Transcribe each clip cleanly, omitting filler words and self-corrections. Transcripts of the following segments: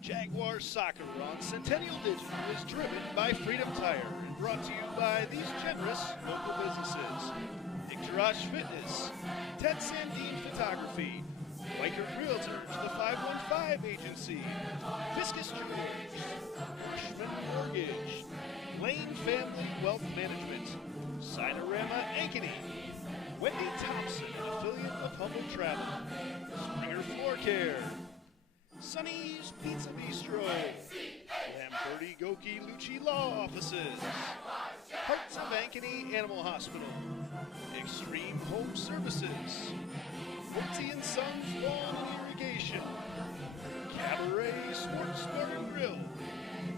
Jaguar Soccer on Centennial Digital is driven by Freedom Tire and brought to you by these generous local businesses. Ictorosh Fitness, Ted Sandine Photography, Weichert Realtors, the 515 Agency, Viscus Jewelers, Bushman Mortgage, Lane Family Wealth Management, Sinorama Ankeny, Wendy Thompson, an affiliate of Humble Travel, Springer Floor Care, Sonny's Pizza Bistro, Lamberti Goki Lucci Law Offices, Hearts of Ankeny Animal Hospital, Extreme Home Services, Woodsy & Sons Lawn and Irrigation, Cabaret Sports Bar and Grill,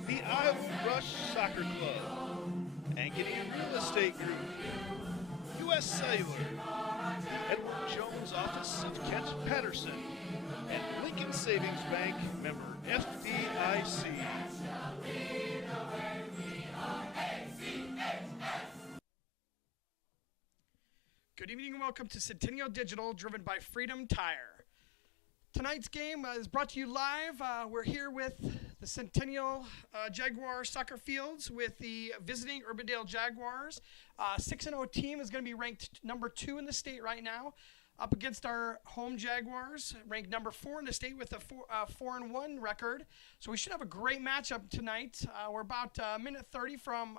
the Iowa Rush Soccer Club, Ankeny Real Estate Group, U.S. Cellular, Edward Jones Office of Kent Patterson, and Lincoln Savings Bank, member FDIC. Good evening and welcome to Centennial Digital, driven by Freedom Tire. Tonight's game is brought to you live. We're here with the Centennial Jaguar soccer fields with the visiting Urbandale Jaguars. 6-0 team is going to be ranked number 2 in the state right now, up against our home Jaguars, ranked number 4 in the state with a 4-1 record. So we should have a great matchup tonight. We're about a minute 30 from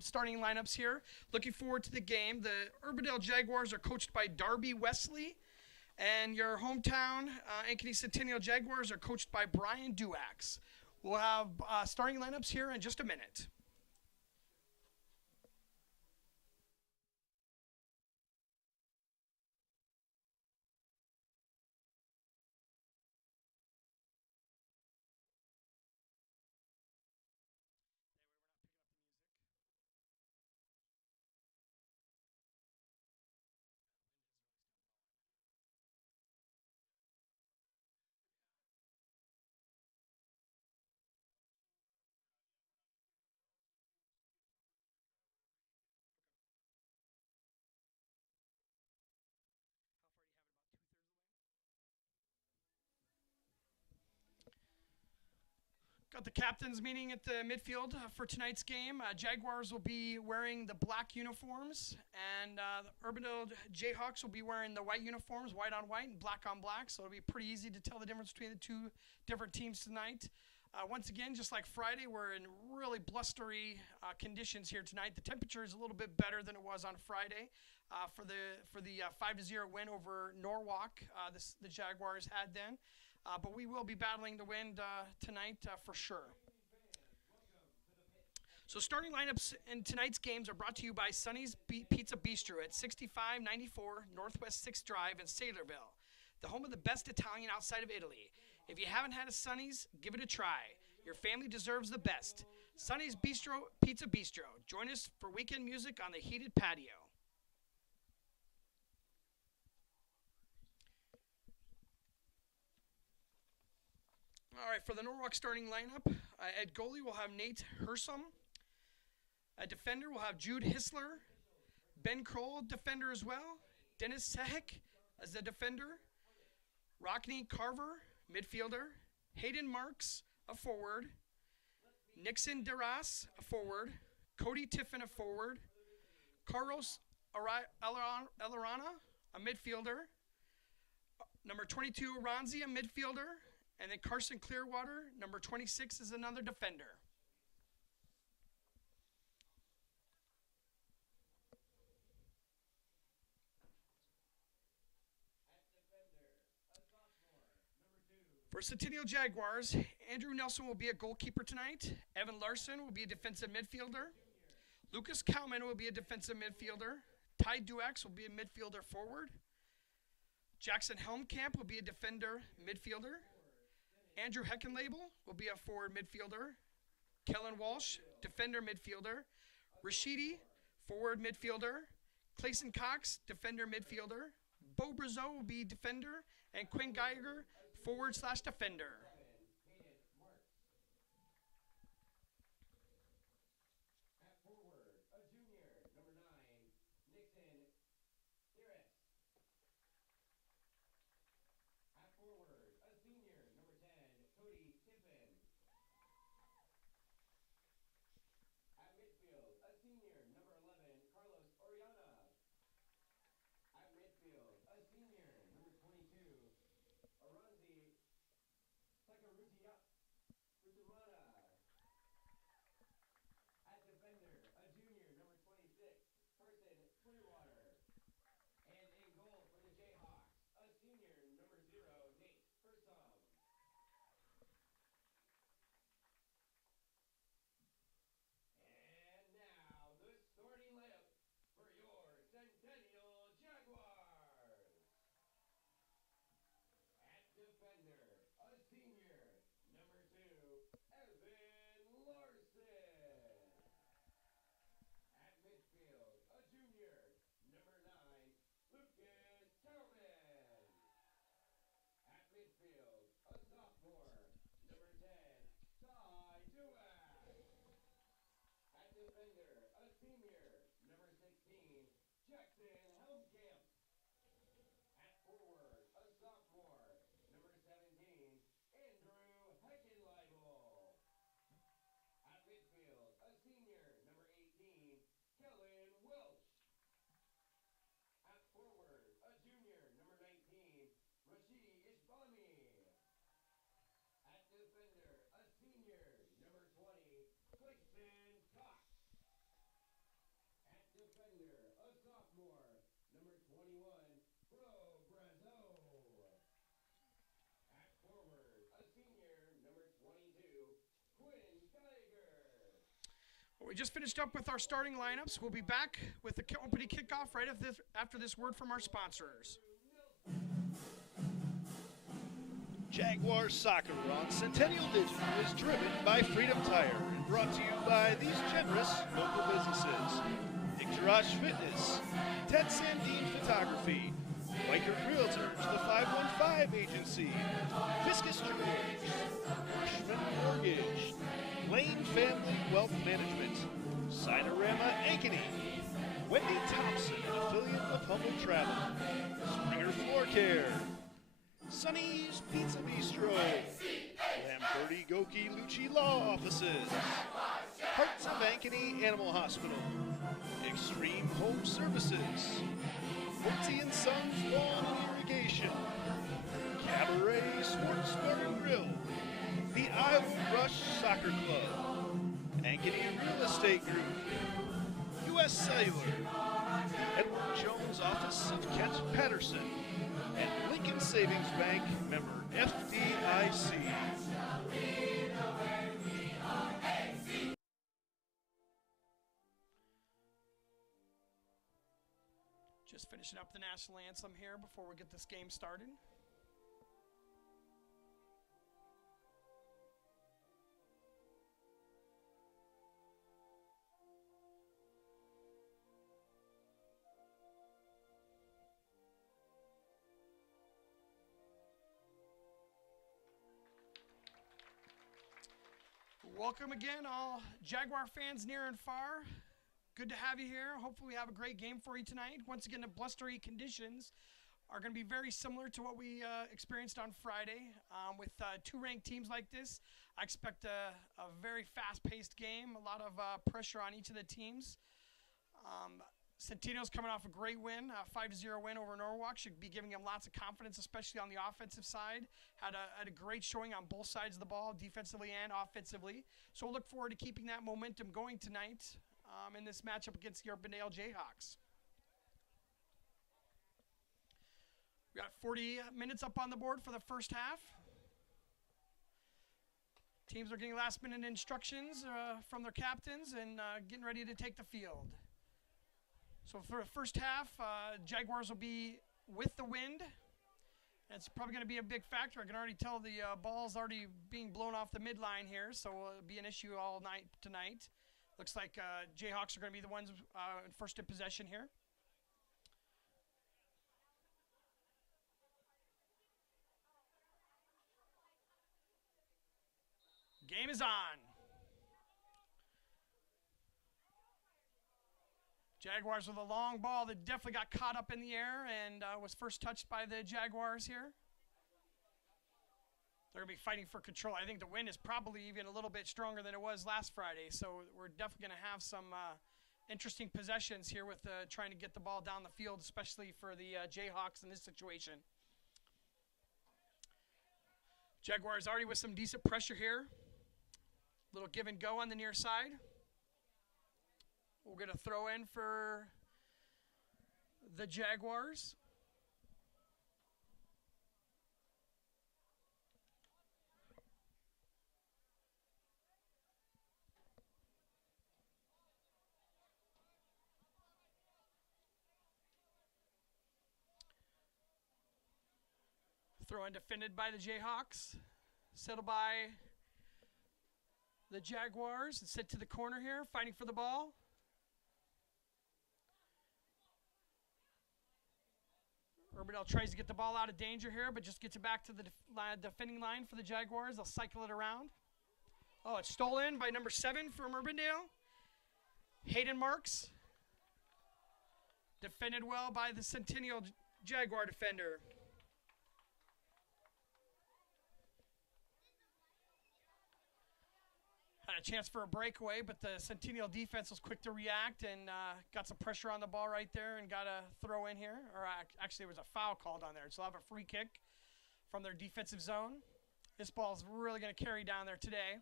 starting lineups here. Looking forward to the game. The Urbandale Jaguars are coached by Darby Wesley, and your hometown Ankeny Centennial Jaguars are coached by Brian Duax. We'll have starting lineups here in just a minute. Got the captains meeting at the midfield for tonight's game. Jaguars will be wearing the black uniforms, and the Urbandale Jayhawks will be wearing the white uniforms, white on white and black on black. So it'll be pretty easy to tell the difference between the two different teams tonight. Once again, just like Friday, we're in really blustery conditions here tonight. The temperature is a little bit better than it was on Friday for the 5-0 win over Norwalk. The Jaguars had then. But we will be battling the wind tonight for sure. So starting lineups in tonight's games are brought to you by Sonny's Pizza Bistro at 6594 Northwest 6th Drive in Saylorville, the home of the best Italian outside of Italy. If you haven't had a Sonny's, give it a try. Your family deserves the best. Sonny's Pizza Bistro. Join us for weekend music on the heated patio. All right, for the Norwalk starting lineup, at goalie we'll have Nate Hersom. At defender we'll have Jude Hissler. Ben Kroll, defender as well. Dennis Sehek as the defender. Rockney Carver, midfielder. Hayden Marks, a forward. Nixon Deras, a forward. Cody Tiffin, a forward. Carlos Elarana, a midfielder. Number 22, Ronzi, a midfielder. And then Carson Clearwater, number 26, is another defender. For Centennial Jaguars, Andrew Nelson will be a goalkeeper tonight. Evan Larson will be a defensive midfielder. Lucas Cowman will be a defensive midfielder. Ty Duax will be a midfielder forward. Jackson Helmkamp will be a defender midfielder. Andrew Heckenlabel will be a forward midfielder. Kellen Walsh, defender midfielder. Rashidi, forward midfielder. Clayson Cox, defender midfielder. Bo Brazeau will be defender. And Quinn Geiger, forward/defender. We just finished up with our starting lineups. We'll be back with the opening kickoff right after this word from our sponsors. Jaguar Soccer on Centennial Digital is driven by Freedom Tire and brought to you by these generous local businesses. Garage Fitness, Ted Sandine Photography, White Earth Realtors, the 515 Agency, Fiscus Jewelers, Bushman Mortgage, Lane Family Wealth Management, Sinorama Ankeny, Wendy Thompson, an affiliate of Humble Travel, Springer Floor Care, Sonny's Pizza Bistro, Lamberti Goki Lucci Law Offices, Hearts of Ankeny Animal Hospital, Extreme Home Services, Holtzy & Sons Lawn and Irrigation, Cabaret Sports Bar and Grill, the Iowa Rush Soccer Club, Ankeny Real Estate Group, U.S. Cellular, Edward Jones Office of Kent Patterson, and Lincoln Savings Bank, member FDIC. Just finishing up the national anthem here before we get this game started. Welcome again, all Jaguar fans near and far. Good to have you here. Hopefully we have a great game for you tonight. Once again, the blustery conditions are going to be very similar to what we experienced on Friday. With two ranked teams like this, I expect a very fast-paced game, a lot of pressure on each of the teams. Centennial's coming off a great win, a 5-0 win over Norwalk. Should be giving them lots of confidence, especially on the offensive side. Had a great showing on both sides of the ball, defensively and offensively. So we'll look forward to keeping that momentum going tonight in this matchup against the Urbandale Jayhawks. We got 40 minutes up on the board for the first half. Teams are getting last-minute instructions from their captains and getting ready to take the field. So for the first half, Jaguars will be with the wind. It's probably going to be a big factor. I can already tell the ball's already being blown off the midline here, so it'll be an issue all night tonight. Looks like Jayhawks are going to be the ones first in possession here. Game is on. Jaguars with a long ball that definitely got caught up in the air and was first touched by the Jaguars here. They're going to be fighting for control. I think the wind is probably even a little bit stronger than it was last Friday, so we're definitely going to have some interesting possessions here with trying to get the ball down the field, especially for the Jayhawks in this situation. Jaguars already with some decent pressure here. Little give and go on the near side. We're going to throw in for the Jaguars. Throw in defended by the Jayhawks. Settled by the Jaguars. And sit to the corner here, fighting for the ball. Urbandale tries to get the ball out of danger here, but just gets it back to the defending line for the Jaguars. They'll cycle it around. Oh, it's stolen by number 7 from Urbandale. Hayden Marks. Defended well by the Centennial Jaguar defender. Had a chance for a breakaway, but the Centennial defense was quick to react and got some pressure on the ball right there and got a throw in here. Or actually, there was a foul called on there. So they'll have a free kick from their defensive zone. This ball is really going to carry down there today.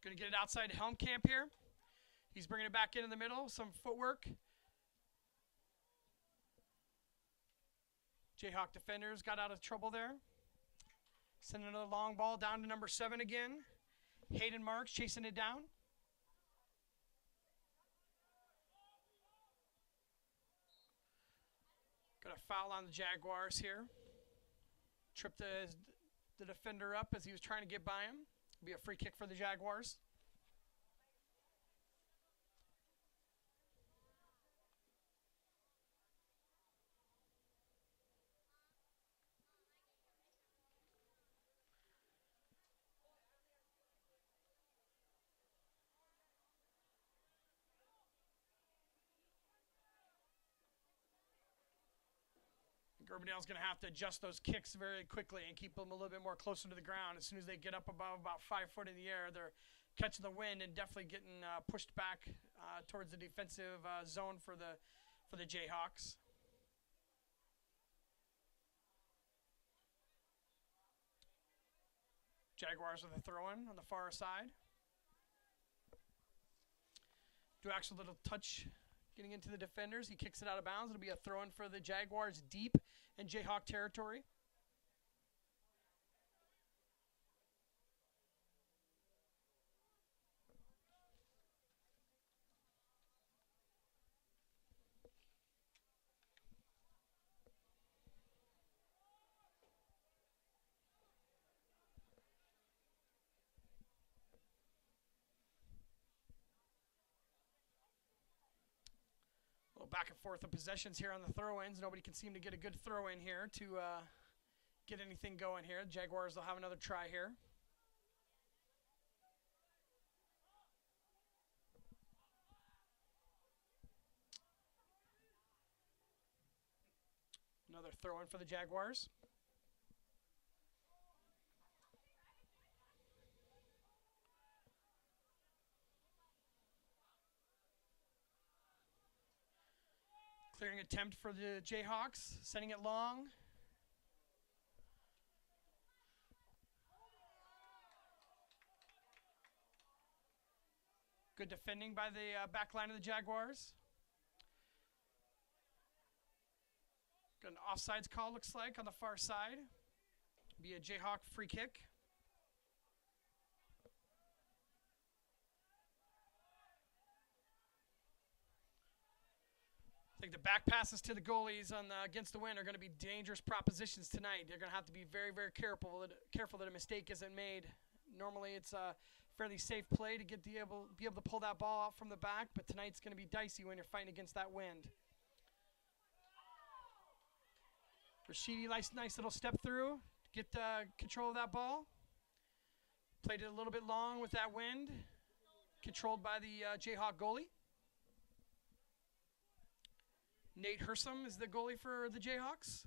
Going to get it outside Helm Camp here. He's bringing it back into the middle. Some footwork. Jayhawk defenders got out of trouble there. Sending another long ball down to number 7 again. Hayden Marks chasing it down. Got a foul on the Jaguars here. Tripped the defender up as he was trying to get by him. Be a free kick for the Jaguars. Urbandale's going to have to adjust those kicks very quickly and keep them a little bit more closer to the ground. As soon as they get up above about 5 foot in the air, they're catching the wind and definitely getting pushed back towards the defensive zone for the Jayhawks. Jaguars with a throw-in on the far side. Duax a little touch getting into the defenders. He kicks it out of bounds. It'll be a throw-in for the Jaguars deep in Jayhawk territory. Back and forth of possessions here on the throw-ins. Nobody can seem to get a good throw-in here to get anything going here. The Jaguars will have another try here. Another throw-in for the Jaguars. Clearing attempt for the Jayhawks, sending it long. Good defending by the back line of the Jaguars. Got an offsides call, looks like, on the far side. Be a Jayhawk free kick. I think the back passes to the goalies on against the wind are going to be dangerous propositions tonight. They're going to have to be very, very careful that a mistake isn't made. Normally, it's a fairly safe play to be able to pull that ball out from the back, but tonight's going to be dicey when you're fighting against that wind. Rashidi, nice little step through, get control of that ball. Played it a little bit long with that wind, controlled by the Jayhawk goalie. Nate Hersom is the goalie for the Jayhawks.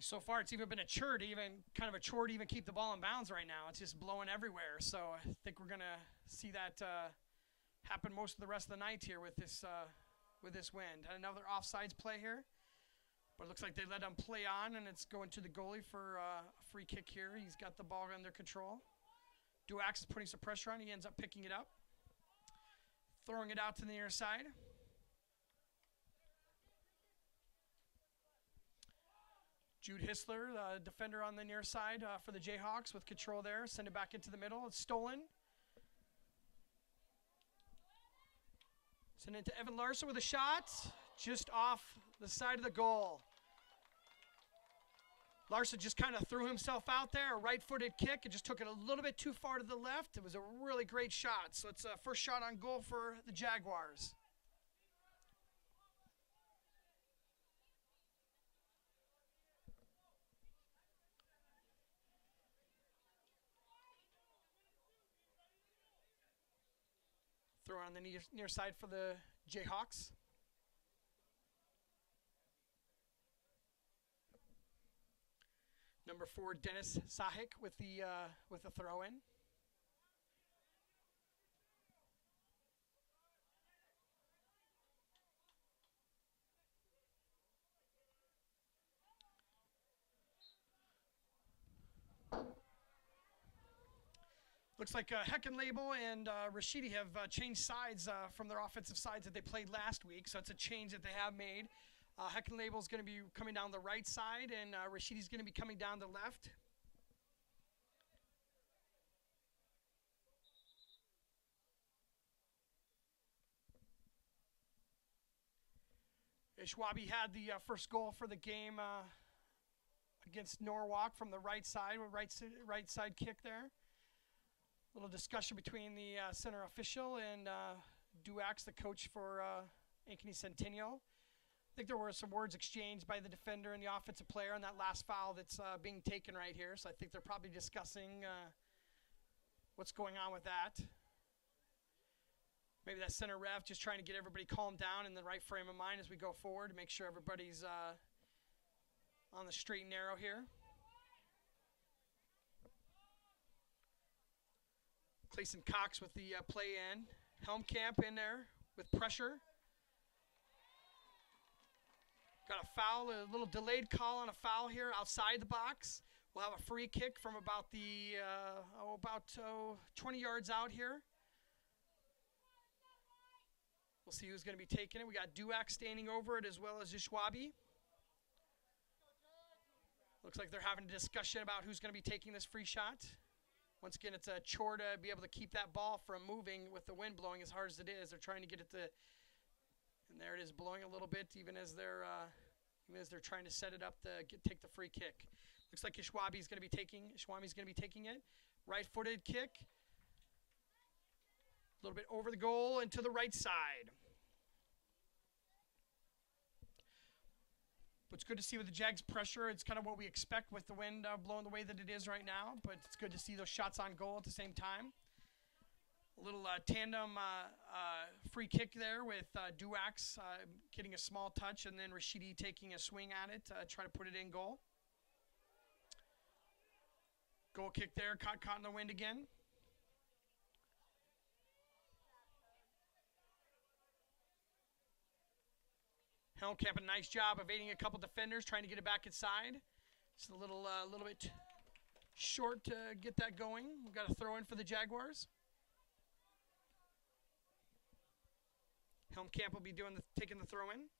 So far, it's even been a chore to even keep the ball in bounds right now. It's just blowing everywhere. So I think we're gonna see that happen most of the rest of the night here with this wind. Another offsides play here. But it looks like they let him play on, and it's going to the goalie for a free kick here. He's got the ball under control. Duax is putting some pressure on. He ends up picking it up. Throwing it out to the near side. Jude Hissler, defender on the near side for the Jayhawks with control there. Send it back into the middle. It's stolen. Send it to Evan Larson with a shot. Just off the side of the goal. Larson just kind of threw himself out there, a right-footed kick, and just took it a little bit too far to the left. It was a really great shot. So it's a first shot on goal for the Jaguars. Throw on the near side for the Jayhawks. Number 4, Dennis Sahik with the throw-in. Looks like Heckenlabel and Rashidi have changed sides from their offensive sides that they played last week, so it's a change that they have made. Heckenlabel is going to be coming down the right side, and Rashidi's going to be coming down the left. Ishwabi had the first goal for the game against Norwalk from the right side, right side kick there. Little discussion between the center official and Duax, the coach for Ankeny Centennial. I think there were some words exchanged by the defender and the offensive player on that last foul that's being taken right here. So I think they're probably discussing what's going on with that. Maybe that center ref just trying to get everybody calmed down in the right frame of mind as we go forward to make sure everybody's on the straight and narrow here. Clayson Cox with the play in. Helmkamp in there with pressure. Got a foul, a little delayed call on a foul here outside the box. We'll have a free kick from about 20 yards out here. We'll see who's going to be taking it. We got Duax standing over it as well as Ishwabi. Looks like they're having a discussion about who's going to be taking this free shot. Once again, it's a chore to be able to keep that ball from moving with the wind blowing as hard as it is. They're trying to get it to, and there it is blowing a little bit even as they're trying to set it up to take the free kick. Looks like Ishwabi's going to be taking it. Right-footed kick. A little bit over the goal and to the right side. It's good to see with the Jags pressure. It's kind of what we expect with the wind blowing the way that it is right now, but it's good to see those shots on goal at the same time. A little tandem free kick there with Duax getting a small touch and then Rashidi taking a swing at it, trying to put it in goal. Goal kick there, caught in the wind again. Helmkamp, a nice job evading a couple defenders, trying to get it back inside. It's a little bit short to get that going. We've got a throw in for the Jaguars. Helmkamp will be taking the throw in.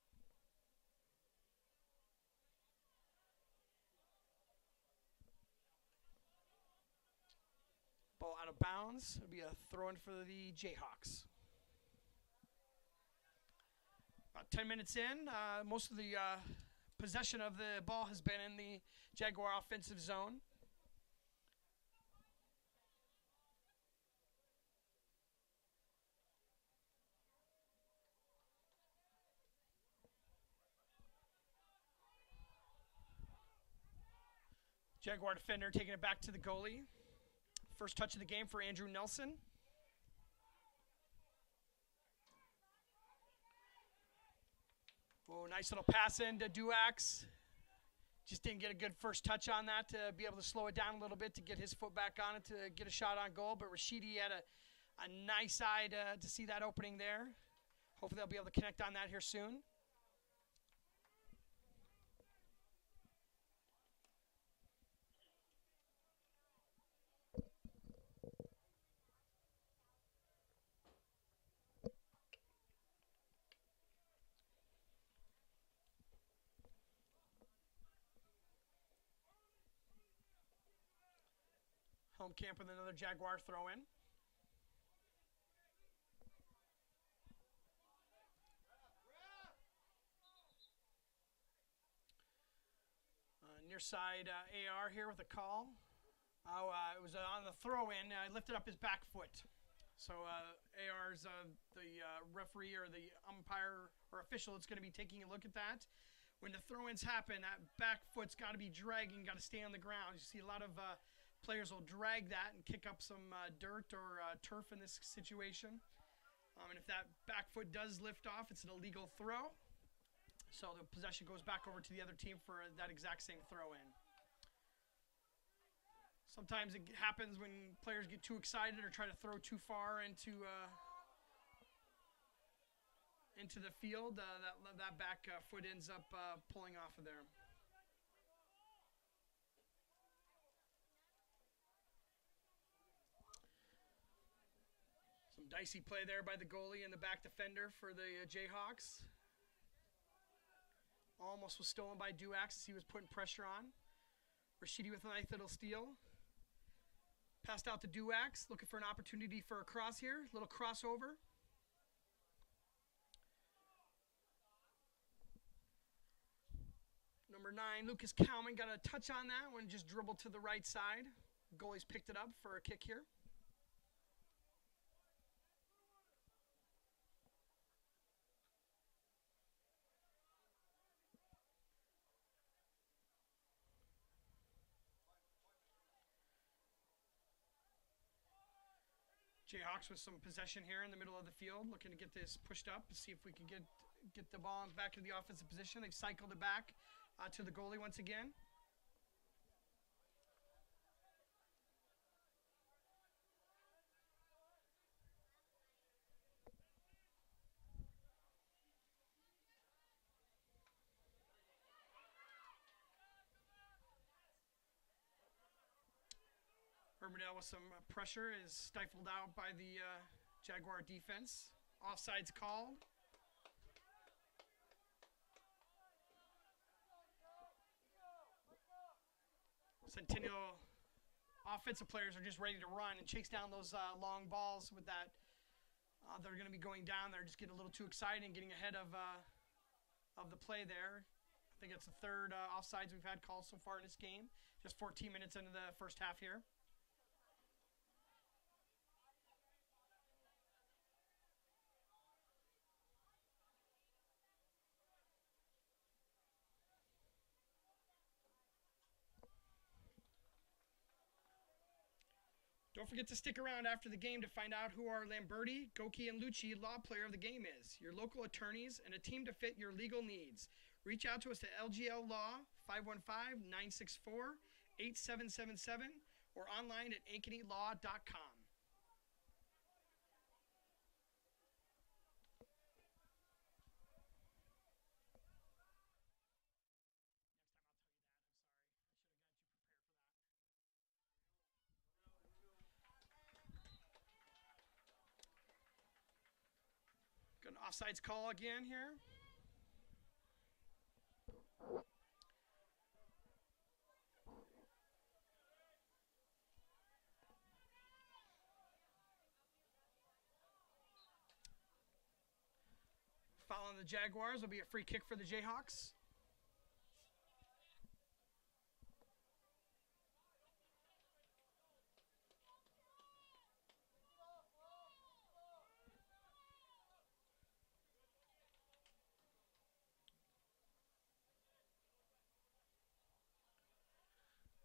Ball out of bounds. It'll be a throw in for the Jayhawks. About 10 minutes in, most of the possession of the ball has been in the Jaguar offensive zone. Jaguar defender taking it back to the goalie. First touch of the game for Andrew Nelson. Oh, nice little pass into Duax. Just didn't get a good first touch on that to be able to slow it down a little bit to get his foot back on it to get a shot on goal. But Rashidi had a nice eye to see that opening there. Hopefully they'll be able to connect on that here soon. Helmkamp with another Jaguar throw in. Near side AR here with a call. It was on the throw in. I lifted up his back foot. So AR's the referee or the umpire or official that's going to be taking a look at that. When the throw-ins happen, that back foot's got to be dragging, got to stay on the ground. You see a lot of players will drag that and kick up some dirt or turf in this situation. And if that back foot does lift off, it's an illegal throw. So the possession goes back over to the other team for that exact same throw in. Sometimes it happens when players get too excited or try to throw too far into the field. That back foot ends up pulling off of there. Dicey play there by the goalie and the back defender for the Jayhawks. Almost was stolen by Duax as he was putting pressure on. Rashidi with a nice little steal. Passed out to Duax, looking for an opportunity for a cross here. Little crossover. Number 9, Lucas Cowman got a touch on that one, just dribbled to the right side. Goalie's picked it up for a kick here. Jayhawks with some possession here in the middle of the field, looking to get this pushed up to see if we can get the ball back in the offensive position. They've cycled it back to the goalie once again. Urbandale with some pressure is stifled out by the Jaguar defense. Offside's called. Centennial offensive players are just ready to run and chase down those long balls with that. They're going to be going down there, just getting a little too excited and getting ahead of the play there. I think it's the third offsides we've had called so far in this game. Just 14 minutes into the first half here. Don't forget to stick around after the game to find out who our Lamberti, Goki, and Lucci Law Player of the Game is, your local attorneys, and a team to fit your legal needs. Reach out to us at LGL Law, 515-964-8777, or online at ankenylaw.com. Got an offsides call again here. Following the Jaguars will be a free kick for the Jayhawks.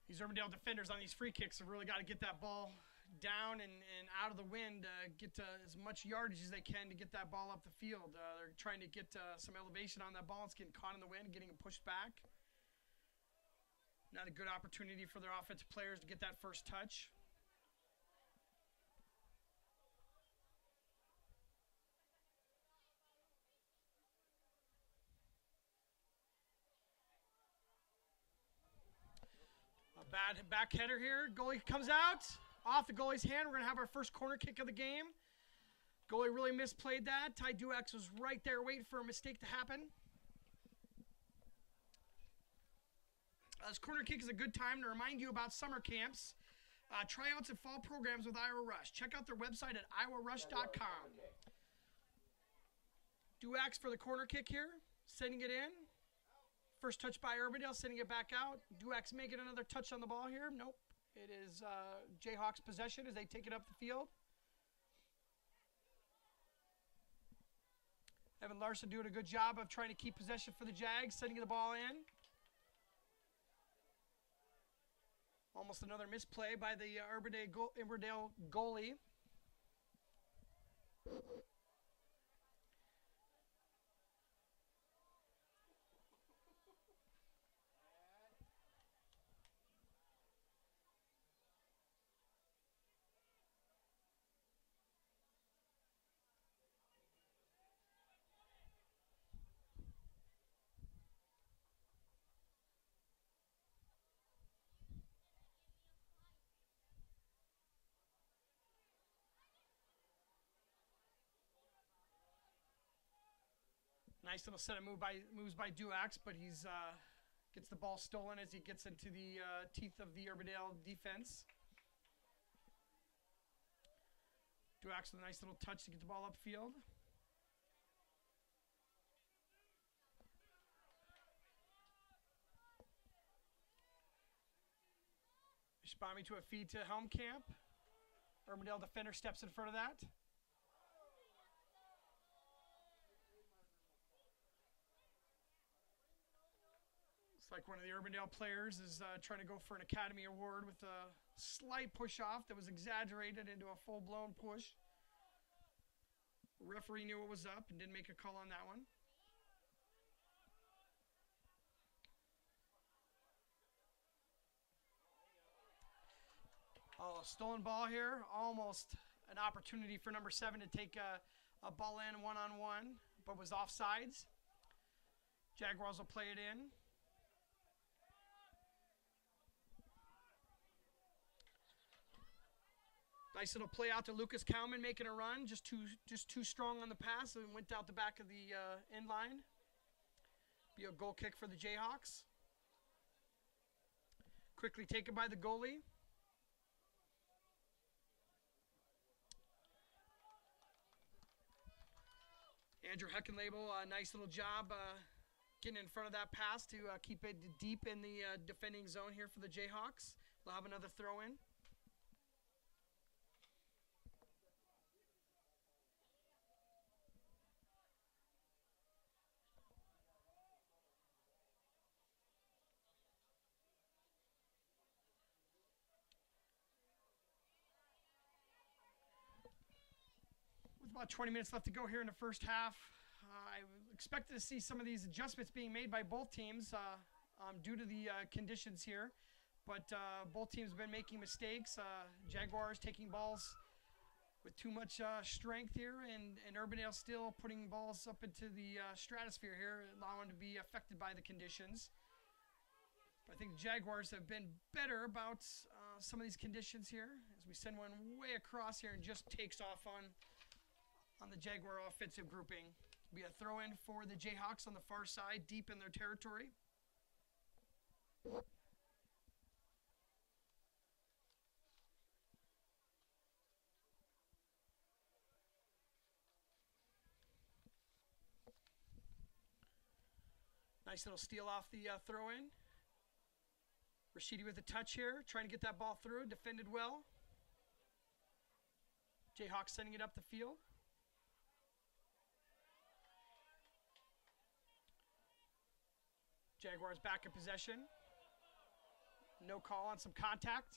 These Urbandale defenders on these free kicks have really got to get that ball down and out of the wind, get as much yardage as they can to get that ball up the field. They're trying to get some elevation on that ball. It's getting caught in the wind, getting pushed back. Not a good opportunity for their offensive players to get that first touch. Bad back header here. Goalie comes out. Off the goalie's hand. We're going to have our first corner kick of the game. Goalie really misplayed that. Ty Duax was right there waiting for a mistake to happen. This corner kick is a good time to remind you about summer camps, tryouts, and fall programs with Iowa Rush. Check out their website at iowarush.com. Duax for the corner kick here. Sending it in. First touch by Urbandale, sending it back out. Duax making another touch on the ball here. Nope. It is Jayhawks possession as they take it up the field. Evan Larson doing a good job of trying to keep possession for the Jags, sending the ball in. Almost another misplay by the Urbandale goalie. Nice little set of moves by Duax, but he's gets the ball stolen as he gets into the teeth of the Urbandale defense. Duax with a nice little touch to get the ball upfield. Spami to a feed to Helmkamp. Urbandale defender steps in front of that. Looks like one of the Urbandale players is trying to go for an Academy Award with a slight push-off that was exaggerated into a full-blown push. The referee knew it was up and didn't make a call on that one. Oh, stolen ball here. Almost an opportunity for number 7 to take a ball in one-on-one, but was offsides. Jaguars will play it in. Nice little play out to Lucas Cowman making a run. Just too strong on the pass and went out the back of the end line. Be a goal kick for the Jayhawks. Quickly taken by the goalie. Andrew Heckenlabel, nice little job getting in front of that pass to keep it deep in the defending zone here for the Jayhawks. They'll have another throw in. About 20 minutes left to go here in the first half. I expected to see some of these adjustments being made by both teams due to the conditions here, but both teams have been making mistakes. Jaguars taking balls with too much strength here, and Urbandale still putting balls up into the stratosphere here, allowing to be affected by the conditions. But I think the Jaguars have been better about some of these conditions here as we send one way across here and just takes off on the Jaguar offensive grouping. Be a throw-in for the Jayhawks on the far side, deep in their territory. Nice little steal off the throw-in. Rashidi with a touch here, trying to get that ball through, defended well. Jayhawks sending it up the field. Jaguars back in possession. No call on some contact.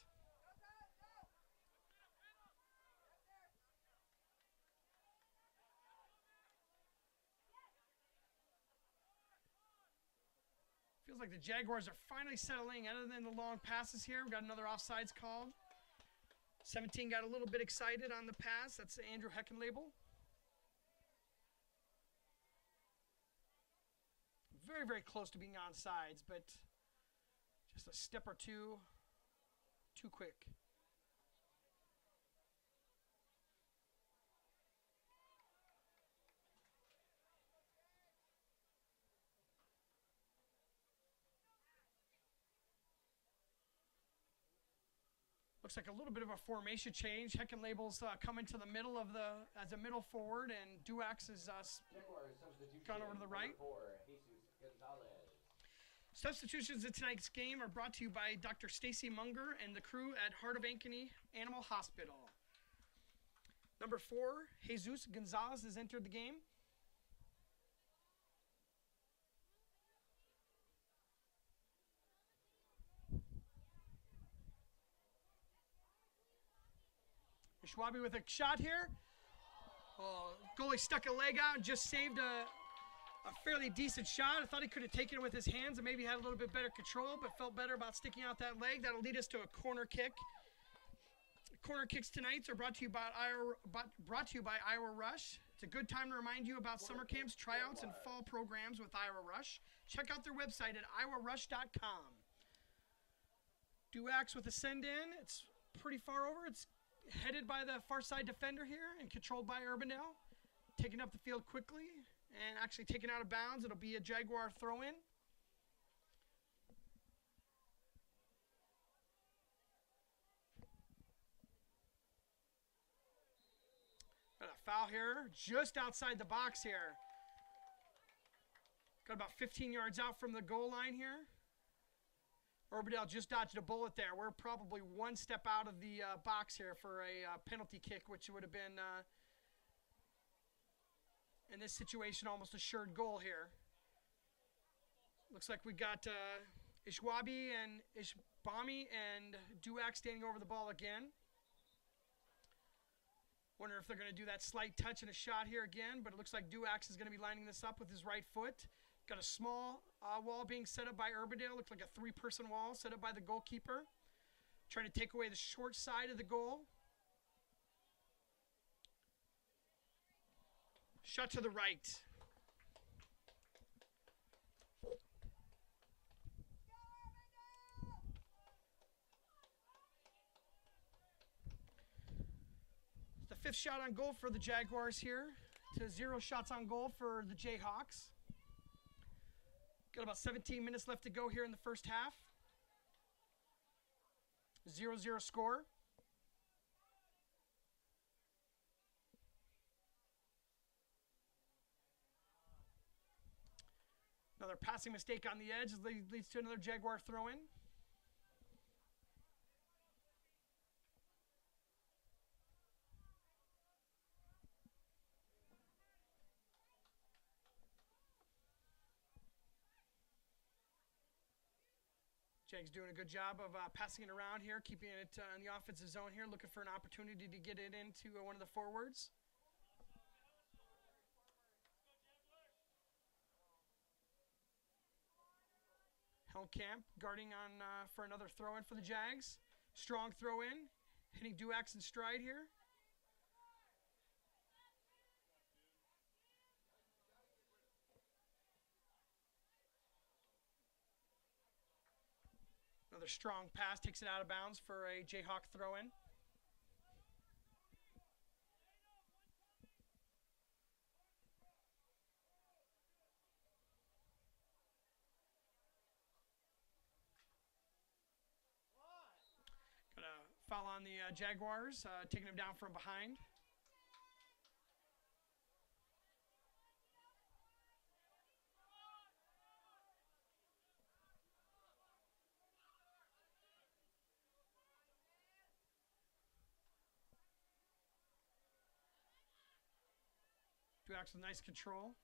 Feels like the Jaguars are finally settling other than the long passes here. We've got another offsides called. 17 got a little bit excited on the pass. That's Andrew Heckenlabel. Very, very close to being onside, but just a step or two too quick. Looks like a little bit of a formation change. Heckenlabel's coming to the middle of as a middle forward, and Duax is gone over to the right. Substitutions in tonight's game are brought to you by Dr. Stacy Munger and the crew at Heart of Ankeny Animal Hospital. Number 4, Jesus Gonzalez has entered the game. Schwabi with a shot here. Oh, goalie stuck a leg out and just saved a fairly decent shot. I thought he could have taken it with his hands and maybe had a little bit better control, but felt better about sticking out that leg. That'll lead us to a corner kick. Corner kicks tonight are brought to you by Iowa Rush. It's a good time to remind you about summer camps, tryouts, and fall programs with Iowa Rush. Check out their website at iowarush.com. Duax with a send in. It's pretty far over. It's headed by the far side defender here and controlled by Urbandale. Taking up the field quickly and actually taken out of bounds. It'll be a Jaguar throw-in. Got a foul here, just outside the box here. Got about 15 yards out from the goal line here. Urbandale just dodged a bullet there. We're probably one step out of the box here for a penalty kick, which would have been, in this situation, almost assured goal here. Looks like we got Ishwabi and Ishbami and Duak standing over the ball again. Wonder if they're going to do that slight touch and a shot here again, but it looks like Duax is going to be lining this up with his right foot. Got a small wall being set up by Urbandale. Looks like a three-person wall set up by the goalkeeper. Trying to take away the short side of the goal. Shot to the right. Fifth shot on goal for the Jaguars here to 0 shots on goal for the Jayhawks. Got about 17 minutes left to go here in the first half. 0-0 score. Another passing mistake on the edge leads to another Jaguar throw-in. Jags doing a good job of passing it around here, keeping it in the offensive zone here, looking for an opportunity to get it into one of the forwards. Hellcamp guarding on for another throw-in for the Jags. Strong throw-in, hitting Duax in stride here. Another strong pass takes it out of bounds for a Jayhawk throw-in. Got a foul on the Jaguars, taking them down from behind. Duax with nice control.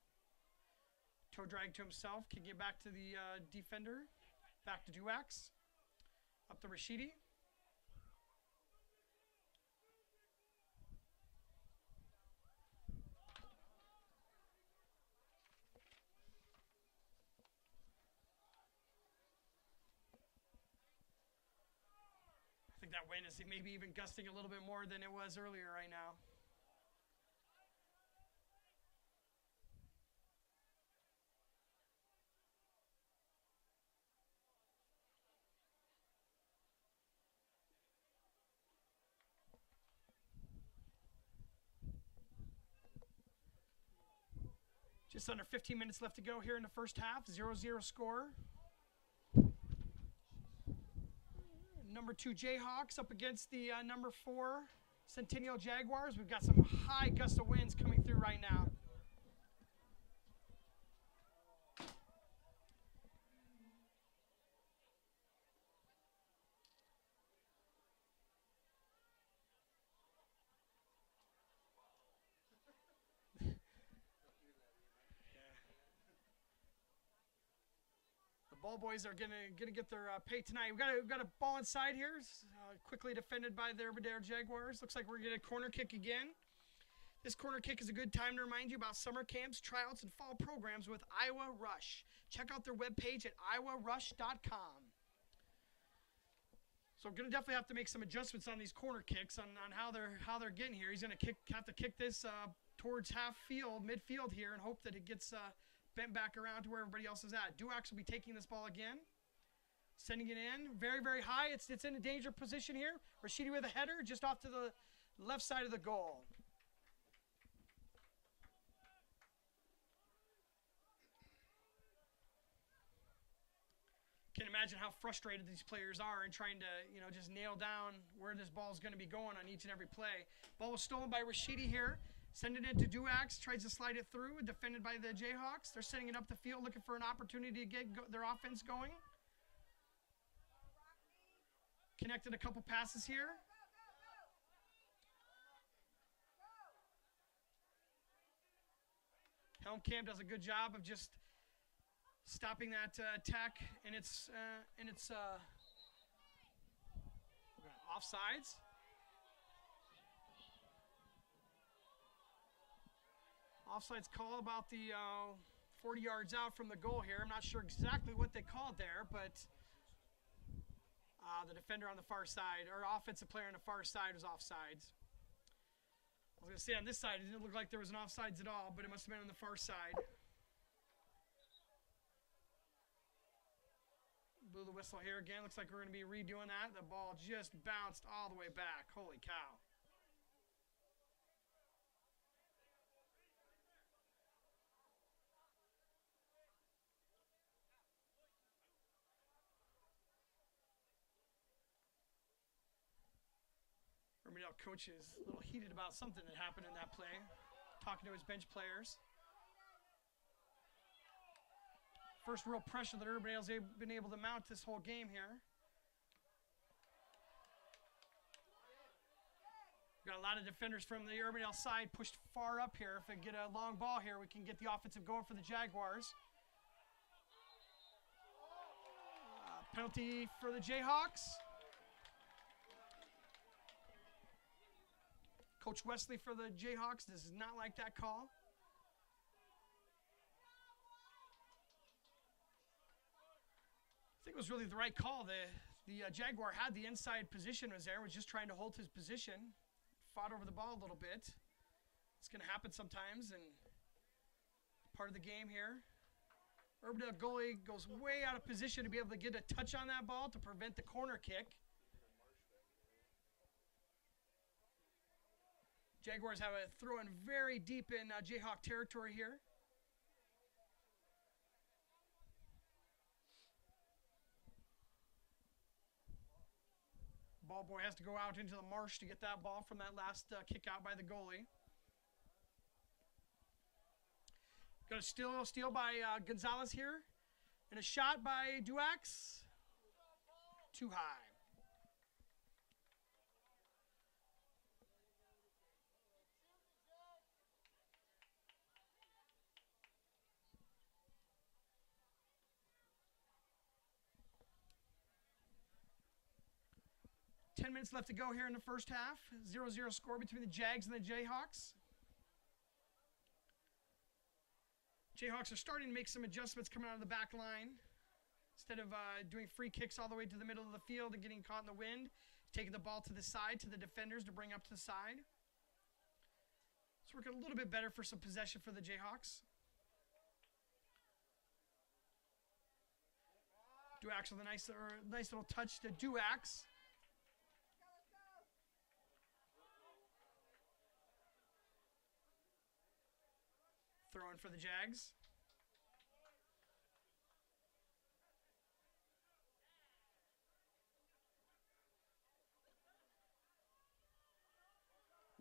Toe drag to himself, kicking it back to the defender. Back to Duax. Up to Rashidi. I think that wind is maybe even gusting a little bit more than it was earlier right now. Just under 15 minutes left to go here in the first half. 0-0 score. Number 2 Jayhawks up against the number 4 Centennial Jaguars. We've got some high gust of winds coming through right now. Ball boys are gonna get their pay tonight. We've got a ball inside here, quickly defended by the Urbandale Jaguars. Looks like we're gonna get a corner kick again. This corner kick is a good time to remind you about summer camps, tryouts, and fall programs with Iowa Rush. Check out their webpage at iowarush.com. So we're gonna definitely have to make some adjustments on these corner kicks on how they're getting here. He's gonna have to kick this towards midfield here, and hope that it gets bent back around to where everybody else is at. Duax will be taking this ball again. Sending it in. Very, very high. It's in a danger position here. Rashidi with a header just off to the left side of the goal. imagine how frustrated these players are in trying to, just nail down where this ball is going to be going on each and every play. Ball was stolen by Rashidi here. Sending it to Duax, tries to slide it through, defended by the Jayhawks. They're setting it up the field, looking for an opportunity to get their offense going. Connected a couple passes here. Helmkamp does a good job of just stopping that attack in its offsides. Offsides call about the 40 yards out from the goal here. I'm not sure exactly what they called there, but the defender on the far side, or offensive player on the far side, was offsides. I was going to say on this side, it didn't look like there was an offsides at all, but it must have been on the far side. Blew the whistle here again. Looks like we're going to be redoing that. The ball just bounced all the way back. Holy cow. Urbandale coach is a little heated about something that happened in that play, talking to his bench players. First real pressure that Urbandale's been able to mount this whole game here. Got a lot of defenders from the Urbandale side pushed far up here. If they get a long ball here, we can get the offensive going for the Jaguars. Penalty for the Jayhawks. Coach Wesley for the Jayhawks does not like that call. I think it was really the right call. The Jaguar had the inside position, was just trying to hold his position. Fought over the ball a little bit. It's going to happen sometimes, and part of the game here. Urbandale goalie goes way out of position to be able to get a touch on that ball to prevent the corner kick. Jaguars have a throw in very deep in Jayhawk territory here. Ball boy has to go out into the marsh to get that ball from that last kick out by the goalie. Got a steal by Gonzalez here. And a shot by Duax. Too high. Minutes left to go here in the first half. 0-0 score between the Jags and the Jayhawks. Jayhawks are starting to make some adjustments coming out of the back line. Instead of doing free kicks all the way to the middle of the field and getting caught in the wind, taking the ball to the side to the defenders to bring up to the side. It's working a little bit better for some possession for the Jayhawks. Duax with a nice little touch to Duax. Throwing for the Jags.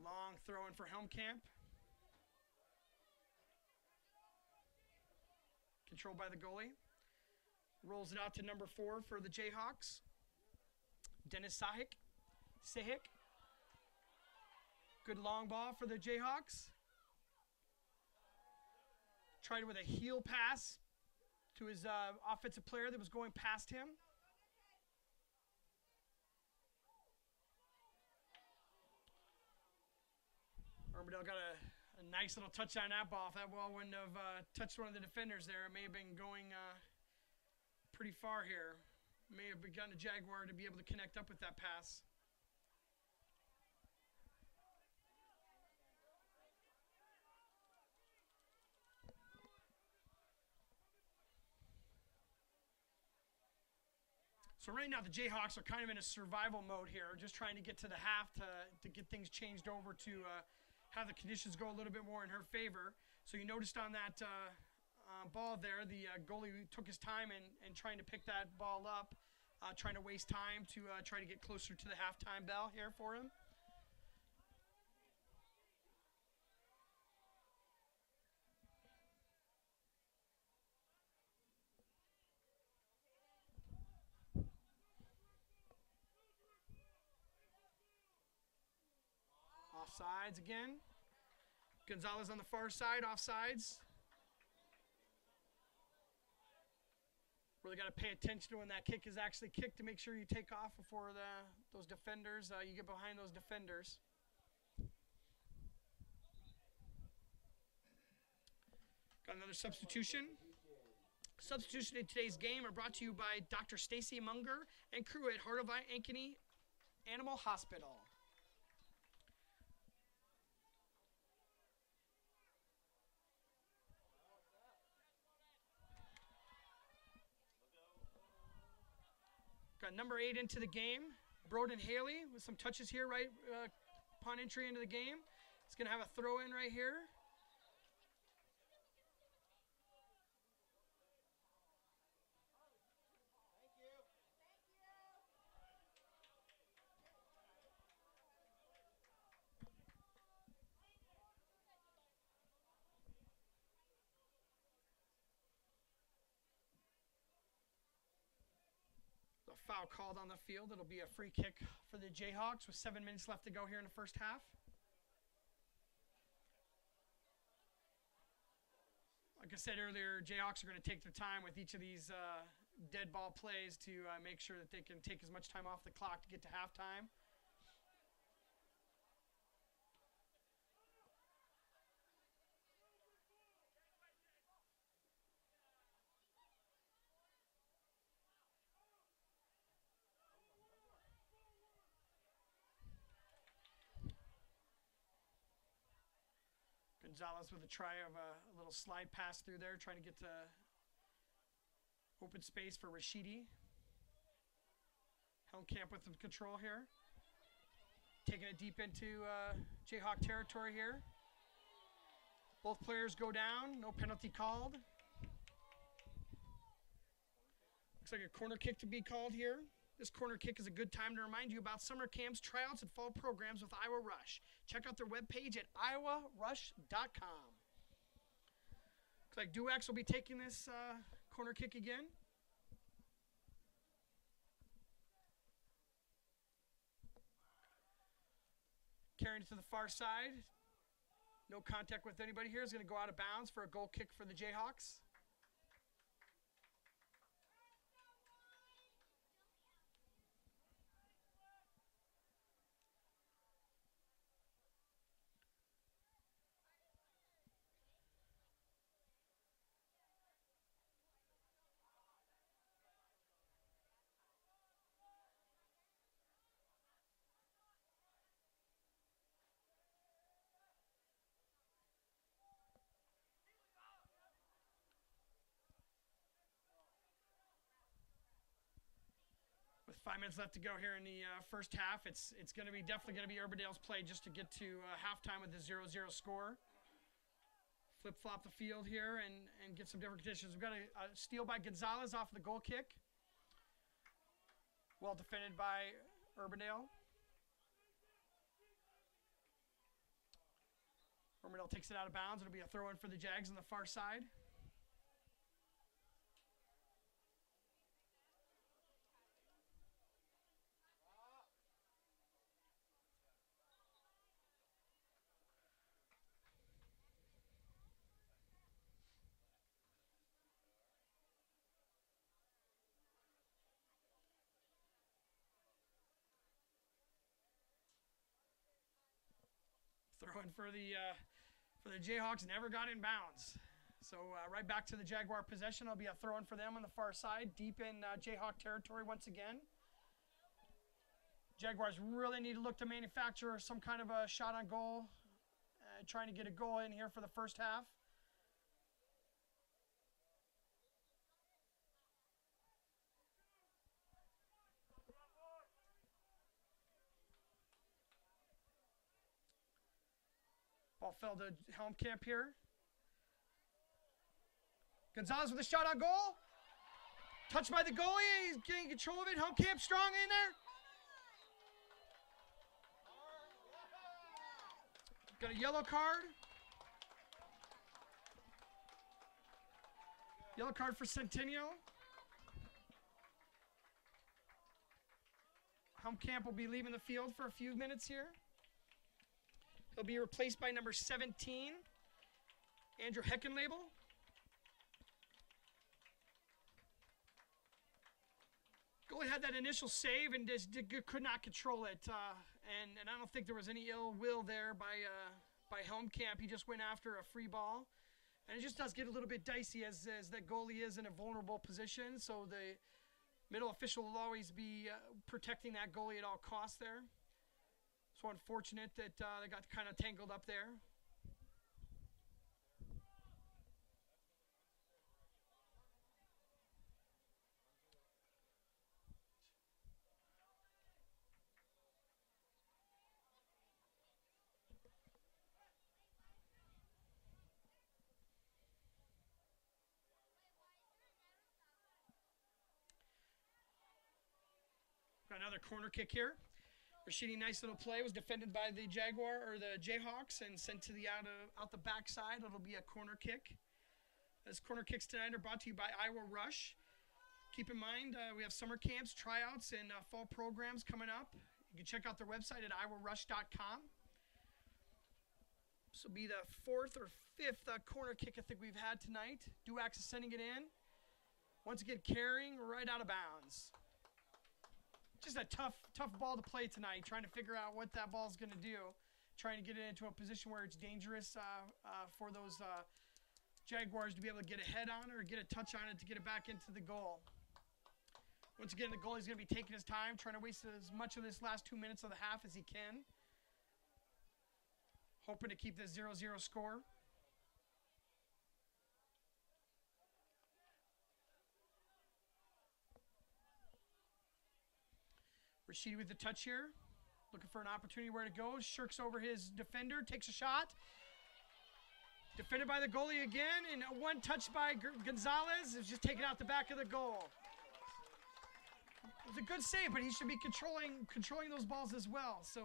Long throw in for Helmkamp. Controlled by the goalie. Rolls it out to number 4 for the Jayhawks. Dennis Sahik. Good long ball for the Jayhawks. Tried with a heel pass to his offensive player that was going past him. Urbandale got a nice little touch on that ball. If that ball wouldn't have touched one of the defenders there, it may have been going pretty far here. May have begun a Jaguar to be able to connect up with that pass. So right now the Jayhawks are kind of in a survival mode here, just trying to get to the half to get things changed over to have the conditions go a little bit more in her favor. So you noticed on that ball there. The goalie took his time and trying to pick that ball up, trying to waste time to try to get closer to the halftime bell here for him. Offsides again. Gonzalez on the far side, offsides. Really got to pay attention to when that kick is actually kicked to make sure you take off before those defenders, you get behind those defenders. Got another substitution. Substitution in today's game are brought to you by Dr. Stacy Munger and crew at Urbandale Ankeny Animal Hospital. Got number 8 into the game, Broden Haley, with some touches here right upon entry into the game. He's going to have a throw in right here. Foul called on the field. It'll be a free kick for the Jayhawks with 7 minutes left to go here in the first half. Like I said earlier, Jayhawks are going to take their time with each of these dead ball plays to make sure that they can take as much time off the clock to get to halftime. Gonzalez with a try of a little slide pass through there, trying to get to open space for Rashidi. Helmkamp with some control here. Taking it deep into Jayhawk territory here. Both players go down, no penalty called. Looks like a corner kick to be called here. This corner kick is a good time to remind you about summer camps, tryouts, and fall programs with Iowa Rush. Check out their webpage at iowarush.com. Looks like Duax will be taking this corner kick again. Carrying it to the far side. No contact with anybody here. Is going to go out of bounds for a goal kick for the Jayhawks. With 5 minutes left to go here in the first half, it's going to be definitely going to be Urbandale's play just to get to halftime with a 0-0 score. Flip-flop the field here and get some different conditions. We've got a steal by Gonzalez off the goal kick. Well defended by Urbandale. Urbandale takes it out of bounds. It'll be a throw-in for the Jags on the far side. Throw in for the Jayhawks, never got in bounds. So right back to the Jaguar possession. It'll be a throw in for them on the far side, deep in Jayhawk territory once again. Jaguars really need to look to manufacture some kind of a shot on goal, trying to get a goal in here for the first half. Ball fell to Helmkamp here. Gonzalez with a shot on goal. Touched by the goalie. He's getting control of it. Home camp strong in there. Got a yellow card. Yellow card for Centennial. Home camp will be leaving the field for a few minutes here. He'll be replaced by number 17, Andrew Heckenlabel. Goalie had that initial save and just could not control it. And I don't think there was any ill will there by home camp. He just went after a free ball. And it just does get a little bit dicey as that goalie is in a vulnerable position. So the middle official will always be protecting that goalie at all costs there. So unfortunate that they got kind of tangled up there. Got another corner kick here. Rashidi, nice little play, was defended by the Jayhawks and sent to the out the backside. It'll be a corner kick. As corner kicks tonight are brought to you by Iowa Rush. Keep in mind, we have summer camps, tryouts, and fall programs coming up. You can check out their website at iowarush.com. This will be the 4th or 5th corner kick I think we've had tonight. Duax is sending it in. Once again, carrying right out of bounds. Just a tough ball to play tonight, trying to figure out what that ball's going to do, trying to get it into a position where it's dangerous for those Jaguars to be able to get a head on it or get a touch on it to get it back into the goal. Once again, the goalie's going to be taking his time, trying to waste as much of this last 2 minutes of the half as he can, hoping to keep this 0-0 score. Rashidi with the touch here. Looking for an opportunity where to go. Shirks over his defender. Takes a shot. Defended by the goalie again. And one touch by Gonzalez is just taken out the back of the goal. It was a good save, but he should be controlling those balls as well. So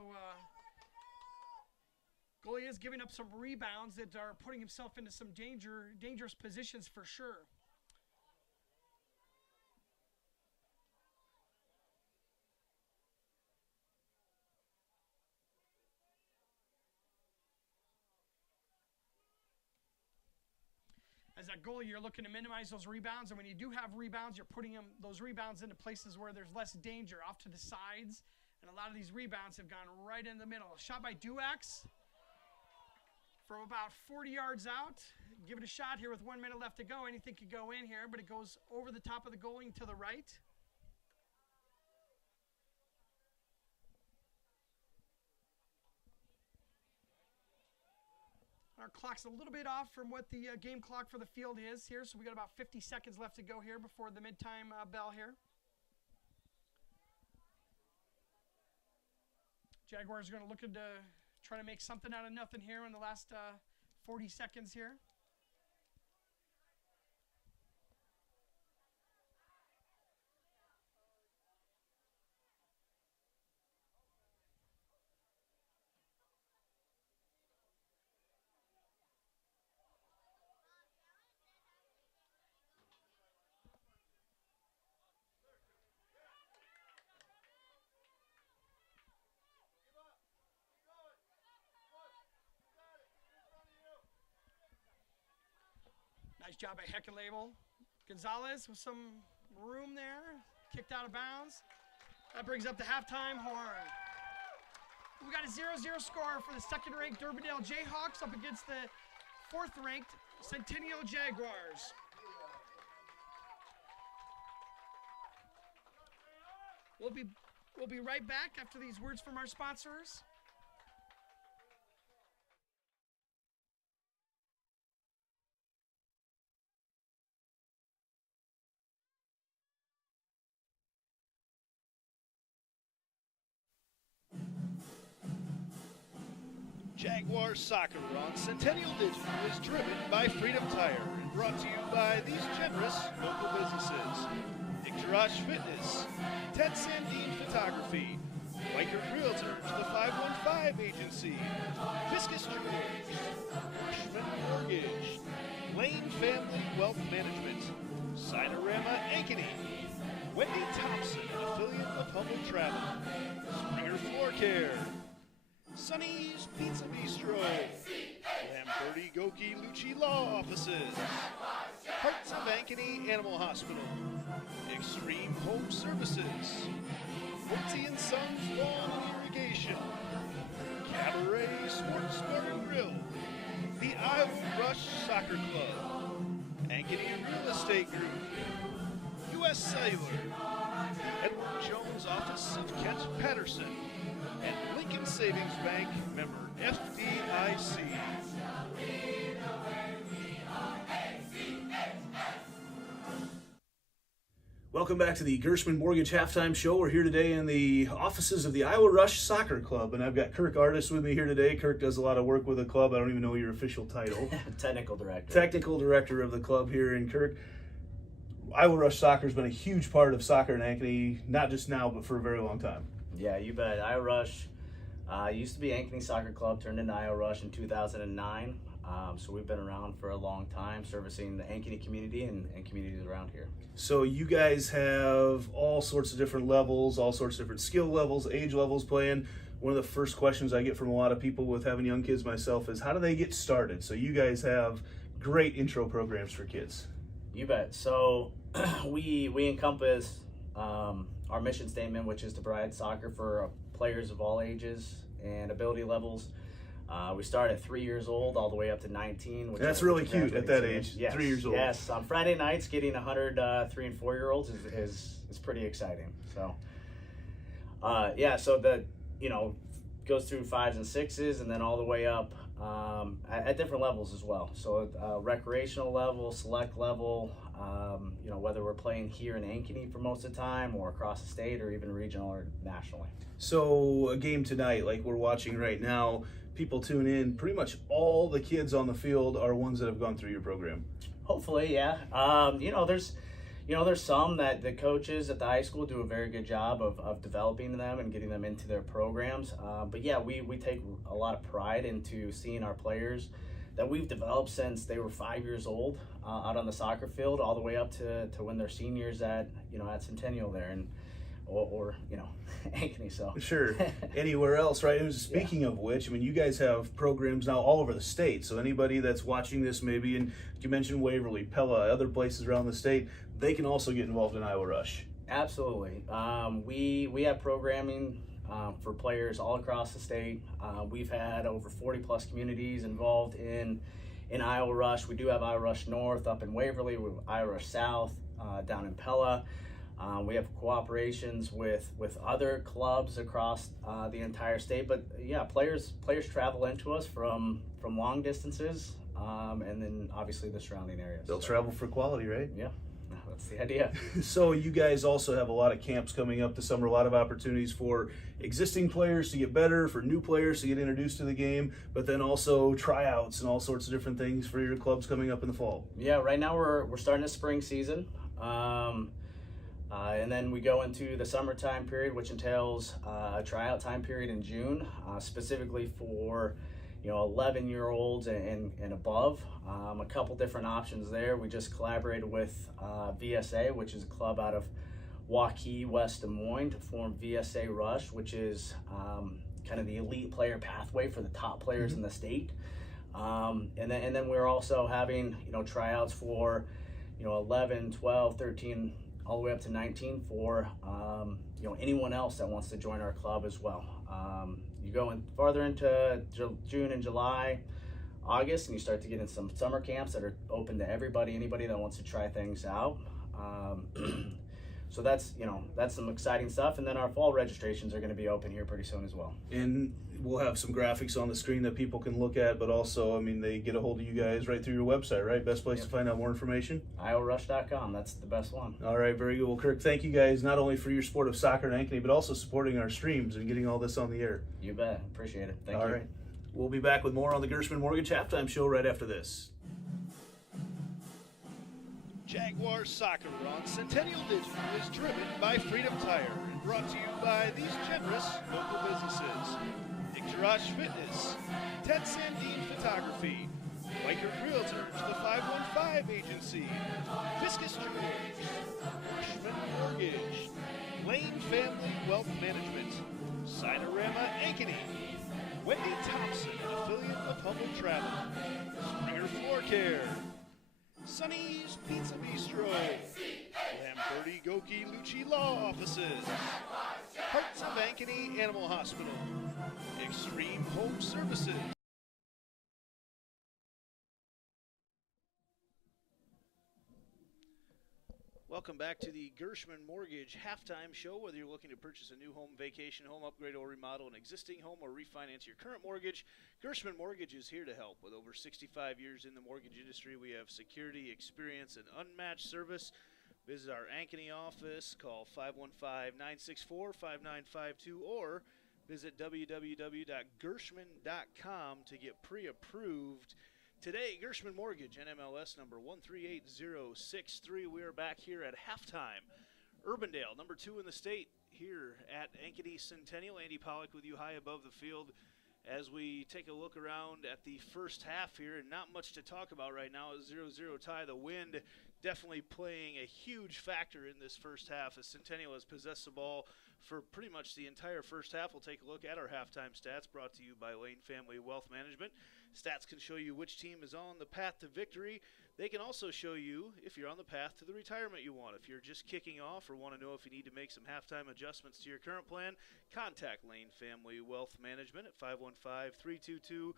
goalie is giving up some rebounds that are putting himself into some dangerous positions for sure. As that goalie, you're looking to minimize those rebounds, and when you do have rebounds, you're putting those rebounds into places where there's less danger, off to the sides, and a lot of these rebounds have gone right in the middle. Shot by Duax from about 40 yards out. Give it a shot here with 1 minute left to go. Anything could go in here, but it goes over the top of the goalie to the right. Our clock's a little bit off from what the game clock for the field is here, so we got about 50 seconds left to go here before the mid-time bell here. Jaguars are going to look to try to make something out of nothing here in the last 40 seconds here. Nice job by Heckenlabel. Gonzalez with some room there. Kicked out of bounds. That brings up the halftime horn. We got a 0-0 score for the second-ranked Urbandale Jayhawks up against the fourth-ranked Centennial Jaguars. We'll be right back after these words from our sponsors. Jaguar Soccer on Centennial Digital is driven by Freedom Tire. and brought to you by these generous local businesses. Icturash Fitness, Ted Sandine Photography, Weichert Realtor to the 515 Agency, Fiscus Jewelers, Hirschman Mortgage, Lane Family Wealth Management, Cinerama Ankeny, Wendy Thompson, an affiliate of Humble Travel, Springer Floor Care, Sonny's Pizza Bistro, Lamberti Goki Lucci Law Offices, Hearts of Ankeny Animal Hospital, Extreme Home Services, Woodsy & Sons Lawn and Irrigation, Cabaret Sports Bar and Grill, the Iowa Rush Soccer Club, Ankeny Real Estate Group, U.S. Cellular, Edward Jones Office of Kent Patterson, and Lincoln Savings Bank, member FDIC. Welcome back to the Gershman Mortgage Halftime Show. We're here today in the offices of the Iowa Rush Soccer Club, and I've got Kirk Artis with me here today. Kirk does a lot of work with the club. I don't even know your official title. Technical director. Technical director of the club here in Kirk. Iowa Rush Soccer has been a huge part of soccer in Ankeny, not just now, but for a very long time. Yeah, you bet. Iowa Rush used to be Ankeny Soccer Club, turned into Iowa Rush in 2009. So we've been around for a long time, servicing the Ankeny community and communities around here. So you guys have all sorts of different levels, all sorts of different skill levels, age levels playing. One of the first questions I get from a lot of people with having young kids myself is, how do they get started? So you guys have great intro programs for kids. You bet. So we encompass our mission statement, which is to provide soccer for players of all ages and ability levels. We start at 3 years old all the way up to 19. That's really cute at that age, yes, 3 years old. Yes, on Friday nights, getting 100 3 and 4 year olds is pretty exciting. So, so the goes through 5s and 6s, and then all the way up at different levels as well. So recreational level, select level. Whether we're playing here in Ankeny for most of the time, or across the state, or even regional or nationally. So a game tonight, like we're watching right now, people tune in. Pretty much all the kids on the field are ones that have gone through your program. Hopefully, yeah. There's some that the coaches at the high school do a very good job of developing them and getting them into their programs. But yeah, we take a lot of pride into seeing our players that we've developed since they were 5 years old out on the soccer field, all the way up to when they're seniors at Centennial there, and or Ankeny. So sure, anywhere else, right? And speaking of which, I mean, you guys have programs now all over the state. So anybody that's watching this, maybe, and you mentioned Waverly, Pella, other places around the state, they can also get involved in Iowa Rush. Absolutely. We have programming for players all across the state. We've had over 40 plus communities involved in Iowa Rush. We do have Iowa Rush North up in Waverly. We have Iowa Rush South down in Pella. We have cooperations with other clubs across the entire state. But yeah, players travel into us from long distances, and then obviously the surrounding areas. They'll travel for quality, right? Yeah. That's the idea. So you guys also have a lot of camps coming up this summer, a lot of opportunities for existing players to get better, for new players to get introduced to the game, but then also tryouts and all sorts of different things for your clubs coming up in the fall. Yeah, right now we're starting a spring season. And then we go into the summertime period, which entails a tryout time period in June, specifically for 11-year-olds and above. A couple different options there. We just collaborated with VSA, which is a club out of Waukee, West Des Moines, to form VSA Rush, which is kind of the elite player pathway for the top players in the state. And then we're also having tryouts for 11, 12, 13, all the way up to 19 for anyone else that wants to join our club as well. You go in farther into June and July, August, and you start to get in some summer camps that are open to anybody that wants to try things out. So that's some exciting stuff. And then our fall registrations are going to be open here pretty soon as well. And we'll have some graphics on the screen that people can look at, but also, I mean, they get a hold of you guys right through your website, right? Best place to find out more information? IowaRush.com. That's the best one. All right, very good. Well, Kirk, thank you guys not only for your sport of soccer in Ankeny, but also supporting our streams and getting all this on the air. You bet. Appreciate it. Thank you. All right. We'll be back with more on the Gershman Mortgage Halftime Show right after this. Jaguar Soccer on Centennial Digital is driven by Freedom Tire and brought to you by these generous local businesses. Garage Fitness, Ted Sandine Photography, White Realtors, the 515 Agency, Fiscus Jewelers, Bushman Mortgage, Lane Family Wealth Management, Cinerama Ankeny, Wendy Thompson, affiliate of Humble Travel, Springer Floor Care, Sonny's Pizza Bistro, Lamberti Goki Lucci Law Offices, Hearts of Ankeny Animal Hospital, Extreme Home Services. Welcome back to the Gershman Mortgage Halftime Show. Whether you're looking to purchase a new home, vacation home, upgrade or remodel an existing home, or refinance your current mortgage, Gershman Mortgage is here to help. With over 65 years in the mortgage industry, we have security, experience, and unmatched service. Visit our Ankeny office, call 515-964-5952, or visit www.gershman.com to get pre-approved. Today, Gershman Mortgage, NMLS number 138063. We are back here at halftime. Urbandale, number 2 in the state, here at Ankeny Centennial. Andy Pollock with you high above the field as we take a look around at the first half here. And not much to talk about right now. A 0-0 tie. The wind definitely playing a huge factor in this first half as Centennial has possessed the ball for pretty much the entire first half. We'll take a look at our halftime stats brought to you by Lane Family Wealth Management. Stats can show you which team is on the path to victory. They can also show you if you're on the path to the retirement you want. If you're just kicking off or want to know if you need to make some halftime adjustments to your current plan, contact Lane Family Wealth Management at 515-322-7971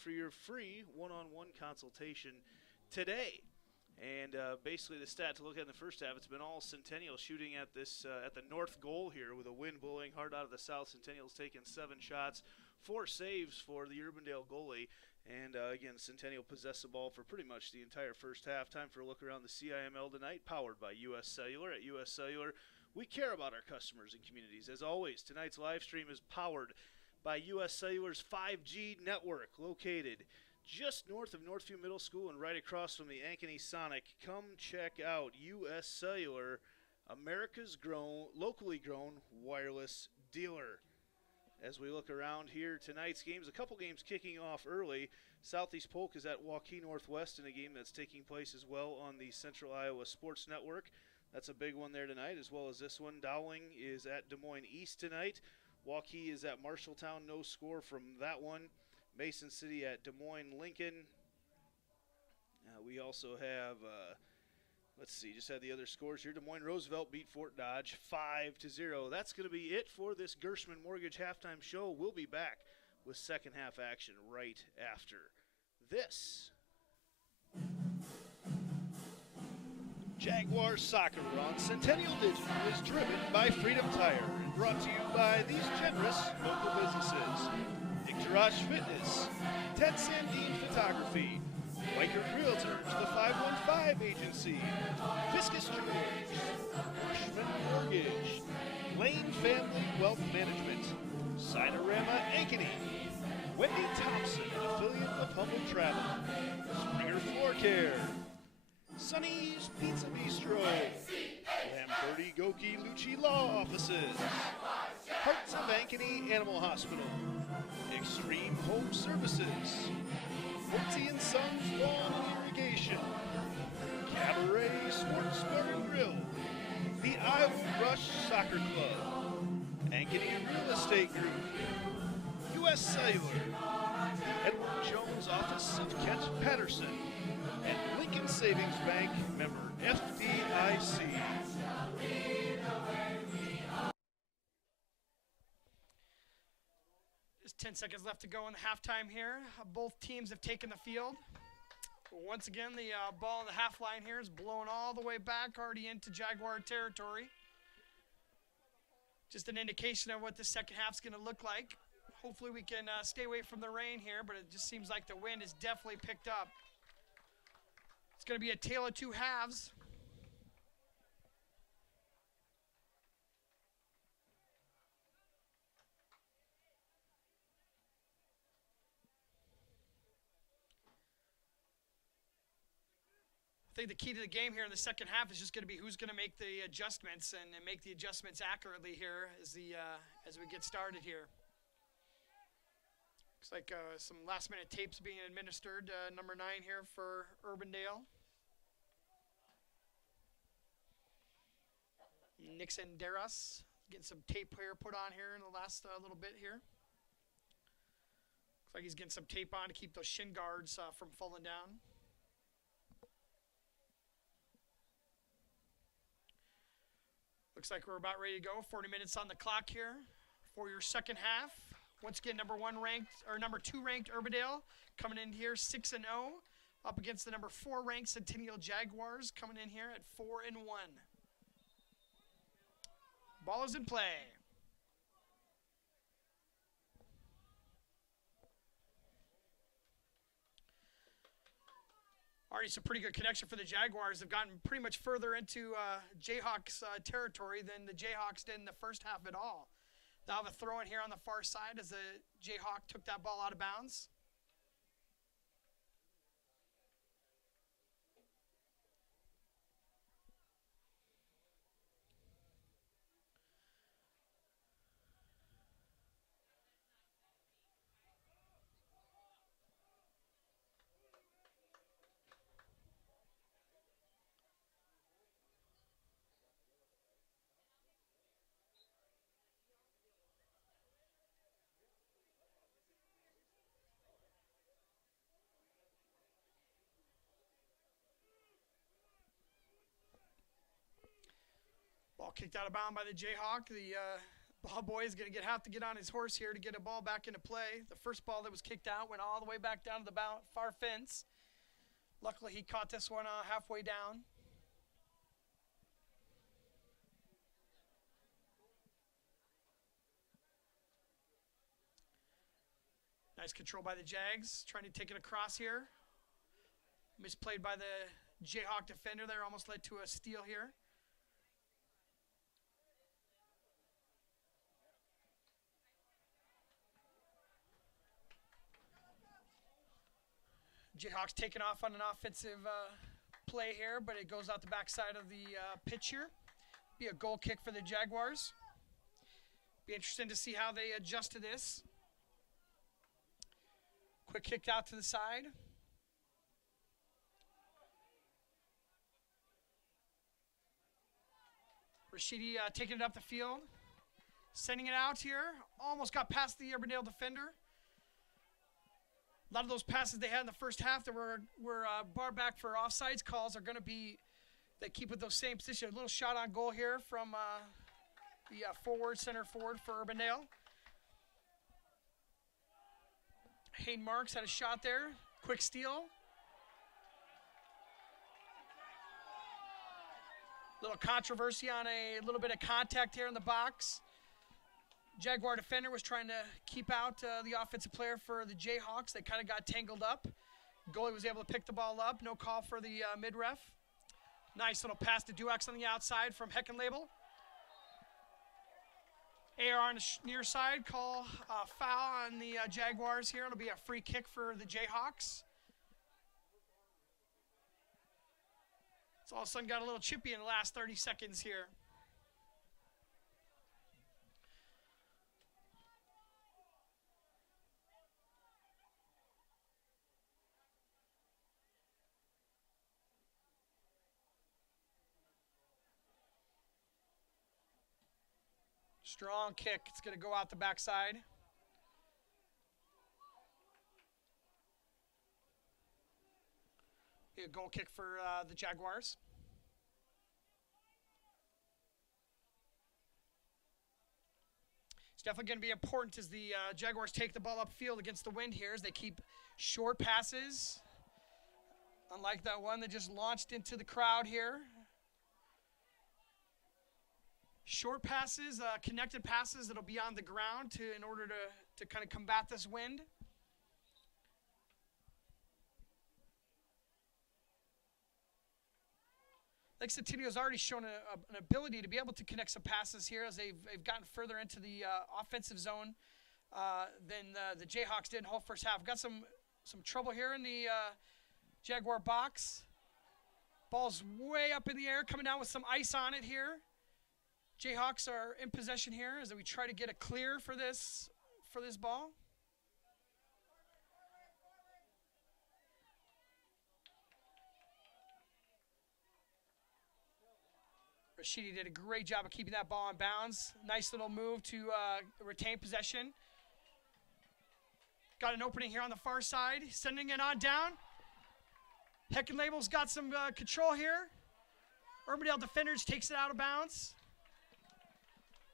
for your free one-on-one consultation today. And basically the stat to look at in the first half, it's been all Centennial shooting at this at the north goal here with a wind blowing hard out of the south. Centennial's taken 7 shots, 4 saves for the Urbandale goalie. And again, Centennial possessed the ball for pretty much the entire first half. Time for a look around the CIML tonight, powered by U.S. Cellular. At U.S. Cellular, we care about our customers and communities. As always, tonight's live stream is powered by U.S. Cellular's 5G network, located just north of Northview Middle School and right across from the Ankeny Sonic. Come check out U.S. Cellular, America's locally grown wireless dealer. As we look around here, tonight's games, a couple games kicking off early. Southeast Polk is at Waukee Northwest in a game that's taking place as well on the Central Iowa Sports Network. That's a big one there tonight, as well as this one. Dowling is at Des Moines East tonight. Waukee is at Marshalltown, no score from that one. Mason City at Des Moines Lincoln. We also have, let's see, just had the other scores here. Des Moines Roosevelt beat Fort Dodge 5-0. That's going to be it for this Gershman Mortgage halftime show. We'll be back with second half action right after this. Jaguar Soccer on Centennial Digital is driven by Freedom Tire and brought to you by these generous local businesses. Garage Fitness, Ted Sandine Photography, White Realtors, the 515 Agency, Fiscus Jewelers, Bushman Mortgage, Lane Family Wealth Management, Cinerama Ankeny, Wendy Thompson, affiliate of Humble Travel, Springer Floor Care, Sonny's Pizza Bistro, Lamberti Goki Lucci Law Offices, Hearts of Ankeny Animal Hospital, Extreme Home Services, Woodsy & Sons Lawn Irrigation, Cabaret Sports Bar and Grill, the Iowa Rush Soccer Club, Ankeny Real Estate Group, U.S. Cellular, Edward Jones Office of Kent Patterson, and Lincoln Savings Bank, member FDIC. There's 10 seconds left to go in the halftime here. Both teams have taken the field. Once again, the ball on the half line here is blown all the way back, already into Jaguar territory. Just an indication of what the second half's going to look like. Hopefully we can stay away from the rain here, but it just seems like the wind has definitely picked up. It's going to be a tale of two halves. think the key to the game here in the second half is just going to be who's going to make the adjustments and make the adjustments accurately here as we get started here. Looks like some last-minute tapes being administered. Number 9 here for Urbandale. Nixon Deras getting some tape here put on here in the last little bit here. Looks like he's getting some tape on to keep those shin guards from falling down. Looks like we're about ready to go. 40 minutes on the clock here for your second half. Once again, number 2 ranked Urbandale coming in here 6-0, up against the number 4 ranked Centennial Jaguars coming in here at 4-1. Ball is in play. Already some pretty good connection for the Jaguars. They've gotten pretty much further into Jayhawks territory than the Jayhawks did in the first half at all. They'll have a throw in here on the far side as the Jayhawk took that ball out of bounds. Ball kicked out of bounds by the Jayhawk. The ball boy is going to have to get on his horse here to get a ball back into play. The first ball that was kicked out went all the way back down to the far fence. Luckily, he caught this one halfway down. Nice control by the Jags, trying to take it across here. Misplayed by the Jayhawk defender there, almost led to a steal here. Jayhawks taking off on an offensive play here, but it goes out the backside of the pitch here. Be a goal kick for the Jaguars. Be interesting to see how they adjust to this. Quick kick out to the side. Rashidi taking it up the field. Sending it out here. Almost got past the Urbandale defender. A lot of those passes they had in the first half that were bar back for offsides calls are going to be, they keep with those same positions. A little shot on goal here from the center forward for Urbandale. Hayden Marks had a shot there. Quick steal. Little controversy on a little bit of contact here in the box. Jaguar defender was trying to keep out the offensive player for the Jayhawks. They kind of got tangled up. Goalie was able to pick the ball up. No call for the mid-ref. Nice little pass to Duax on the outside from Heckenlabel. AR on the near side, call foul on the Jaguars here. It'll be a free kick for the Jayhawks. It's all of a sudden got a little chippy in the last 30 seconds here. Strong kick. It's going to go out the backside. Be a goal kick for the Jaguars. It's definitely going to be important as the Jaguars take the ball upfield against the wind here as they keep short passes. Unlike that one that just launched into the crowd here. Short passes, connected passes that'll be on the ground in order to kind of combat this wind. Like Centennial's already shown an ability to be able to connect some passes here as they've gotten further into the offensive zone than the Jayhawks did in the whole first half. Got some trouble here in the Jaguar box. Ball's way up in the air, coming down with some ice on it here. Jayhawks are in possession here as we try to get a clear for this ball. Rashidi did a great job of keeping that ball in bounds. Nice little move to retain possession. Got an opening here on the far side, sending it on down. Heckenlabel's got some control here. Urbandale defenders takes it out of bounds.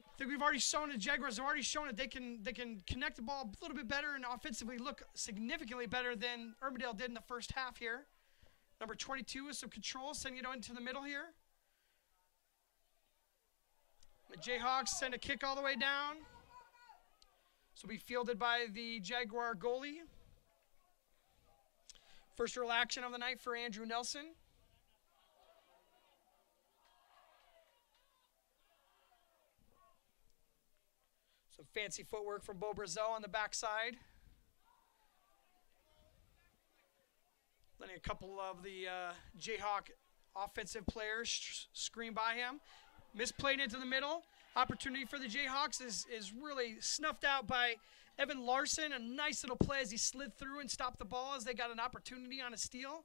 I think we've already shown the Jaguars have already shown that they can connect the ball a little bit better and offensively look significantly better than Urbandale did in the first half here. Number 22 with some control, sending it into the middle here. The Jayhawks send a kick all the way down. This will be fielded by the Jaguar goalie. First real action of the night for Andrew Nelson. Some fancy footwork from Beau Brazeau on the backside. Letting a couple of the Jayhawk offensive players scream by him. Misplayed into the middle. Opportunity for the Jayhawks is really snuffed out by Evan Larson. A nice little play as he slid through and stopped the ball as they got an opportunity on a steal.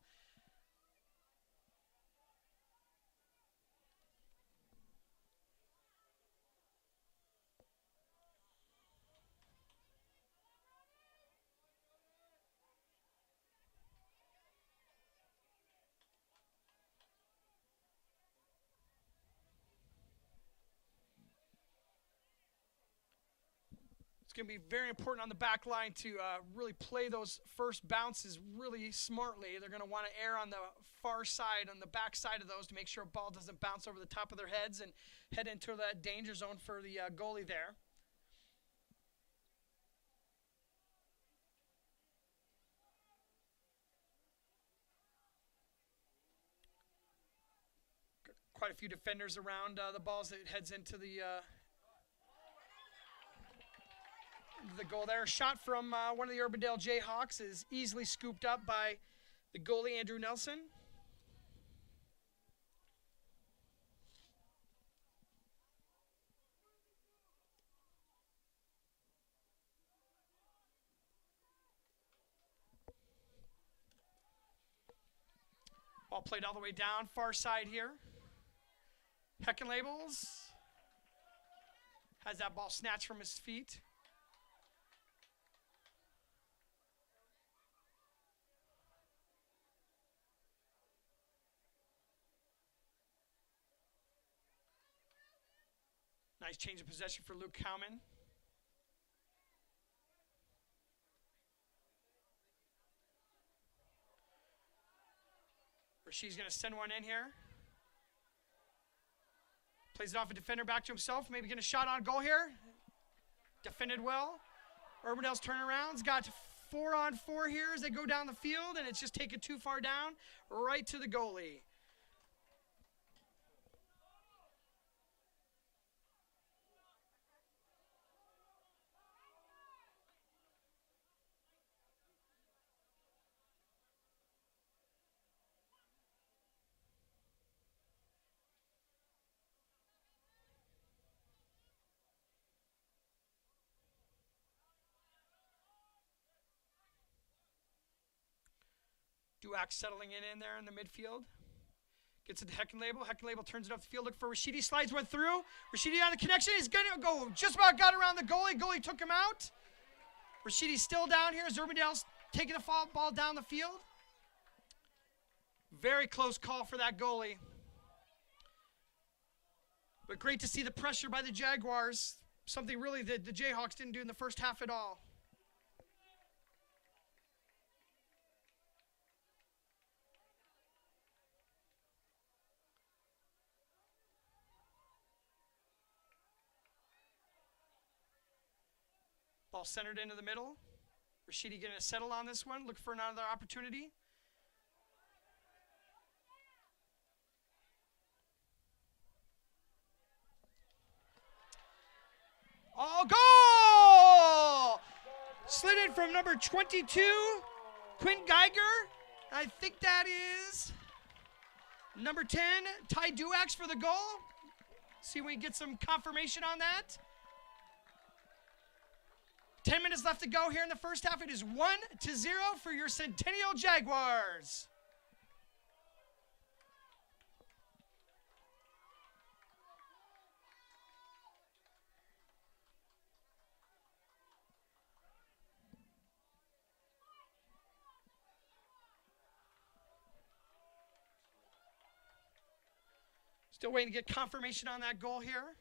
It's going to be very important on the back line to really play those first bounces really smartly. They're going to want to err on the far side, on the back side of those to make sure a ball doesn't bounce over the top of their heads and head into that danger zone for the goalie there. Quite a few defenders around the balls that heads into the goal there. Shot from one of the Urbandale Jayhawks is easily scooped up by the goalie, Andrew Nelson. Ball played all the way down, far side here. Heckenlabels has that ball snatched from his feet. Nice change of possession for Luke Cowman. Rasheed's going to send one in here. Plays it off a defender back to himself. Maybe getting a shot on goal here. Defended well. Urbandale's turnarounds. Got 4-on-4 here as they go down the field, and it's just taken too far down, right to the goalie. Duac settling it in there in the midfield. Gets it to Heckenlabel. Heckenlabel turns it up the field. Look for Rashidi. Slides one through. Rashidi on the connection. He's going to go. Just about got around the goalie. Goalie took him out. Rashidi's still down here. Urbandale's taking the ball down the field. Very close call for that goalie. But great to see the pressure by the Jaguars. Something really that the Jayhawks didn't do in the first half at all. Ball centered into the middle. Rashidi getting a settle on this one. Look for another opportunity. Oh, goal! Slid in from number 22, Quinn Geiger. I think that is Number 10, Ty Duax for the goal. See if we can get some confirmation on that. 10 minutes left to go here in the first half. It is 1-0 for your Centennial Jaguars. Still waiting to get confirmation on that goal here.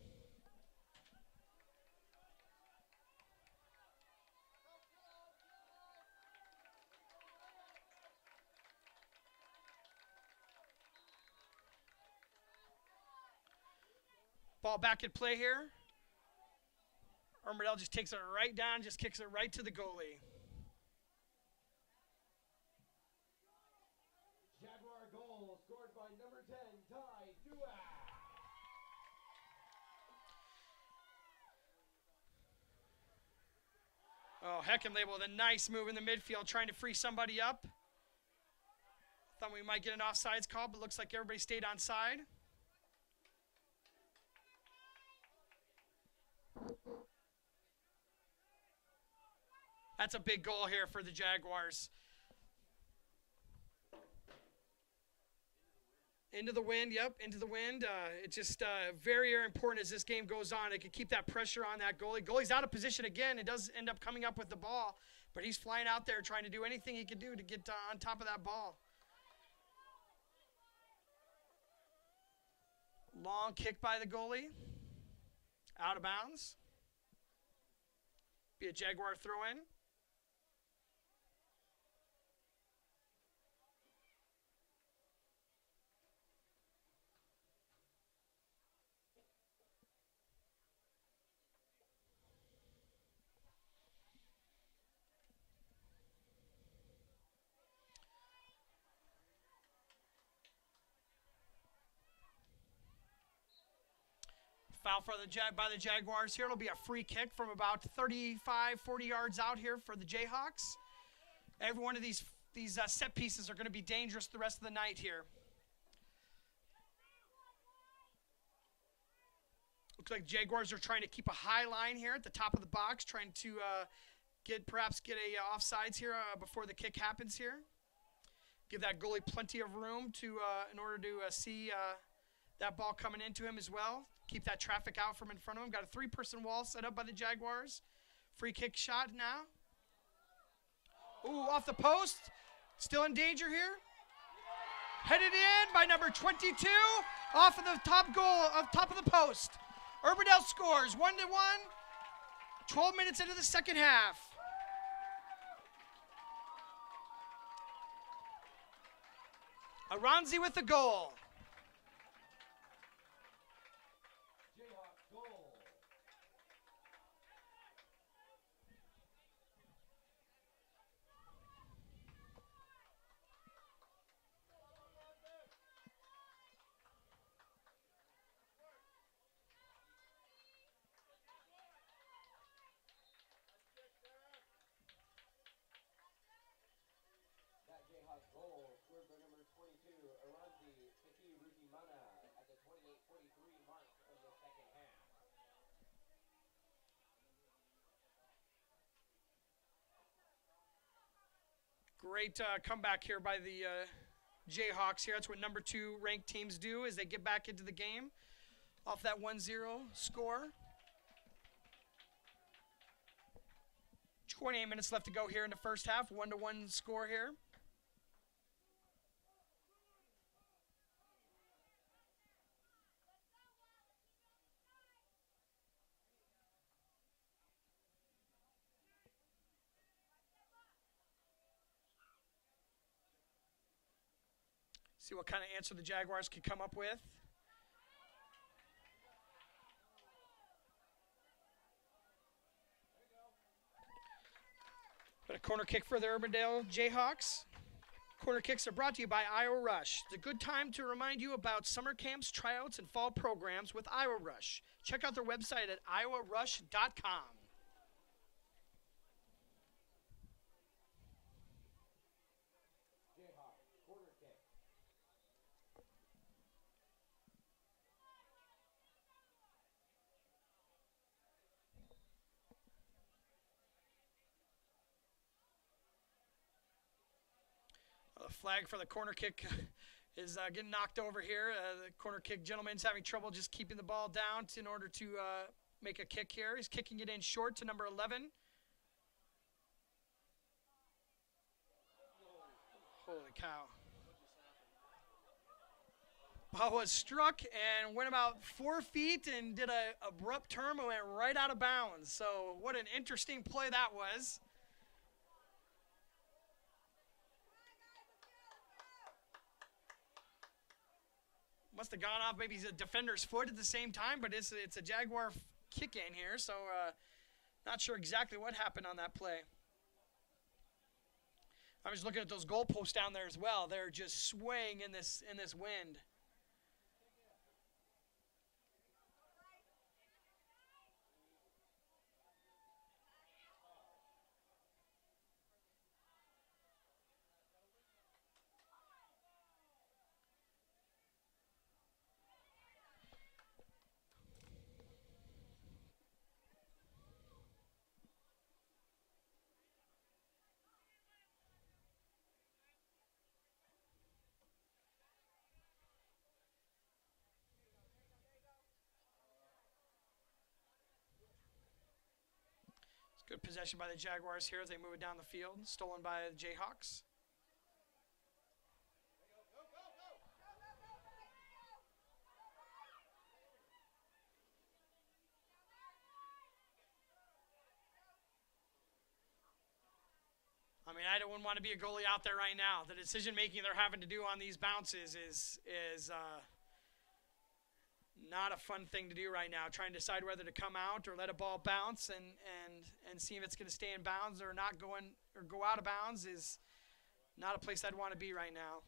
Ball back at play here. Urbandale just takes it right down, just kicks it right to the goalie. Jaguar goal scored by number 10, Ty Duax. Oh, Heckenlabel with a nice move in the midfield, trying to free somebody up. Thought we might get an offsides call, but looks like everybody stayed onside. That's a big goal here for the Jaguars. Into the wind, yep, into the wind. It's just very, very important as this game goes on. It can keep that pressure on that goalie. Goalie's out of position again. It does end up coming up with the ball, but he's flying out there trying to do anything he can do to get on top of that ball. Long kick by the goalie. Out of bounds. Be a Jaguar throw-in. Foul for by the Jaguars here. It'll be a free kick from about 35, 40 yards out here for the Jayhawks. Every one of these set pieces are going to be dangerous the rest of the night here. Looks like Jaguars are trying to keep a high line here at the top of the box, trying to perhaps get a offsides here before the kick happens here. Give that goalie plenty of room to in order to see that ball coming into him as well. Keep that traffic out from in front of him. Got a three-person wall set up by the Jaguars. Free kick shot now. Ooh, off the post. Still in danger here. Headed in by number 22. Off of the top of the post. Urbandale scores 1-1. 12 minutes into the second half. Aranzi with the goal. Great comeback here by the Jayhawks here. That's what number 2 ranked teams do as they get back into the game off that 1-0 score. 28 minutes left to go here in the first half. 1-1 score here. See what kind of answer the Jaguars can come up with. But a corner kick for the Urbandale Jayhawks. Corner kicks are brought to you by Iowa Rush. It's a good time to remind you about summer camps, tryouts, and fall programs with Iowa Rush. Check out their website at iowarush.com. Flag for the corner kick is getting knocked over here. The corner kick gentleman's having trouble just keeping the ball down in order to make a kick here. He's kicking it in short to number 11. Holy cow. Ball was struck and went about 4 feet and did a abrupt turn and went right out of bounds. So what an interesting play that was. Must have gone off maybe a defender's foot at the same time, but it's a Jaguar kick in here, so not sure exactly what happened on that play. I was looking at those goalposts down there as well. They're just swaying in this wind. Good possession by the Jaguars here as they move it down the field. Stolen by the Jayhawks. I mean, I wouldn't want to be a goalie out there right now. The decision making they're having to do on these bounces is not a fun thing to do right now. Trying to decide whether to come out or let a ball bounce and see if it's going to stay in bounds or not go out of bounds is not a place I'd want to be right now.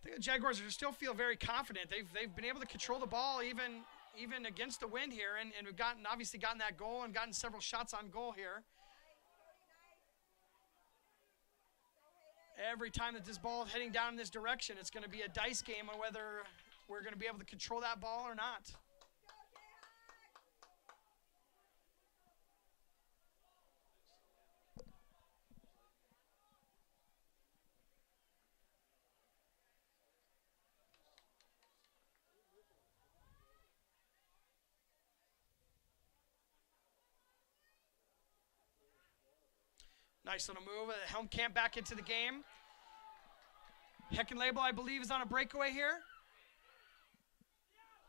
I think the Jaguars still feel very confident. They've been able to control the ball even against the wind here, and we've obviously gotten that goal and gotten several shots on goal here. Every time that this ball is heading down in this direction, it's going to be a dice game on whether we're going to be able to control that ball or not. Nice little move. Helmkamp back into the game. Heckenlabel, I believe, is on a breakaway here.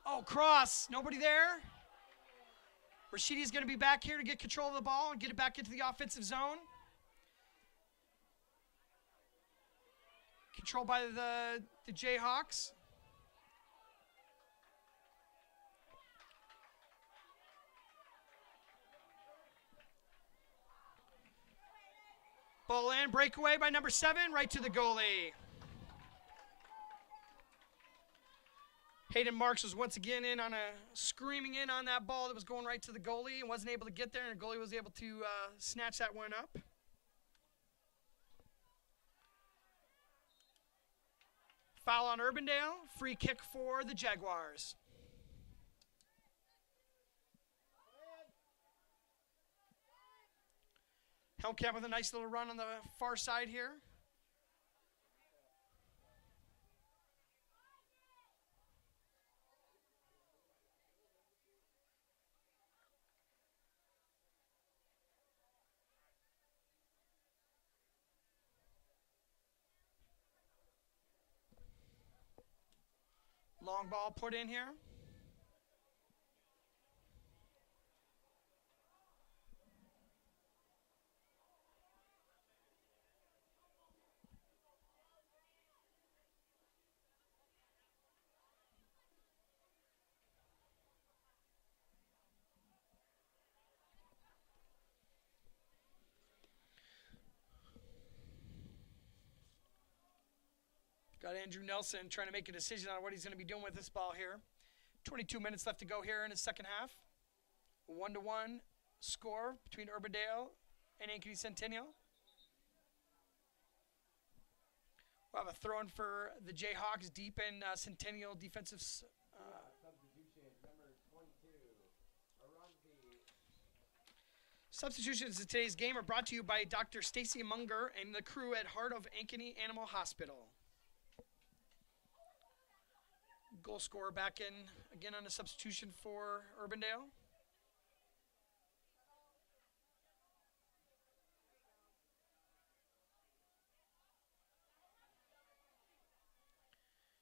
Oh, cross. Nobody there. Rashidi's going to be back here to get control of the ball and get it back into the offensive zone. Controlled by the Jayhawks. Ball in, breakaway by number 7, right to the goalie. Hayden Marks was once again screaming in on that ball that was going right to the goalie and wasn't able to get there, and the goalie was able to snatch that one up. Foul on Urbandale, free kick for the Jaguars. Helmkamp with a nice little run on the far side here. Long ball put in here. Got Andrew Nelson trying to make a decision on what he's going to be doing with this ball here. 22 minutes left to go here in the second half. 1-1 score between Urbandale and Ankeny Centennial. We'll have a throw-in for the Jayhawks deep in Centennial defensive. Substitution number 22, Aranzi. Substitutions in today's game are brought to you by Dr. Stacy Munger and the crew at Heart of Ankeny Animal Hospital. Goal scorer back in again on a substitution for Urbandale.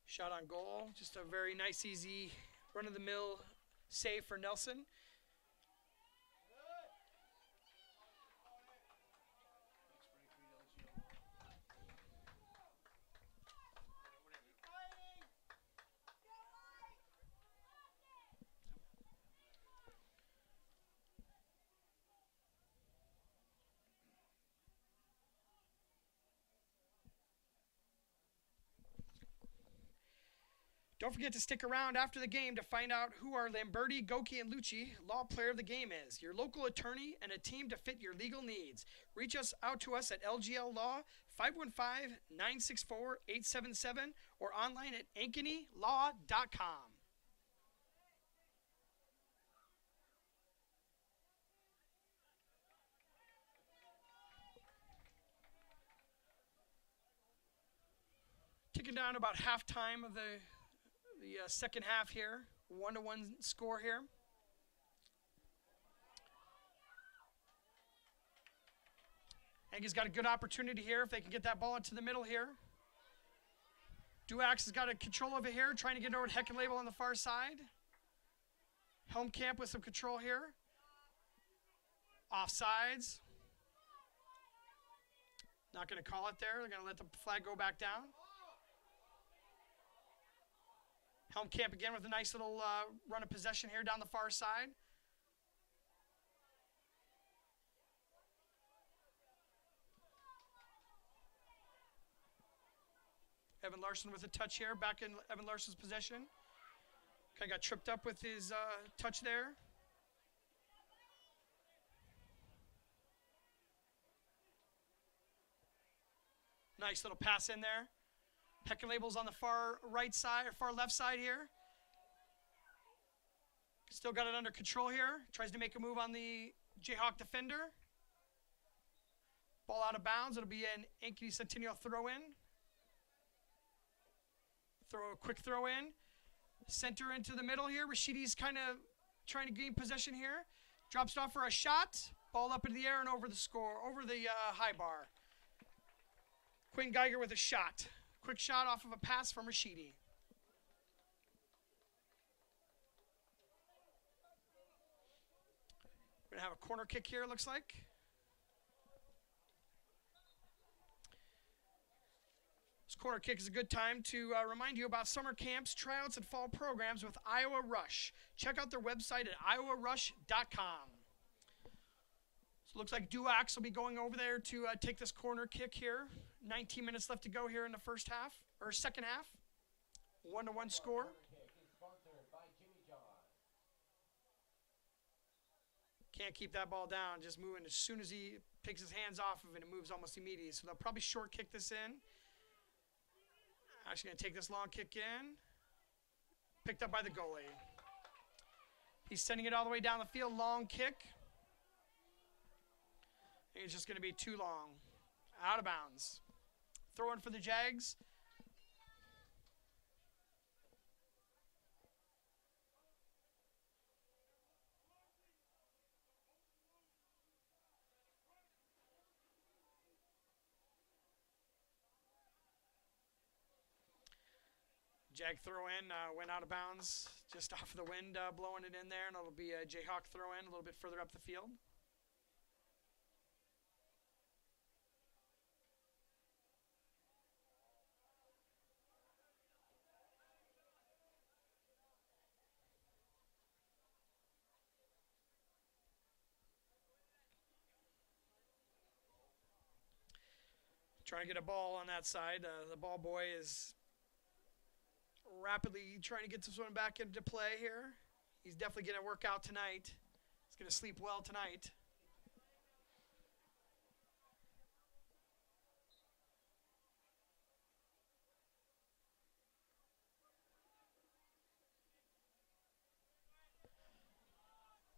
Shot on goal, just a very nice, easy, run-of-the-mill save for Nelson. Don't forget to stick around after the game to find out who our Lamberti, Goki, and Lucci Law Player of the Game is. Your local attorney and a team to fit your legal needs. Reach us out to us at LGL Law 515-964-877 or online at ankenylaw.com. Ticking down about halftime of the second half here. 1-1 score here. Ankey's got a good opportunity here if they can get that ball into the middle here. Duax has got a control over here, trying to get over to Heckenlabel on the far side. Helmkamp with some control here. Offsides. Not going to call it there. They're going to let the flag go back down. Helmkamp again with a nice little run of possession here down the far side. Evan Larson with a touch here, back in Evan Larson's possession. Kind of got tripped up with his touch there. Nice little pass in there. Heckenlabel's on the far right side, or far left side here. Still got it under control here. Tries to make a move on the Jayhawk defender. Ball out of bounds. It'll be an Ankeny Centennial throw in. Throw a quick throw in. Center into the middle here. Rashidi's kind of trying to gain possession here. Drops it off for a shot. Ball up into the air and over the score, over the high bar. Quinn Geiger with a shot. Quick shot off of a pass from Rashidi. We're going to have a corner kick here, it looks like. This corner kick is a good time to remind you about summer camps, tryouts, and fall programs with Iowa Rush. Check out their website at iowarush.com. So it looks like Duax will be going over there to take this corner kick here. 19 minutes left to go here in the first half, or second half. 1-1 score. Can't keep that ball down, just moving. As soon as he takes his hands off of it, it moves almost immediately. So they'll probably short kick this in. Actually going to take this long kick in. Picked up by the goalie. He's sending it all the way down the field. Long kick. And it's just going to be too long. Out of bounds. Throw in for the Jags. Jag throw in went out of bounds just off the wind, blowing it in there, and it'll be a Jayhawk throw in a little bit further up the field. Trying to get a ball on that side. The ball boy is rapidly trying to get this one back into play here. He's definitely going to work out tonight. He's going to sleep well tonight.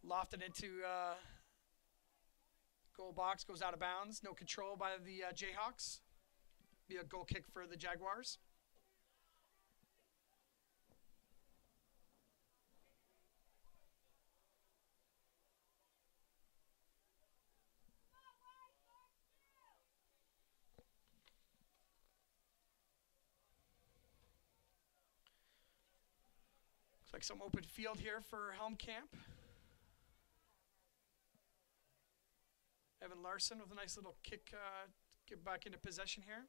Lofted into Goal box goes out of bounds. No control by the Jayhawks. Be a goal kick for the Jaguars. Looks like some open field here for Helm Camp. Evan Larson with a nice little kick, get back into possession here.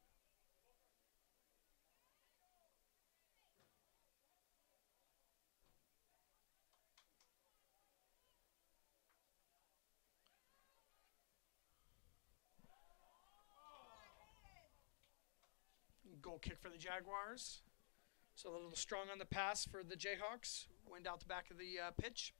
Goal kick for the Jaguars. So a little strong on the pass for the Jayhawks. Went out the back of the pitch.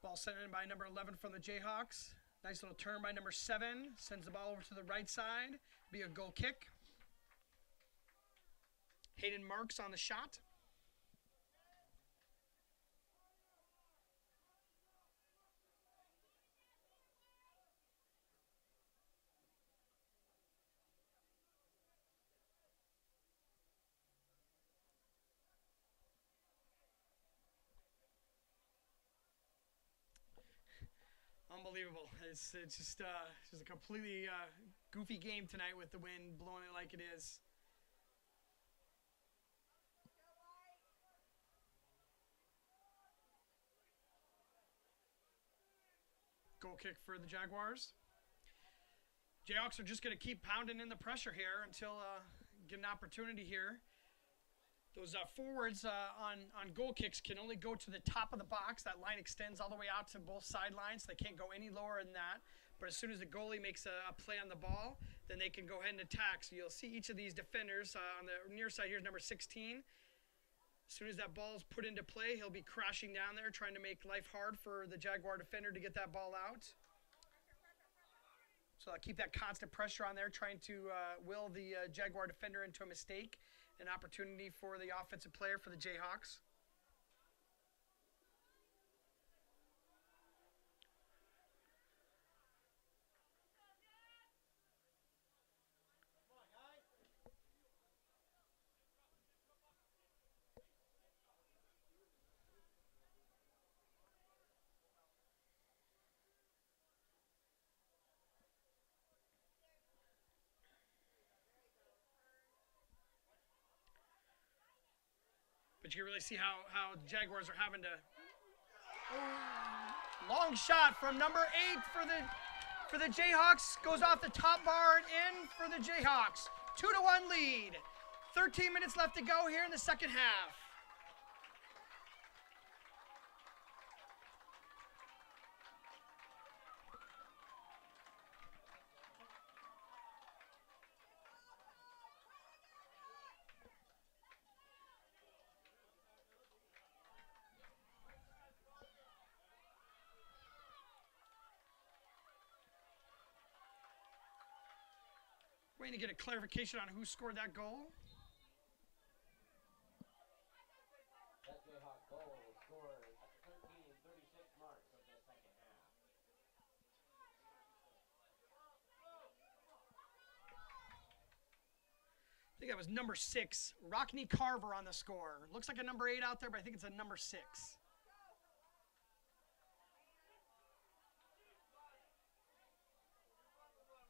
Ball sent in by number 11 from the Jayhawks. Nice little turn by number 7. Sends the ball over to the right side. Be a goal kick. Hayden Marks on the shot. Unbelievable. It's just a completely goofy game tonight with the wind blowing it like it is. Goal kick for the Jaguars. Jayhawks are just going to keep pounding in the pressure here until get an opportunity here. Those forwards on goal kicks can only go to the top of the box. That line extends all the way out to both sidelines. So they can't go any lower than that. But as soon as the goalie makes a play on the ball, then they can go ahead and attack. So you'll see each of these defenders on the near side here is number 16. As soon as that ball is put into play, he'll be crashing down there, trying to make life hard for the Jaguar defender to get that ball out. So keep that constant pressure on there, trying to will the Jaguar defender into a mistake. An opportunity for the offensive player for the Jayhawks. But you can really see how the Jaguars are having to. Long shot from number 8 for the Jayhawks. Goes off the top bar and in for the Jayhawks. 2-1 lead. 13 minutes left to go here in the second half. Waiting to get a clarification on who scored that goal. That Jayhawk goal was scored at the 13:36 mark of the second half. I think that was number 6, Rockney Carver on the score. Looks like a number 8 out there, but I think it's a number 6.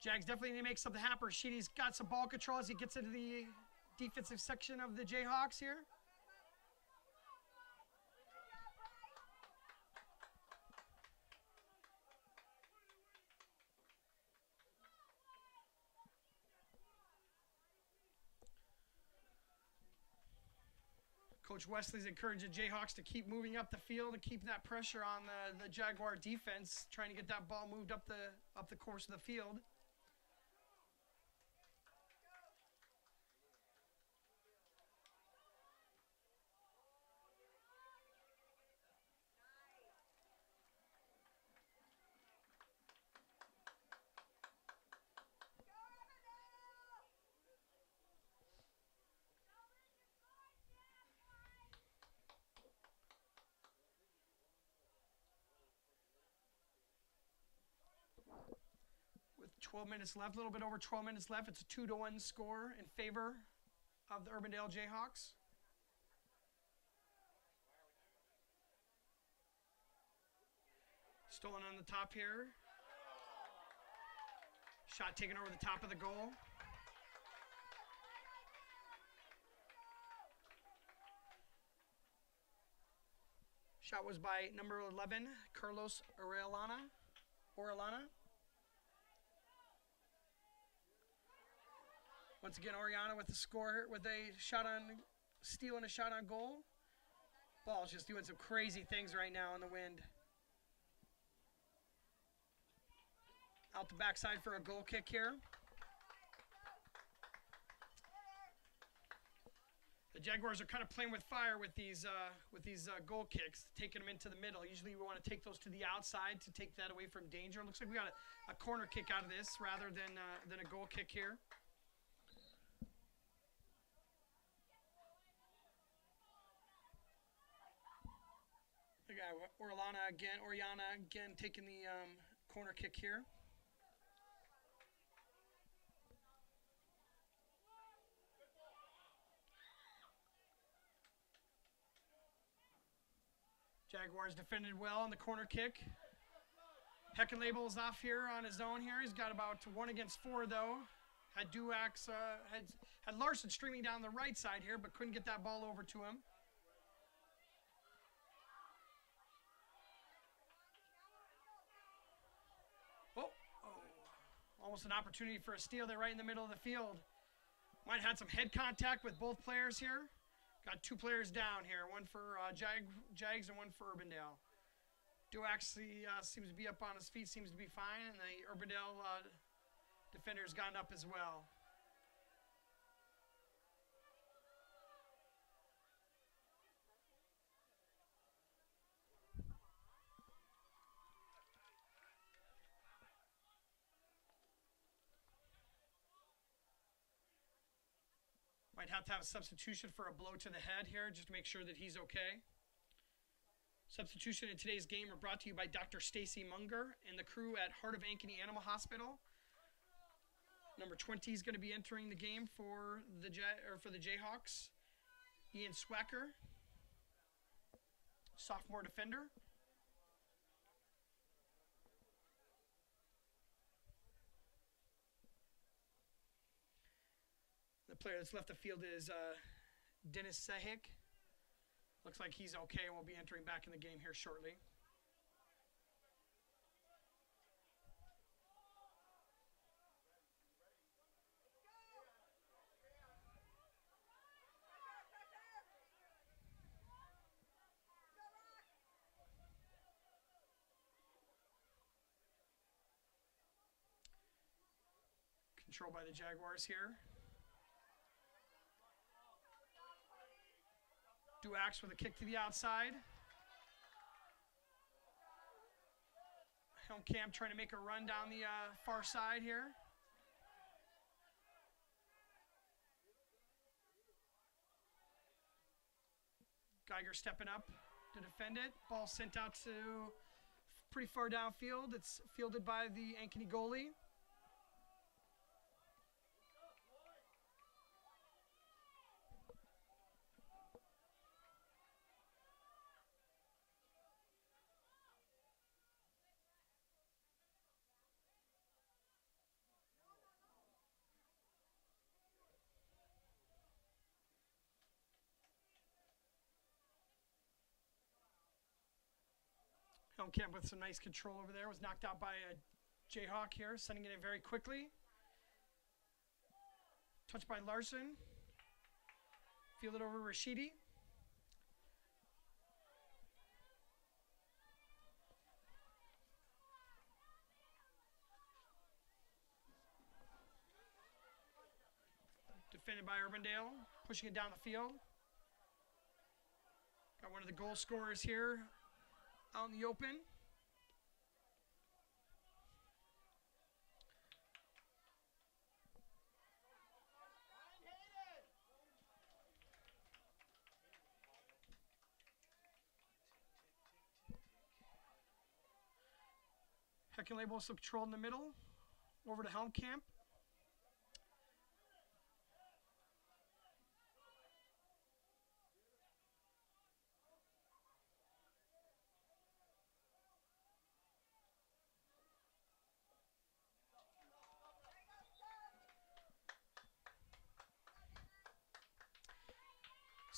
Jags definitely need to make something happen. Sheedy's got some ball control as he gets into the defensive section of the Jayhawks here. Coach Wesley's encouraged the Jayhawks to keep moving up the field and keep that pressure on the Jaguar defense, trying to get that ball moved up the course of the field. With 12 minutes left, a little bit over 12 minutes left, it's a 2-1 score in favor of the Urbandale Jayhawks. Stolen on the top here. Shot taken over the top of the goal. Shot was by number 11, Carlos Orellana. Once again, Oriana with the score, with a shot on steal and a shot on goal. Ball's just doing some crazy things right now in the wind. Out the backside for a goal kick here. The Jaguars are kind of playing with fire with these goal kicks, taking them into the middle. Usually we want to take those to the outside to take that away from danger. Looks like we got a corner kick out of this rather than a goal kick here. Oriana again taking the corner kick here. Jaguars defended well on the corner kick. Heckenlabel is off here on his own here. He's got about 1 against 4 though. Had Duax, had Larson streaming down the right side here, but couldn't get that ball over to him. Almost an opportunity for a steal there right in the middle of the field. Might have had some head contact with both players here. Got 2 players down here, one for Jags and one for Urbandale. Duax seems to be up on his feet, seems to be fine, and the Urbandale defender's gotten up as well. Might have to have a substitution for a blow to the head here, just to make sure that he's okay. Substitution in today's game are brought to you by Dr. Stacy Munger and the crew at Heart of Ankeny Animal Hospital. Number 20 is going to be entering the game for the Jayhawks. Ian Swacker, sophomore defender. The player that's left the field is Dennis Sahik. Looks like he's okay and will be entering back in the game here shortly. Controlled by the Jaguars here. Duax with a kick to the outside. Helmkamp trying to make a run down the far side here. Geiger stepping up to defend it. Ball sent out to pretty far downfield. It's fielded by the Ankeny goalie. Helmkamp with some nice control over there. Was knocked out by a Jayhawk here, sending it in very quickly. Touched by Larson. Fielded over Rashidi. defended by Urbandale, pushing it down the field. Got one of the goal scorers here out in the open. Ankeny also controlled in the middle. Over to Helmkamp.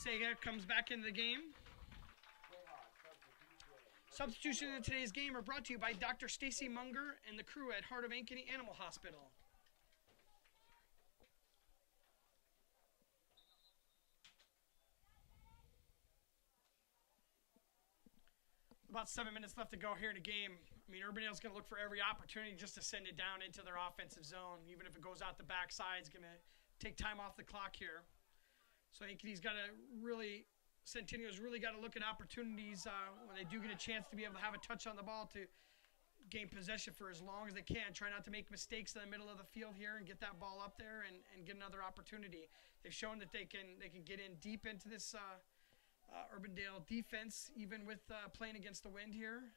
Sega comes back into the game. Substitutions in today's game are brought to you by Dr. Stacy Munger and the crew at Heart of Ankeny Animal Hospital. About 7 minutes left to go here in the game. I mean, Urbandale's going to look for every opportunity just to send it down into their offensive zone. Even if it goes out the backside, it's going to take time off the clock here. So Ankeny's got to really, Centennial's really got to look at opportunities when they do get a chance to be able to have a touch on the ball to gain possession for as long as they can. Try not to make mistakes in the middle of the field here and get that ball up there and get another opportunity. They've shown that they can get in deep into this Urbandale defense, even with playing against the wind here.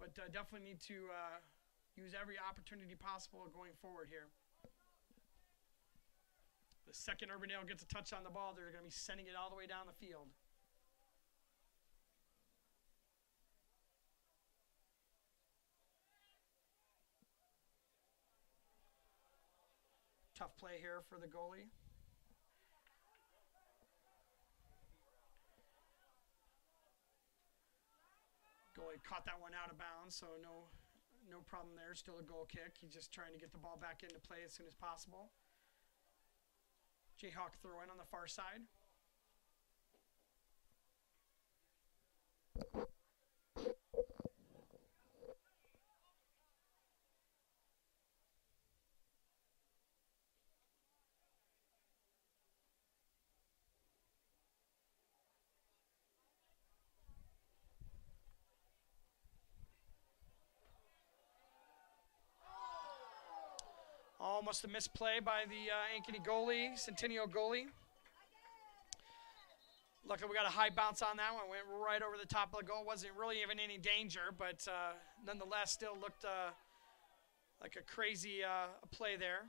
But definitely need to use every opportunity possible going forward here. The second Urbandale gets a touch on the ball, they're going to be sending it all the way down the field. Tough play here for the goalie. Goalie caught that one out of bounds, so no problem there. Still a goal kick. He's just trying to get the ball back into play as soon as possible. Jayhawk throw in on the far side. Almost a misplay by the Ankeny goalie, Centennial goalie. Luckily, we got a high bounce on that one. Went right over the top of the goal. Wasn't really even any danger, but nonetheless, still looked like a crazy play there.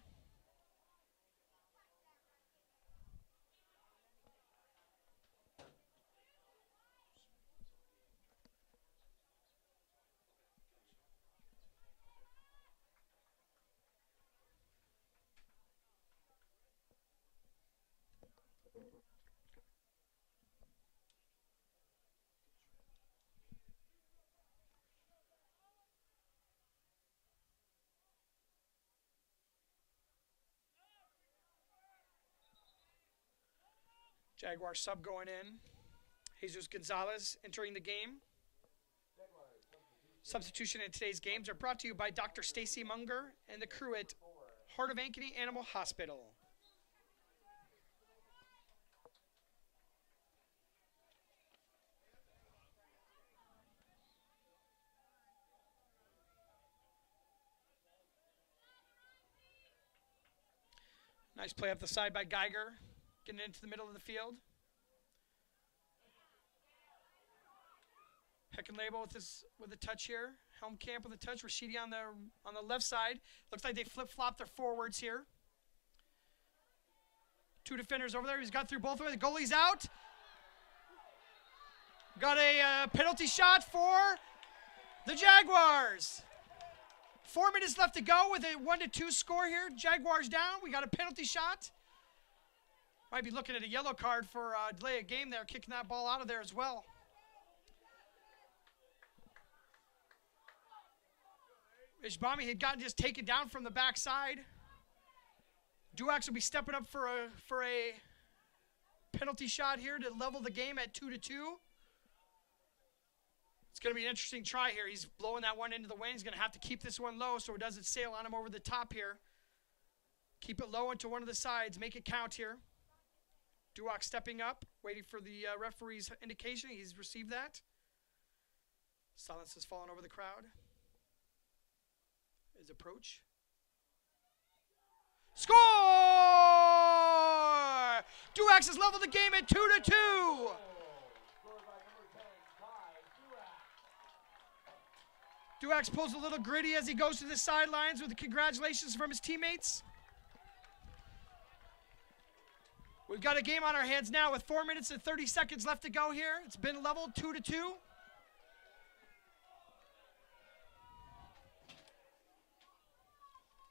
Jaguar sub going in. Jesus Gonzalez entering the game. Substitution in today's games are brought to you by Dr. Stacy Munger and the crew at Heart of Ankeny Animal Hospital. Nice play up the side by Geiger. Getting into the middle of the field. Heckenlabel with a touch here. Helmkamp with a touch. Rashidi on the left side. Looks like they flip-flop their forwards here. Two defenders over there. He's got through both of them. The goalie's out. Got a penalty shot for the Jaguars. 4 minutes left to go with a 1-2 score here. Jaguars down. We got a penalty shot. Might be looking at a yellow card for delay of game there, kicking that ball out of there as well. Ishbami had gotten just taken down from the backside. Duax will be stepping up for a penalty shot here to level the game at 2-2. It's going to be an interesting try here. He's blowing that one into the wind. He's going to have to keep this one low so it doesn't sail on him over the top here. Keep it low into one of the sides. Make it count here. Duak stepping up, waiting for the referee's indication. He's received that. Silence has fallen over the crowd. His approach. Score! Duax has leveled the game at 2-2. Duax pulls a little gritty as he goes to the sidelines with the congratulations from his teammates. We've got a game on our hands now with 4 minutes and 30 seconds left to go here. It's been leveled 2-2.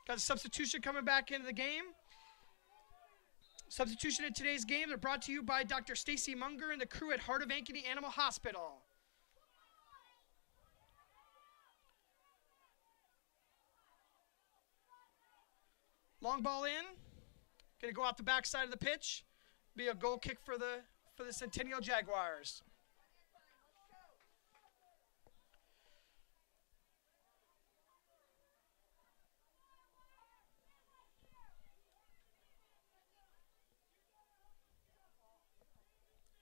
Got a substitution coming back into the game. Substitution in today's game, they're brought to you by Dr. Stacy Munger and the crew at Heart of Ankeny Animal Hospital. Long ball in. Going to go out the backside of the pitch. Be a goal kick for the Centennial Jaguars.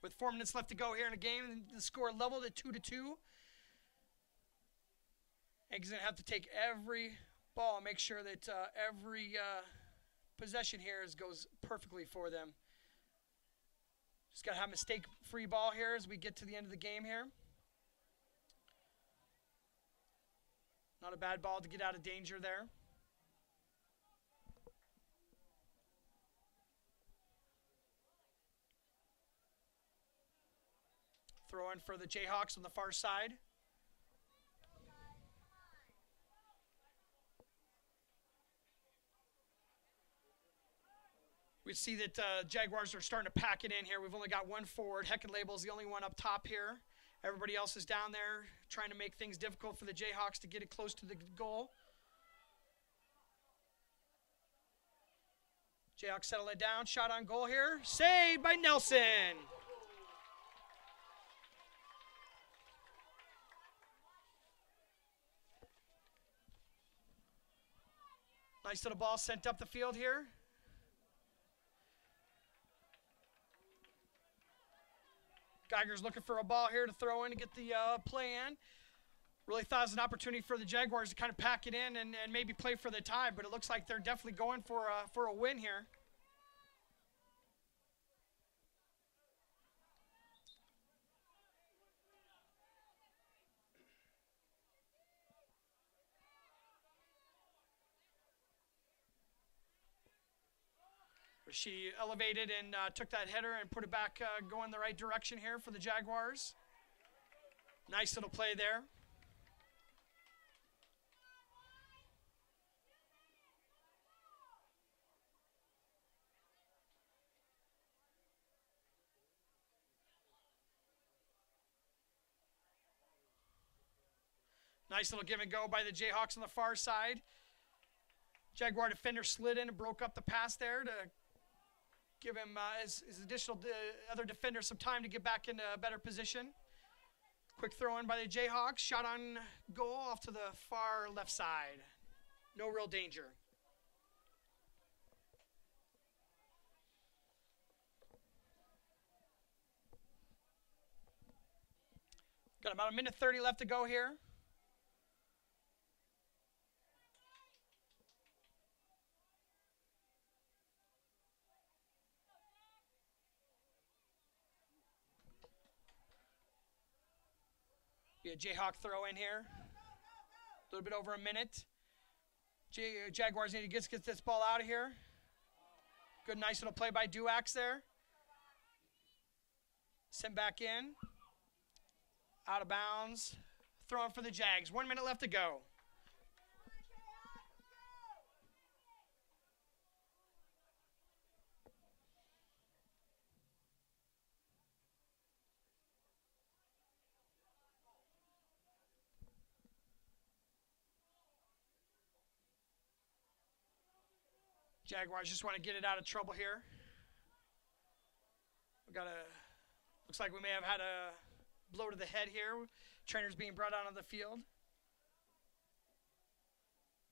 With 4 minutes left to go here in the game, the score leveled at 2-2. Egg's going to have to take every ball and make sure that every possession here goes perfectly for them. Just got to have a mistake-free ball here as we get to the end of the game here. Not a bad ball to get out of danger there. Throw in for the Jayhawks on the far side. We see that Jaguars are starting to pack it in here. We've only got one forward. Heckenlabel is the only one up top here. Everybody else is down there trying to make things difficult for the Jayhawks to get it close to the goal. Jayhawks settle it down. Shot on goal here. Saved by Nelson. Nice little ball sent up the field here. Geiger's looking for a ball here to throw in to get the play in. Really thought it was an opportunity for the Jaguars to kind of pack it in and maybe play for the tie, but it looks like they're definitely going for a win here. She elevated and took that header and put it back going the right direction here for the Jaguars. Nice little play there. Nice little give and go by the Jayhawks on the far side. Jaguar defender slid in and broke up the pass there to give him his additional other defender some time to get back into a better position. Quick throw in by the Jayhawks. Shot on goal off to the far left side. No real danger. Got about 1:30 left to go here. Be a Jayhawk throw in here. A little bit over a minute. Jaguars need to get this ball out of here. Good, nice little play by Duax there. Sent back in. Out of bounds. Throwing for the Jags. 1 minute left to go. Jaguars just want to get it out of trouble here. Looks like we may have had a blow to the head here. Trainers being brought out on the field.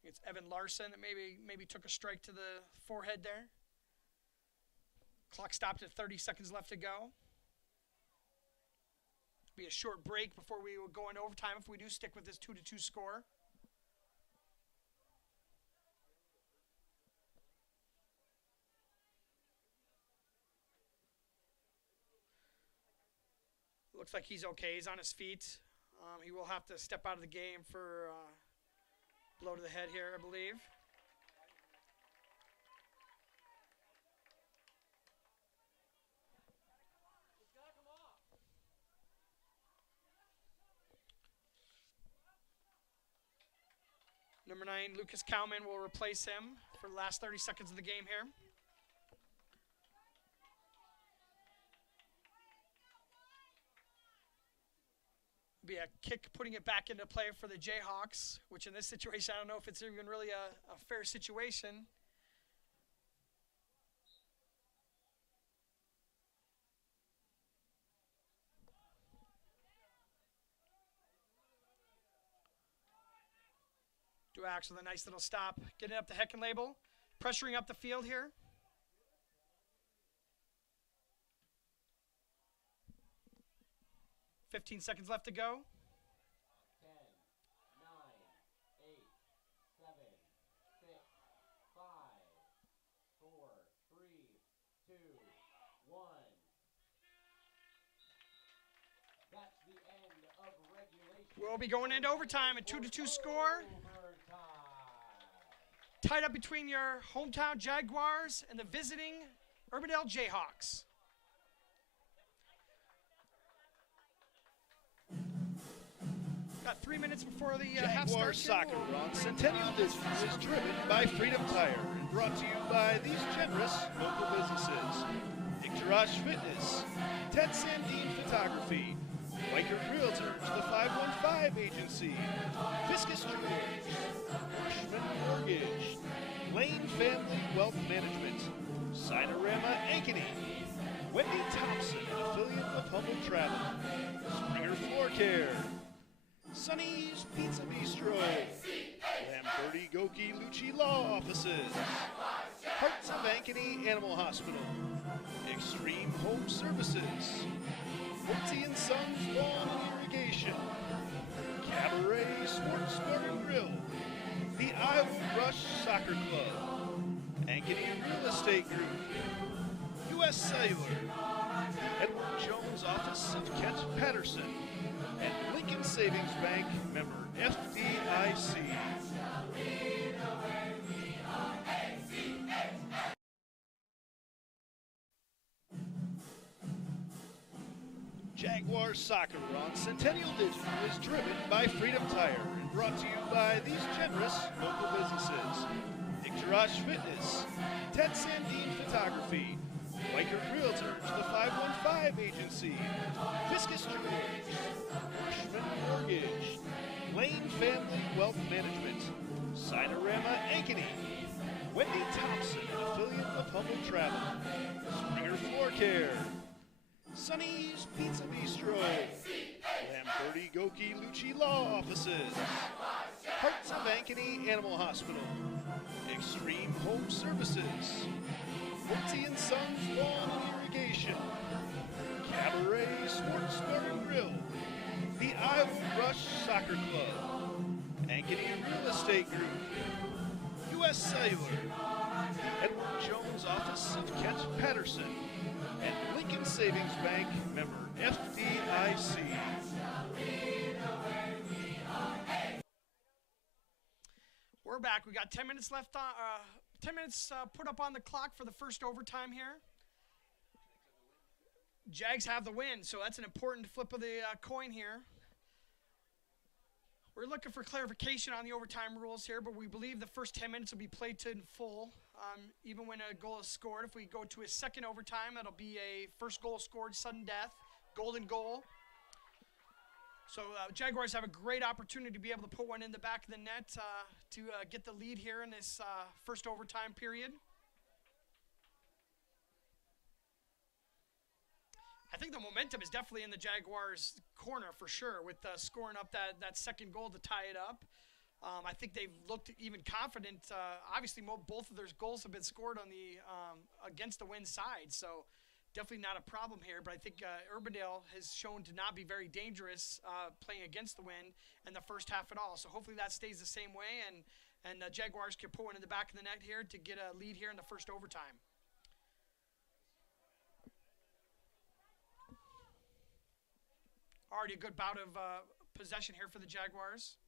It's Evan Larson that maybe took a strike to the forehead there. Clock stopped at 30 seconds left to go. Be a short break before we will go into overtime if we do stick with this 2-2 score. Looks like he's okay. He's on his feet. He will have to step out of the game for blow to the head here, I believe. Number 9, Lucas Cowman will replace him for the last 30 seconds of the game here. Be a kick putting it back into play for the Jayhawks, which in this situation, I don't know if it's even really a fair situation. Duax with a nice little stop, getting up the Hecken label, pressuring up the field here. $15 seconds left to go. 10, 9, 8, 7, 6, 5, 4, 3, 2, 1. That's the end of regulation. We'll be going into overtime, a 2-2 score. Tied up between your hometown Jaguars and the visiting Urbandale Jayhawks. Got 3 minutes before the half Jaguar start. Soccer on Centennial Digital is driven by Freedom Tire and brought to you by these generous local businesses: Ictorosh Fitness, Ted Sandine Photography, Weicker Realtors, the 515 Agency, Fiscus Jewelers, Bushman Mortgage, Lane Family Wealth Management, Cinerama Ankeny, Wendy Thompson, an affiliate of Humble Travel, Springer Floor Care, Sonny's Pizza Bistro, Lamberti Goki Lucci Law Offices, Hearts of Ankeny Animal Hospital, Extreme Home Services, Woodsy & Sons Lawn and Irrigation, Cabaret Sports Bar and Grill, the Iowa Rush Soccer Club, Ankeny Real Estate Group, U.S. Cellular, Edward Jones Office of Kent Patterson, and Lincoln Savings Bank, member FDIC. Jaguar Soccer on Centennial Digital is driven by Freedom Tire and brought to you by these generous local businesses: Ictorosh Fitness, Ted Sandine Photography, Weicker Realtors, the 515 Agency, Fiscus Jewelers, Bushman Mortgage, Lane Family Wealth Management, Cinerama Ankeny, Wendy Thompson, an affiliate of Humble Travel, Springer Floor Care, Sonny's Pizza Bistro, Lamberti Goki Lucci Law Offices, Hearts of Ankeny Animal Hospital, Extreme Home Services, Woodsy & Sons Lawn and Irrigation, Cabaret Sports Bar and Grill, the Iowa Rush Soccer Club, Ankeny Real Estate Group, U.S. Cellular, Edward Jones Office of Kent Patterson, and Lincoln Savings Bank, member FDIC. We're back. We got 10 minutes left. 10 minutes put up on the clock for the first overtime here. Jags have the win, so that's an important flip of the coin here. We're looking for clarification on the overtime rules here, but we believe the first 10 minutes will be played to in full, even when a goal is scored. If we go to a second overtime, that'll be a first goal scored, sudden death, golden goal. So Jaguars have a great opportunity to be able to put one in the back of the net to get the lead here in this first overtime period. I think the momentum is definitely in the Jaguars' corner for sure, with scoring up that second goal to tie it up. I think they've looked even confident. Obviously, both of their goals have been scored on the against the wind side, so definitely not a problem here. But I think Urbandale has shown to not be very dangerous playing against the wind in the first half at all. So hopefully that stays the same way, and the Jaguars can put one in the back of the net here to get a lead here in the first overtime. Already a good bout of possession here for the Jaguars.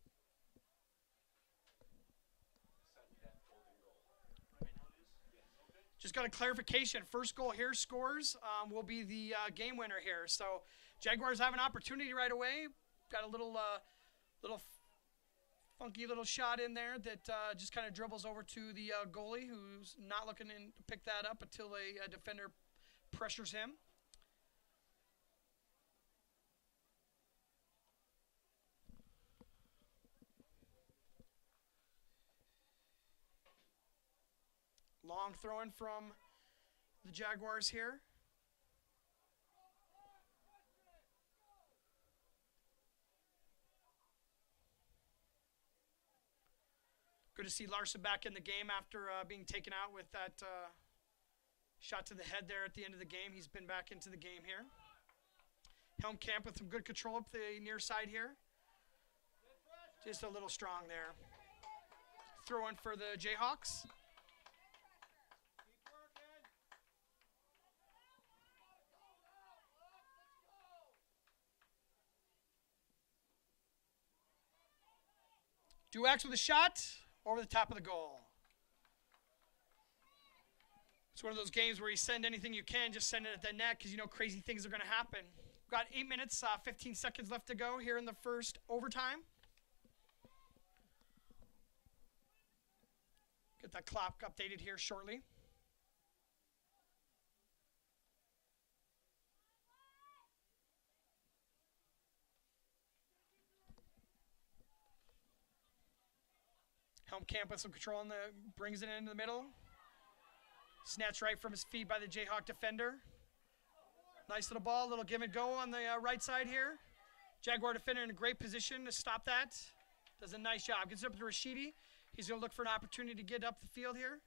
Just got a clarification. First goal here scores will be the game winner here. So Jaguars have an opportunity right away. Got a little funky little shot in there that just kind of dribbles over to the goalie, who's not looking to pick that up until a defender pressures him. Long throw in from the Jaguars here. Good to see Larson back in the game after being taken out with that shot to the head there at the end of the game. He's been back into the game here. Helmkamp with some good control up the near side here. Just a little strong there. Throw in for the Jayhawks. Duax with a shot over the top of the goal. It's one of those games where you send anything you can, just send it at the net because you know crazy things are going to happen. We've got 8 minutes, 15 seconds left to go here in the first overtime. Get that clock updated here shortly. Helmkamp with some control in brings it into the middle. Snatched right from his feet by the Jayhawk defender. Nice little ball, little give and go on the right side here. Jaguar defender in a great position to stop that. Does a nice job. Gets it up to Rashidi. He's going to look for an opportunity to get up the field here.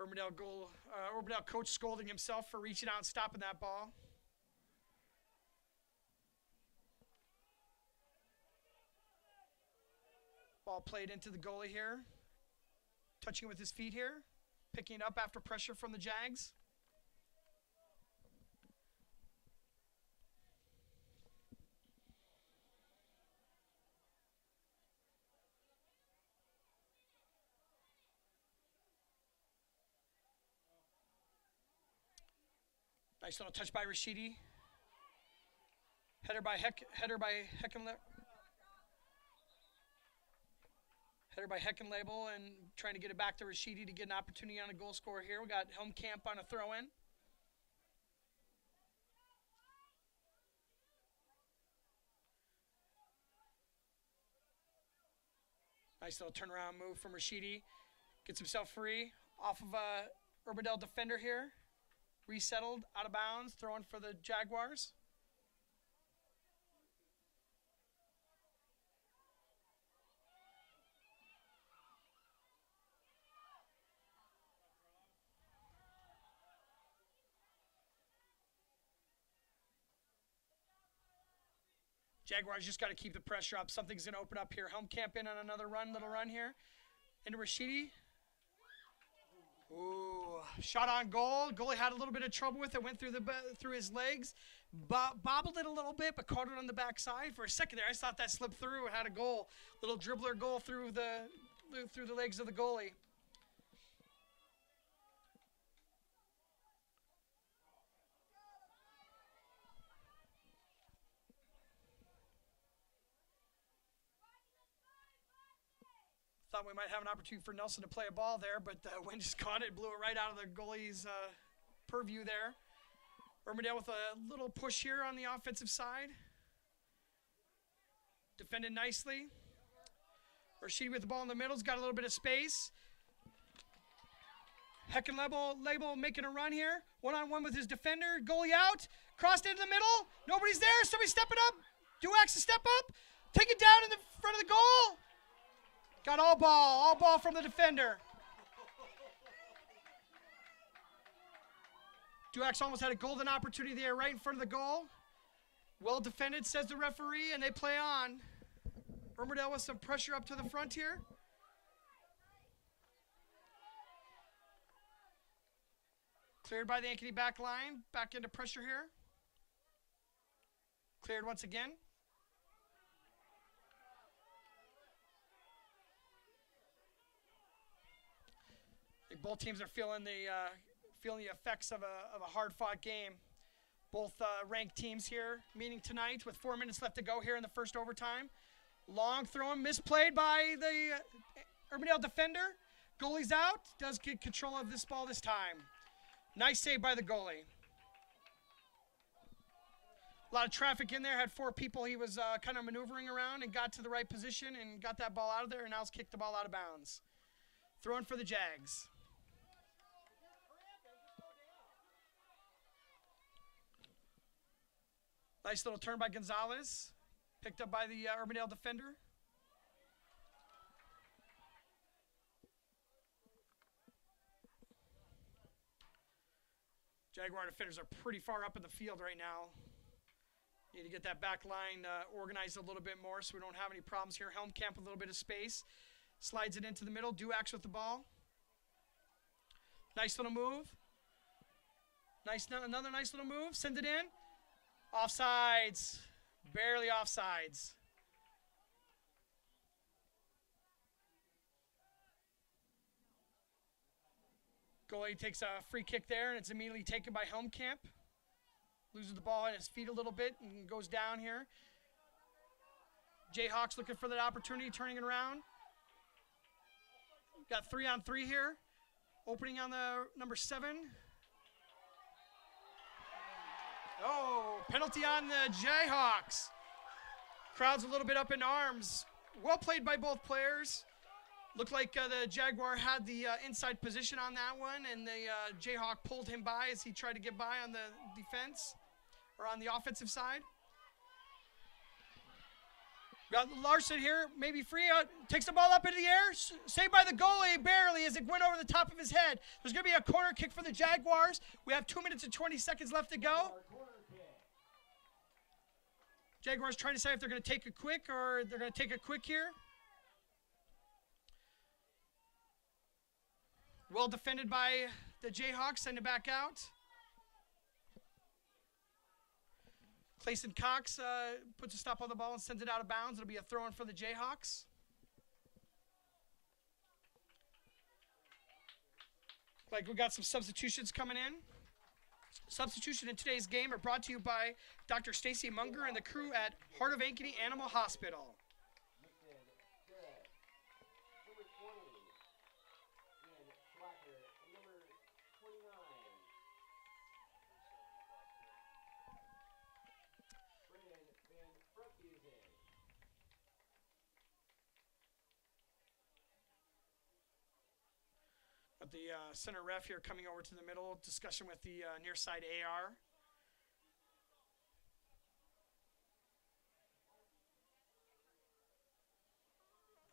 Urbandale coach scolding himself for reaching out and stopping that ball. Ball played into the goalie here. Touching with his feet here. Picking it up after pressure from the Jags. Nice little touch by Rashidi. Header by Heckenlabel and trying to get it back to Rashidi to get an opportunity on a goal scorer here. We got Helmkamp on a throw in. Nice little turnaround move from Rashidi. Gets himself free off of a Urbandale defender here. Resettled, out of bounds, throwing for the Jaguars. Jaguars just got to keep the pressure up. Something's going to open up here. Helmkamp in on another little run here. Into Rashidi. Ooh, shot on goal. Goalie had a little bit of trouble with it. Went through his legs. Bobbled it a little bit, but caught it on the backside. For a second there, I thought that slipped through. It had a goal. Little dribbler goal through the legs of the goalie. Thought we might have an opportunity for Nelson to play a ball there, but the wind just caught it, blew it right out of the goalie's purview there. Urbandale with a little push here on the offensive side. Defended nicely. Rashidi with the ball in the middle, has got a little bit of space. Heck and Label making a run here. One-on-one with his defender. Goalie out. Crossed into the middle. Nobody's there. Somebody stepping up. Duax to step up. Take it down in the front of the goal. Got all ball from the defender. Duax almost had a golden opportunity there right in front of the goal. Well defended, says the referee, and they play on. Urbandale with some pressure up to the front here. Cleared by the Ankeny back line. Back into pressure here. Cleared once again. I think both teams are feeling the effects of a hard-fought game. Both ranked teams here meeting tonight with 4 minutes left to go here in the first overtime. Long throw misplayed by the Urbandale defender. Goalie's out. Does get control of this ball this time. Nice save by the goalie. A lot of traffic in there. Had 4 people he was kind of maneuvering around and got to the right position and got that ball out of there, and now he's kicked the ball out of bounds. Throwing for the Jags. Nice little turn by Gonzalez. Picked up by the Urbandale defender. Jaguar defenders are pretty far up in the field right now. Need to get that back line organized a little bit more so we don't have any problems here. Helmkamp with a little bit of space. Slides it into the middle. Duax with the ball. Nice little move. Another nice little move. Send it in. Offsides. Barely offsides. Goalie takes a free kick there, and it's immediately taken by Helmkamp. Loses the ball on his feet a little bit and goes down here. Jayhawks looking for that opportunity, turning it around. Got 3-on-3 here. Opening on the number 7. Oh, penalty on the Jayhawks. Crowd's a little bit up in arms. Well played by both players. Looked like the Jaguar had the inside position on that one, and the Jayhawk pulled him by as he tried to get by on the defense, or on the offensive side. Got Larson here, maybe free, takes the ball up into the air, saved by the goalie barely as it went over the top of his head. There's going to be a corner kick for the Jaguars. We have 2 minutes and 20 seconds left to go. Jaguars trying to decide if they're going to take a quick or they're going to take a quick here. Well defended by the Jayhawks, send it back out. Clayson Cox puts a stop on the ball and sends it out of bounds. It'll be a throw-in for the Jayhawks. Like we got some substitutions coming in. Substitution in today's game are brought to you by Dr. Stacy Munger and the crew at Heart of Ankeny Animal Hospital. The center ref here coming over to the middle, discussion with the near side AR.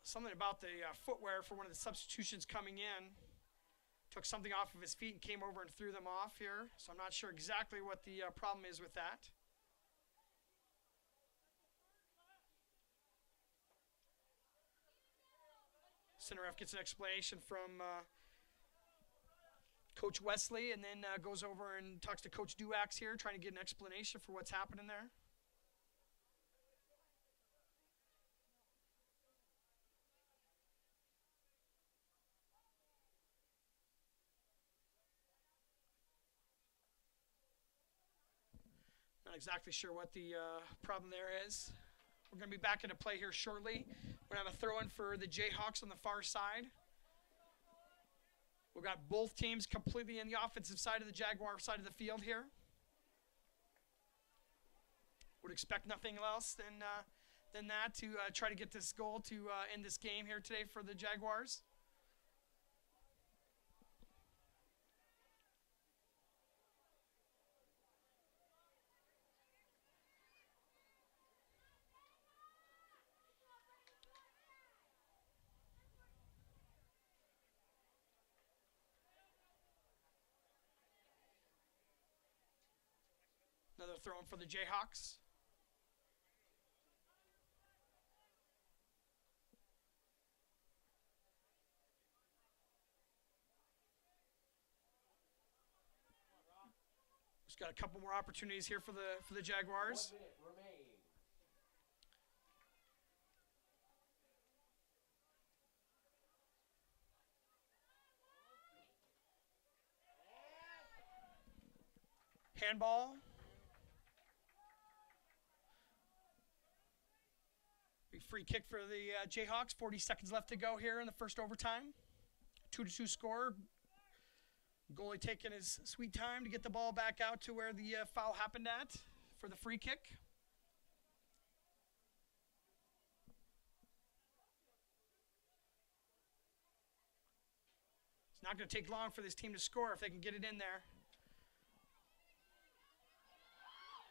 Something about the footwear for one of the substitutions coming in. Took something off of his feet and came over and threw them off here. So I'm not sure exactly what the problem is with that. Center ref gets an explanation from Coach Wesley, and then goes over and talks to Coach Duax here, trying to get an explanation for what's happening there. Not exactly sure what the problem there is. We're going to be back into play here shortly. We're going to have a throw-in for the Jayhawks on the far side. We've got both teams completely in the offensive side of the Jaguar side of the field here. Would expect nothing else than that to try to get this goal to end this game here today for the Jaguars. thrown for the Jayhawks. Just got a couple more opportunities here for the Jaguars. 1 minute remains. Handball. Big free kick for the Jayhawks. 40 seconds left to go here in the first overtime. 2-2 score. Goalie taking his sweet time to get the ball back out to where the foul happened at for the free kick. It's not going to take long for this team to score if they can get it in there.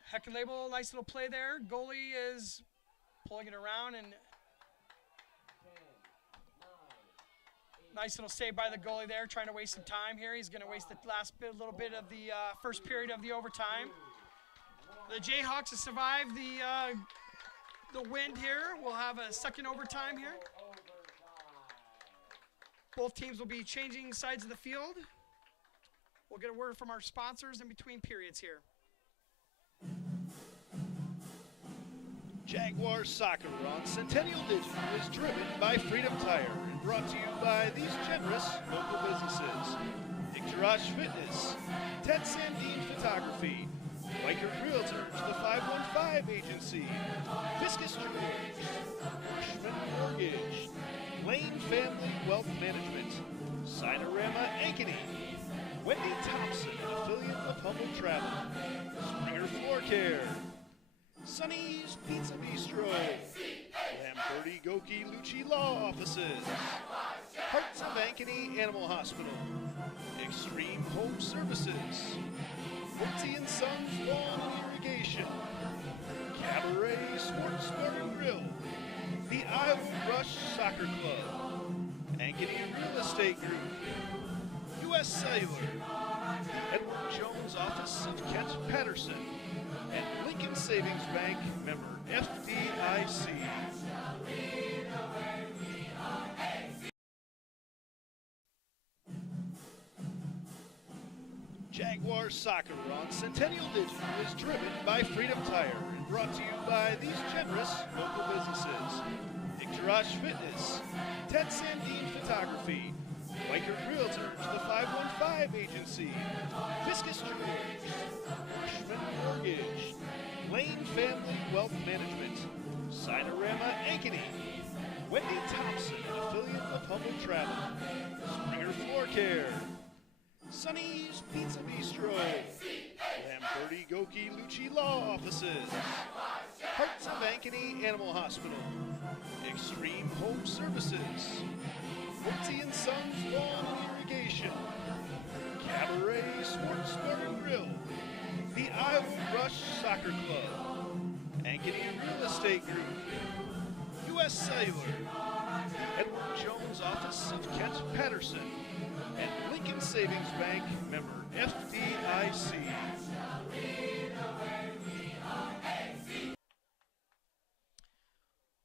Heckenlabel, nice little play there. Goalie is pulling it around, and 10, 9, 8, nice little save by the goalie there, trying to waste some time here. He's going to waste the last little bit of the first period of the overtime. The Jayhawks have survived the wind here. We'll have a second overtime here. Both teams will be changing sides of the field. We'll get a word from our sponsors in between periods here. Jaguar Soccer on Centennial Digital is driven by Freedom Tire and brought to you by these generous local businesses: Garage Fitness, Ted Sandine Photography, Biker Realtors, the 515 Agency, Fiscus Jewelers, Bushman Mortgage, Lane Family Wealth Management, Cinerama Ankeny, Wendy Thompson, an affiliate of Humble Travel, Springer Floor Care, Sonny's Pizza Bistro, Lamberti Goki Lucci Law Offices, Hearts of Ankeny Animal Hospital, Extreme Home Services, Woodsy & Sons Lawn and Irrigation, Cabaret Sports Bar and Grill, the Iowa Rush Soccer Club, Ankeny Real Estate Group, U.S. Cellular, Edward Jones Office of Kent Patterson, and Lincoln Savings Bank, member FDIC. Jaguar Soccer on Centennial Digital is driven by Freedom Tire and brought to you by these generous local businesses: Garage Fitness, Ted Sandine Photography, Biker Realtors, the 515 Agency, Fiscus Jewelers, Bushman Mortgage, Lane Family Wealth Management, Cinerama Ankeny, Wendy Thompson, an affiliate of Humble Travel, Springer Floor Care, Sonny's Pizza Bistro, Lamberti Goki Lucci Law Offices, Hearts of Ankeny Animal Hospital, Extreme Home Services, Woodsy & Sons Lawn and Irrigation, Cabaret Sports Bar and Grill, the Iowa Rush Soccer Club, Ankeny Real Estate Group, U.S. Cellular, Edward Jones Office of Kent Patterson, and Lincoln Savings Bank, member FDIC.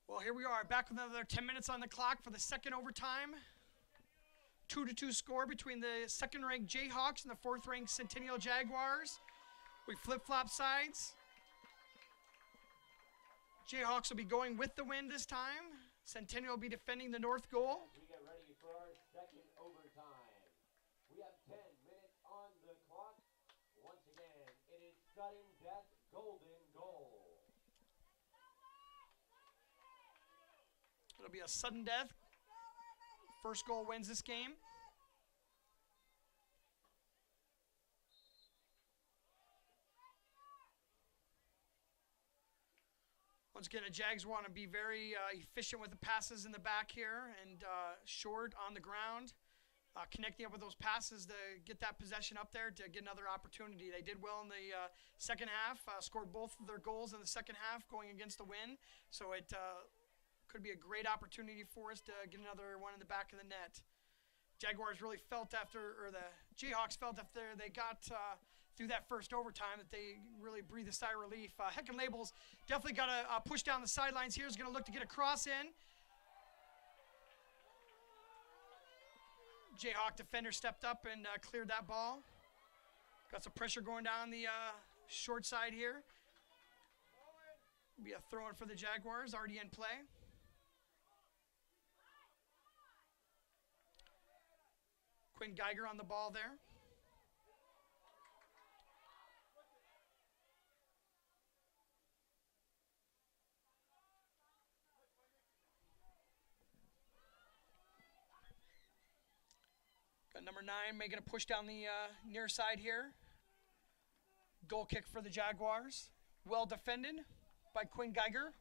Well, here we are, back with another 10 minutes on the clock for the second overtime. 2-2 score between the second-ranked Jayhawks and the fourth-ranked Centennial Jaguars. We flip-flop sides. Jayhawks will be going with the wind this time. Centennial will be defending the north goal. we get ready for our second overtime. We have 10 minutes on the clock. Once again, it is sudden death, golden goal. It'll be a sudden death. First goal wins this game. Once again, the Jags want to be very efficient with the passes in the back here and short on the ground, connecting up with those passes to get that possession up there to get another opportunity. They did well in the second half, scored both of their goals in the second half going against the wind, so it could be a great opportunity for us to get another one in the back of the net. Jaguars really felt after, or the Jayhawks felt after they got through that first overtime that they really breathe a sigh of relief. Hecken Labels definitely got to push down the sidelines here. Is going to look to get a cross in. Jayhawk defender stepped up and cleared that ball. Got some pressure going down the short side here. Be a throw in for the Jaguars, already in play. Quinn Geiger on the ball there. Got number 9 making a push down the near side here. Goal kick for the Jaguars. Well defended by Quinn Geiger.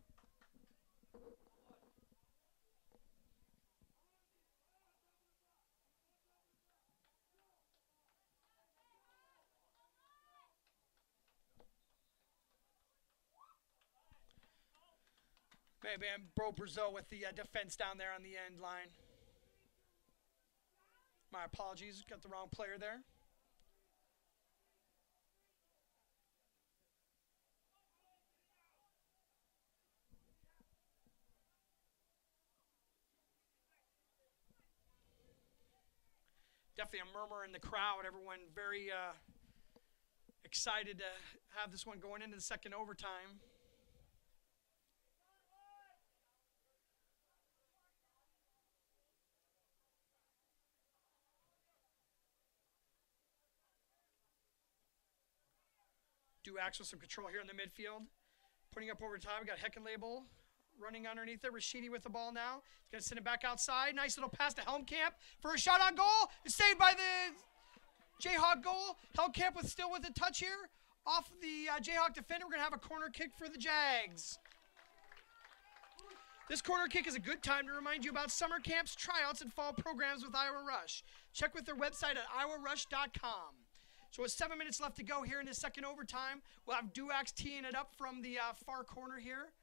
Maybe Bro Brazil with the defense down there on the end line. My apologies, got the wrong player there. Definitely a murmur in the crowd. Everyone very excited to have this one going into the second overtime. Duax with some control here in the midfield. Putting up over top. We got Hecken Label running underneath it. Rashidi with the ball now. He's going to send it back outside. Nice little pass to Helmkamp for a shot on goal. It's saved by the Jayhawk goal. Helmkamp still with a touch here. Off the Jayhawk defender. We're going to have a corner kick for the Jags. This corner kick is a good time to remind you about summer camps, tryouts, and fall programs with Iowa Rush. Check with their website at iowarush.com. So with 7 minutes left to go here in the second overtime, we'll have Duax teeing it up from the far corner here.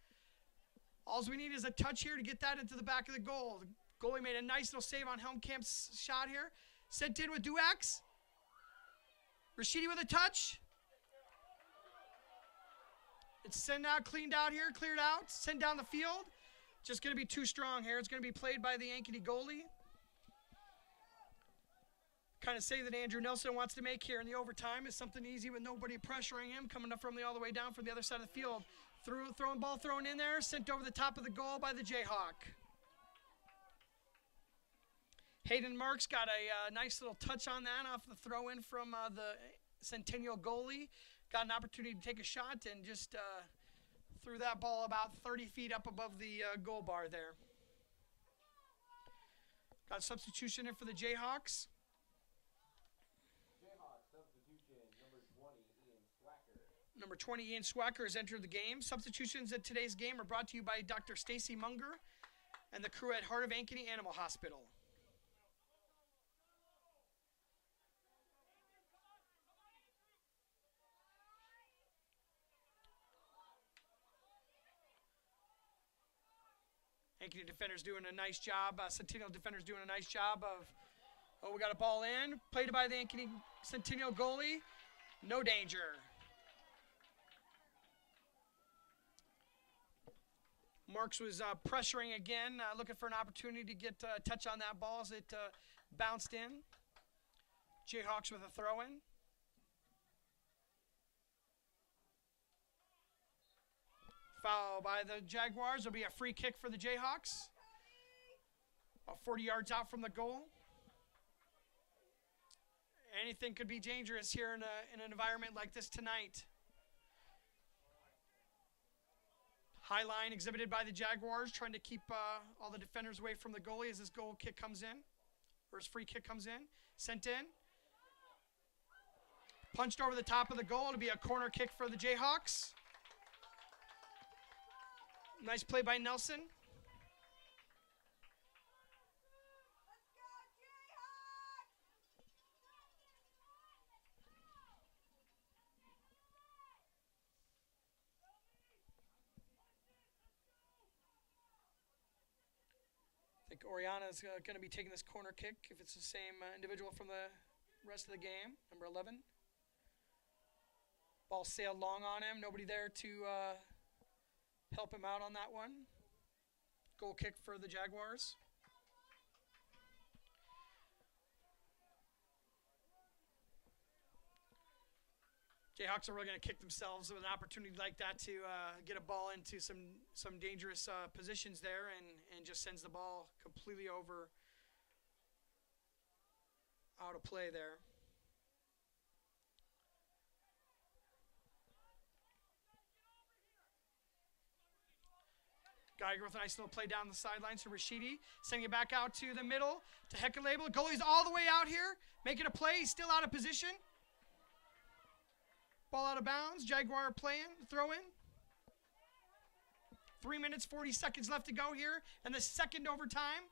All we need is a touch here to get that into the back of the goal. The goalie made a nice little save on Helmkamp's shot here. Sent in with Duax. Rashidi with a touch. It's sent out, cleaned out here, cleared out, sent down the field. Just going to be too strong here. It's going to be played by the Ankeny goalie. Kind of save that Andrew Nelson wants to make here in the overtime is something easy with nobody pressuring him, coming up from all the way down from the other side of the field. Ball thrown in there, sent over the top of the goal by the Jayhawk. Hayden Marks got a nice little touch on that off the throw in from the Centennial goalie. Got an opportunity to take a shot and just threw that ball about 30 feet up above the goal bar there. Got a substitution in for the Jayhawks. Number 20, Ian Swacker, has entered the game. Substitutions at today's game are brought to you by Dr. Stacy Munger and the crew at Heart of Ankeny Animal Hospital. Ankeny defenders doing a nice job. Centennial defenders doing a nice job of, we got a ball in. Played by the Ankeny Centennial goalie. No danger. Marks was pressuring again, looking for an opportunity to get a touch on that ball as it bounced in. Jayhawks with a throw-in. Foul by the Jaguars. There'll be a free kick for the Jayhawks. About 40 yards out from the goal. Anything could be dangerous here in an environment like this tonight. High line exhibited by the Jaguars, trying to keep all the defenders away from the goalie as this goal kick comes in, or his free kick comes in. Sent in. Punched over the top of the goal to be a corner kick for the Jayhawks. Nice play by Nelson. Oriana's going to be taking this corner kick if it's the same individual from the rest of the game, number 11. Ball sailed long on him. Nobody there to help him out on that one. Goal kick for the Jaguars. Jayhawks are really going to kick themselves with an opportunity like that to get a ball into some dangerous positions there, and just sends the ball completely over out of play there. Geiger with a nice little play down the sidelines to Rashidi, sending it back out to the middle to Heckelabel. Goalie's all the way out here, making a play. He's still out of position. Ball out of bounds. Jaguar playing, throw in. 3 minutes, 40 seconds left to go here in the second overtime.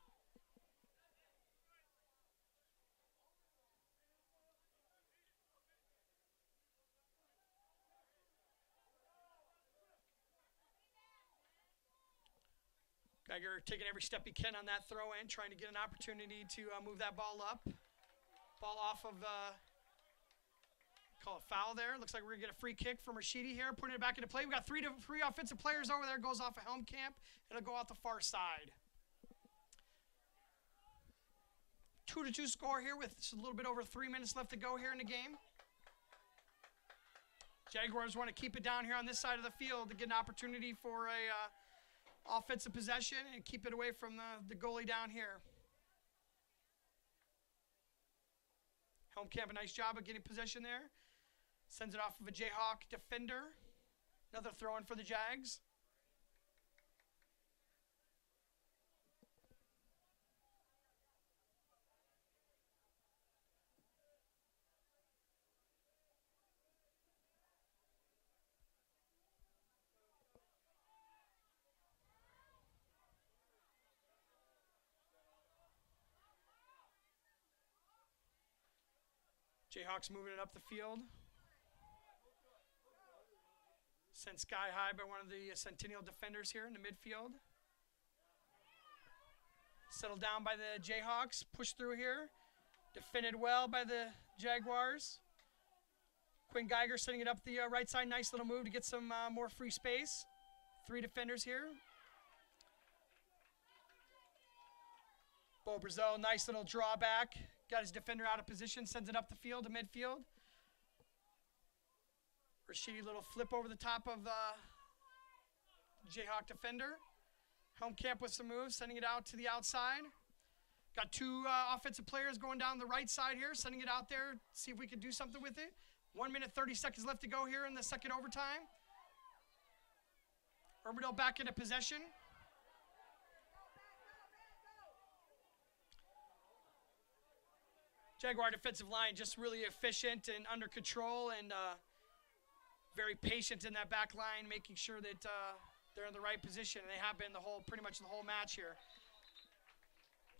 Geiger taking every step he can on that throw in, trying to get an opportunity to move that ball up. Ball off of call a foul there. Looks like we're going to get a free kick from Rashidi here, putting it back into play. We've got three offensive players over there. Goes off of Helmkamp. It'll go out the far side. 2-2 score here with just a little bit over 3 minutes left to go here in the game. Jaguars want to keep it down here on this side of the field to get an opportunity for a offensive possession and keep it away from the goalie down here. Helmkamp, a nice job of getting possession there. Sends it off of a Jayhawk defender. Another throw-in for the Jags. Jayhawks moving it up the field. Sent sky high by one of the Centennial defenders here in the midfield. Settled down by the Jayhawks. Pushed through here. Defended well by the Jaguars. Quinn Geiger setting it up the right side. Nice little move to get some more free space. 3 defenders here. Bo Brazeau, nice little drawback. Got his defender out of position. Sends it up the field to midfield. Rashidi, little flip over the top of the Jayhawk defender. Helmkamp with some moves, sending it out to the outside. Got 2 offensive players going down the right side here, sending it out there, see if we can do something with it. 1 minute, 30 seconds left to go here in the second overtime. Urbandale back into possession. Jaguar defensive line just really efficient and under control, and very patient in that back line, making sure that they're in the right position, and they have been pretty much the whole match here.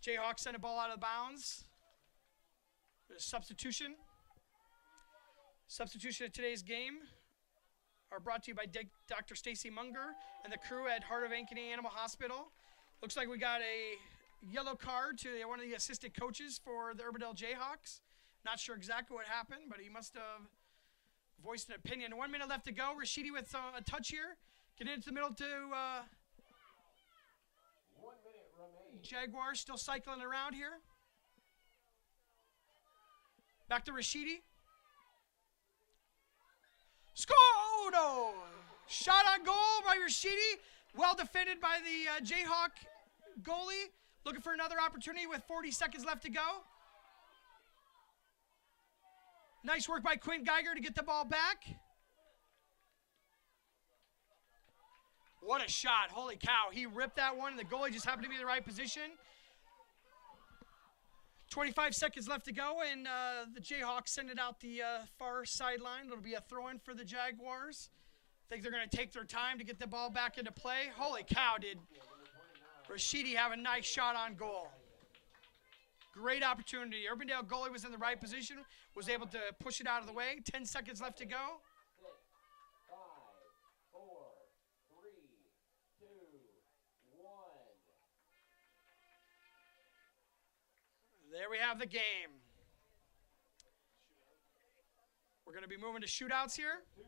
Jayhawks send a ball out of bounds. Substitution. Substitution of today's game are brought to you by Dr. Stacy Munger and the crew at Heart of Ankeny Animal Hospital. Looks like we got a yellow card to one of the assistant coaches for the Urbandale Jayhawks. Not sure exactly what happened, but he must have voiced an opinion. 1 minute left to go. Rashidi with a touch here. Get into the middle to 1 minute remaining. Jaguars still cycling around here. Back to Rashidi. Score! Oh, no! Shot on goal by Rashidi. Well defended by the Jayhawk goalie. Looking for another opportunity with 40 seconds left to go. Nice work by Quinn Geiger to get the ball back. What a shot. Holy cow. He ripped that one, and the goalie just happened to be in the right position. 25 seconds left to go, and the Jayhawks send it out the far sideline. It'll be a throw-in for the Jaguars. I think they're going to take their time to get the ball back into play. Holy cow, did Rashidi have a nice shot on goal. Great opportunity. Urbandale goalie was in the right position, was able to push it out of the way. 10 seconds left to go. 6, 5, 4, 3, 2, 1. There we have the game. We're going to be moving to shootouts here. 2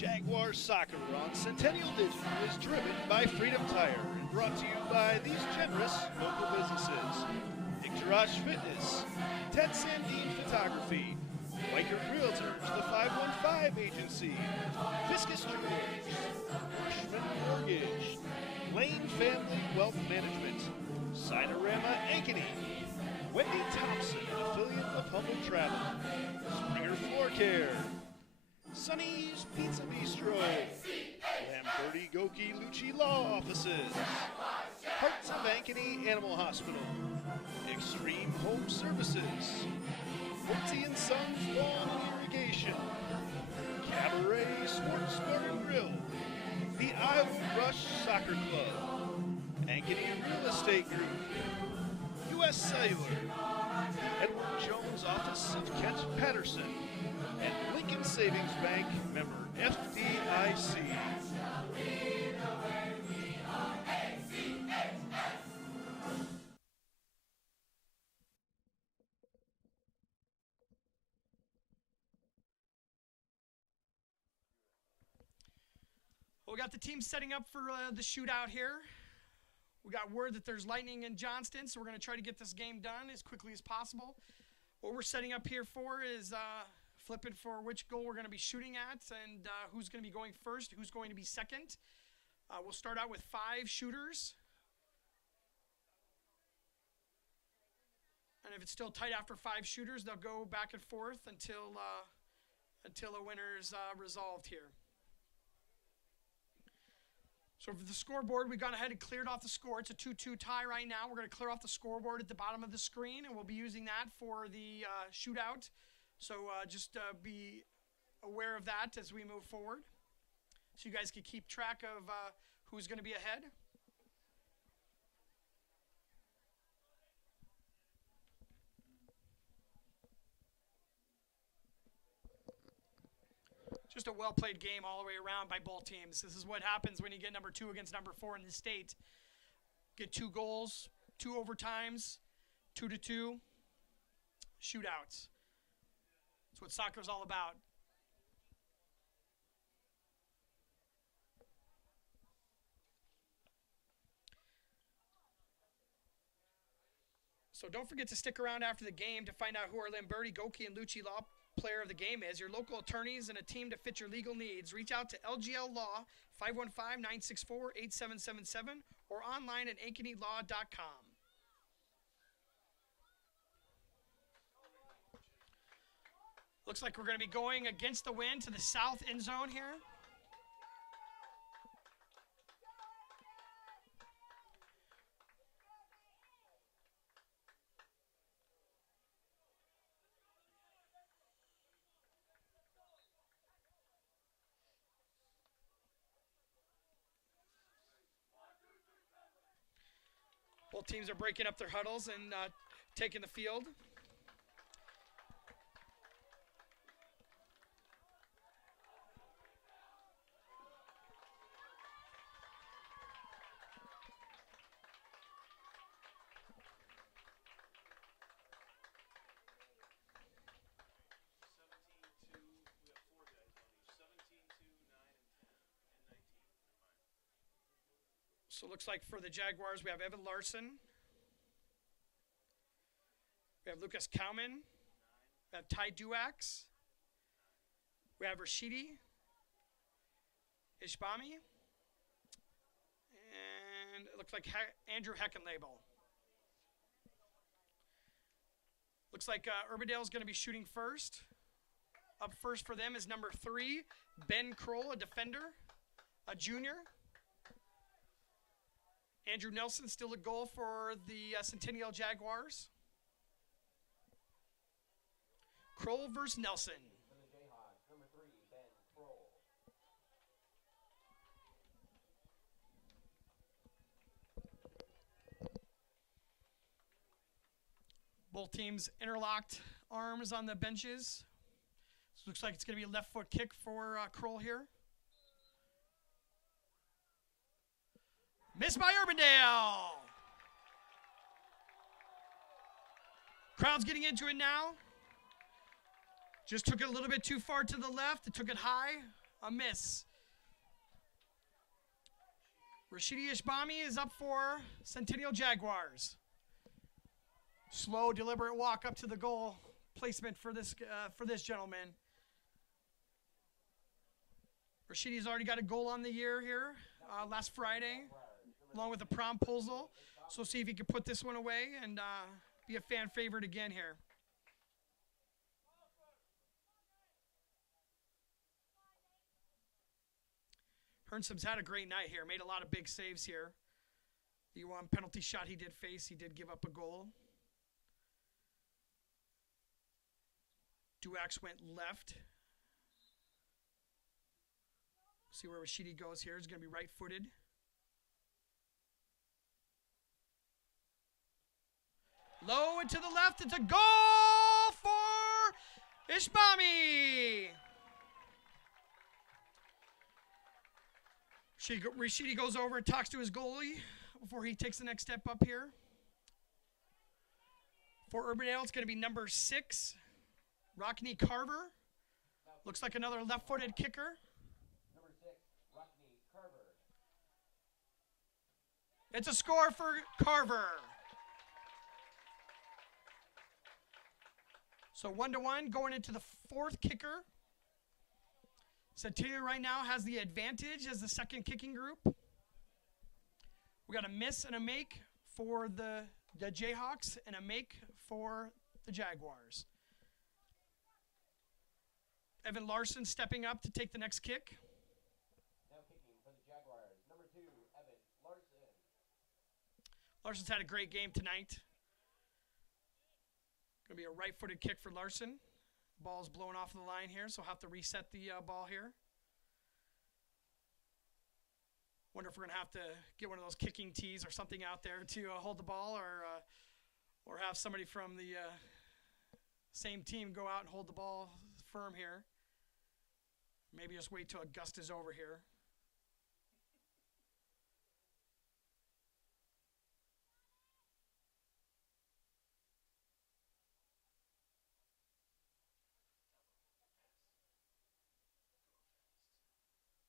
Jaguar Soccer on Centennial Digital is driven by Freedom Tire and brought to you by these generous local businesses. Icturash Fitness, Ted Sandine Photography, Biker Realtors, the 515 Agency, Fiscus Jewelers, Bushman Mortgage, Lane Family Wealth Management, Sinorama Ankeny, Wendy Thompson, an affiliate of Humble Travel, Springer Floor Care, Sonny's Pizza Bistro, Lamberti Goki Lucci Law Offices, Hearts of Ankeny Animal Hospital, Extreme Home Services, Quincy & Sons Lawn Irrigation, Cabaret Sports Bar and Grill, the Iowa Rush Soccer Club, Ankeny Real Estate Group, U.S. Cellular, Edward Jones Office of Kent Patterson, and Lincoln Savings Bank, member FDIC. Well, we got the team setting up for the shootout here. We got word that there's lightning in Johnston, so we're going to try to get this game done as quickly as possible. What we're setting up here for is flipping for which goal we're going to be shooting at and who's going to be going first, who's going to be second. We'll start out with 5 shooters. And if it's still tight after 5 shooters, they'll go back and forth until a winner is resolved here. So for the scoreboard, we've gone ahead and cleared off the score. It's a 2-2 tie right now. We're going to clear off the scoreboard at the bottom of the screen, and we'll be using that for the shootout. So just be aware of that as we move forward, so you guys can keep track of who's going to be ahead. Just a well-played game all the way around by both teams. This is what happens when you get number 2 against number 4 in the state. Get 2 goals, 2 overtimes, 2-2 shootouts. That's what soccer's all about. So don't forget to stick around after the game to find out who our Lamberti, Goki, and Lucci Law player of the game is. Your local attorneys and a team to fit your legal needs. Reach out to LGL Law, 515-964-8777, or online at ankenylaw.com. Looks like we're going to be going against the wind to the south end zone here. Both teams are breaking up their huddles and taking the field. So it looks like for the Jaguars, we have Evan Larson. We have Lucas Cowman. We have Ty Duax. We have Rashidi Ishbami. And it looks like Andrew Heckenlabel. Looks like Urbandale is going to be shooting first. Up first for them is number 3, Ben Kroll, a defender, a junior. Andrew Nelson still a goal for the Centennial Jaguars. Kroll versus Nelson. For the Jayhawks, number 3, Ben Kroll. Both teams interlocked arms on the benches. So looks like it's going to be a left foot kick for Kroll here. Missed by Urbandale. Crowd's getting into it now. Just took it a little bit too far to the left. It took it high. A miss. Rashidi Ishbami is up for Centennial Jaguars. Slow, deliberate walk up to the goal placement for this gentleman. Rashidi's already got a goal on the year here last Friday, along with a promposal. So see if he can put this one away and be a fan favorite again here. Hernsom's had a great night here. Made a lot of big saves here. The one penalty shot he did face, he did give up a goal. Duax went left. See where Rashidi goes here. He's going to be right-footed. Low and to the left. It's a goal for Ishbami. Rashidi goes over and talks to his goalie before he takes the next step up here. For Urbandale, it's going to be number 6, Rockney Carver. Looks like another left-footed kicker. Number 6, Rockney Carver. It's a score for Carver. So 1-1 going into the 4th kicker. Centennial right now has the advantage as the second kicking group. We got a miss and a make for the Jayhawks and a make for the Jaguars. Evan Larson stepping up to take the next kick. Now kicking for the Jaguars, number 2, Evan Larson. Larson's had a great game tonight. Going to be a right-footed kick for Larson. Ball's blowing off the line here, so I'll have to reset the ball here. Wonder if we're going to have to get one of those kicking tees or something out there to hold the ball, or have somebody from the same team go out and hold the ball firm here. Maybe just wait till Augusta's over here.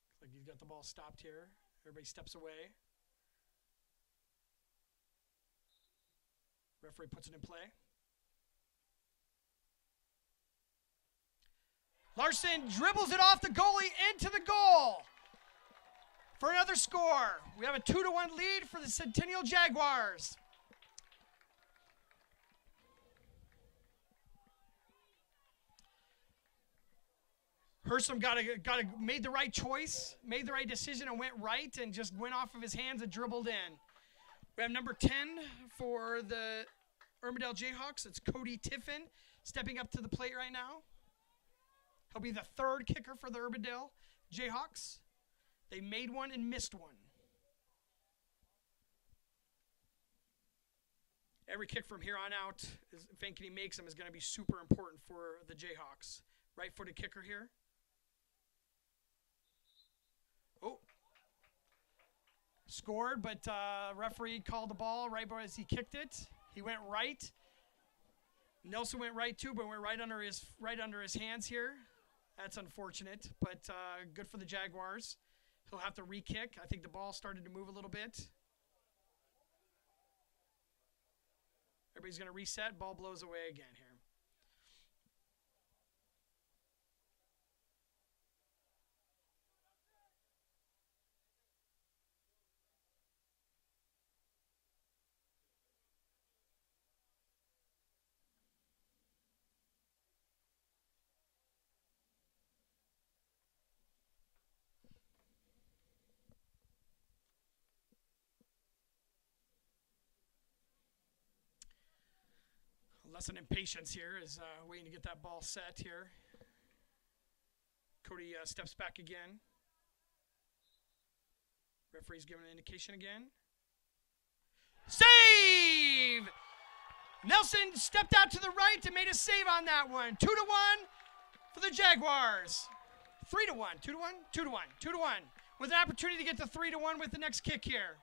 Looks like he's got the ball stopped here. Everybody steps away. Referee puts it in play. Larson dribbles it off the goalie into the goal for another score. We have a 2-1 lead for the Centennial Jaguars. Hersom made the right choice, made the right decision, and went right, and just went off of his hands and dribbled in. We have number 10 for the Urbandale Jayhawks. It's Cody Tiffin stepping up to the plate right now. He'll be the 3rd kicker for the Urbandale Jayhawks. They made one and missed one. Every kick from here on out, if Ankeny makes them, is going to be super important for the Jayhawks. Right-footed kicker here. Oh. Scored, but referee called the ball right as he kicked it. He went right. Nelson went right too, but went right under his hands here. That's unfortunate, but good for the Jaguars. He'll have to re-kick. I think the ball started to move a little bit. Everybody's going to reset. Ball blows away again here. Lesson in patience here is waiting to get that ball set here. Cody steps back again. Referee's giving an indication again. Save! Nelson stepped out to the right and made a save on that one. 2-1 for the Jaguars. 3-1, 2-1, 2-1, 2-1. With an opportunity to get to 3-1 with the next kick here.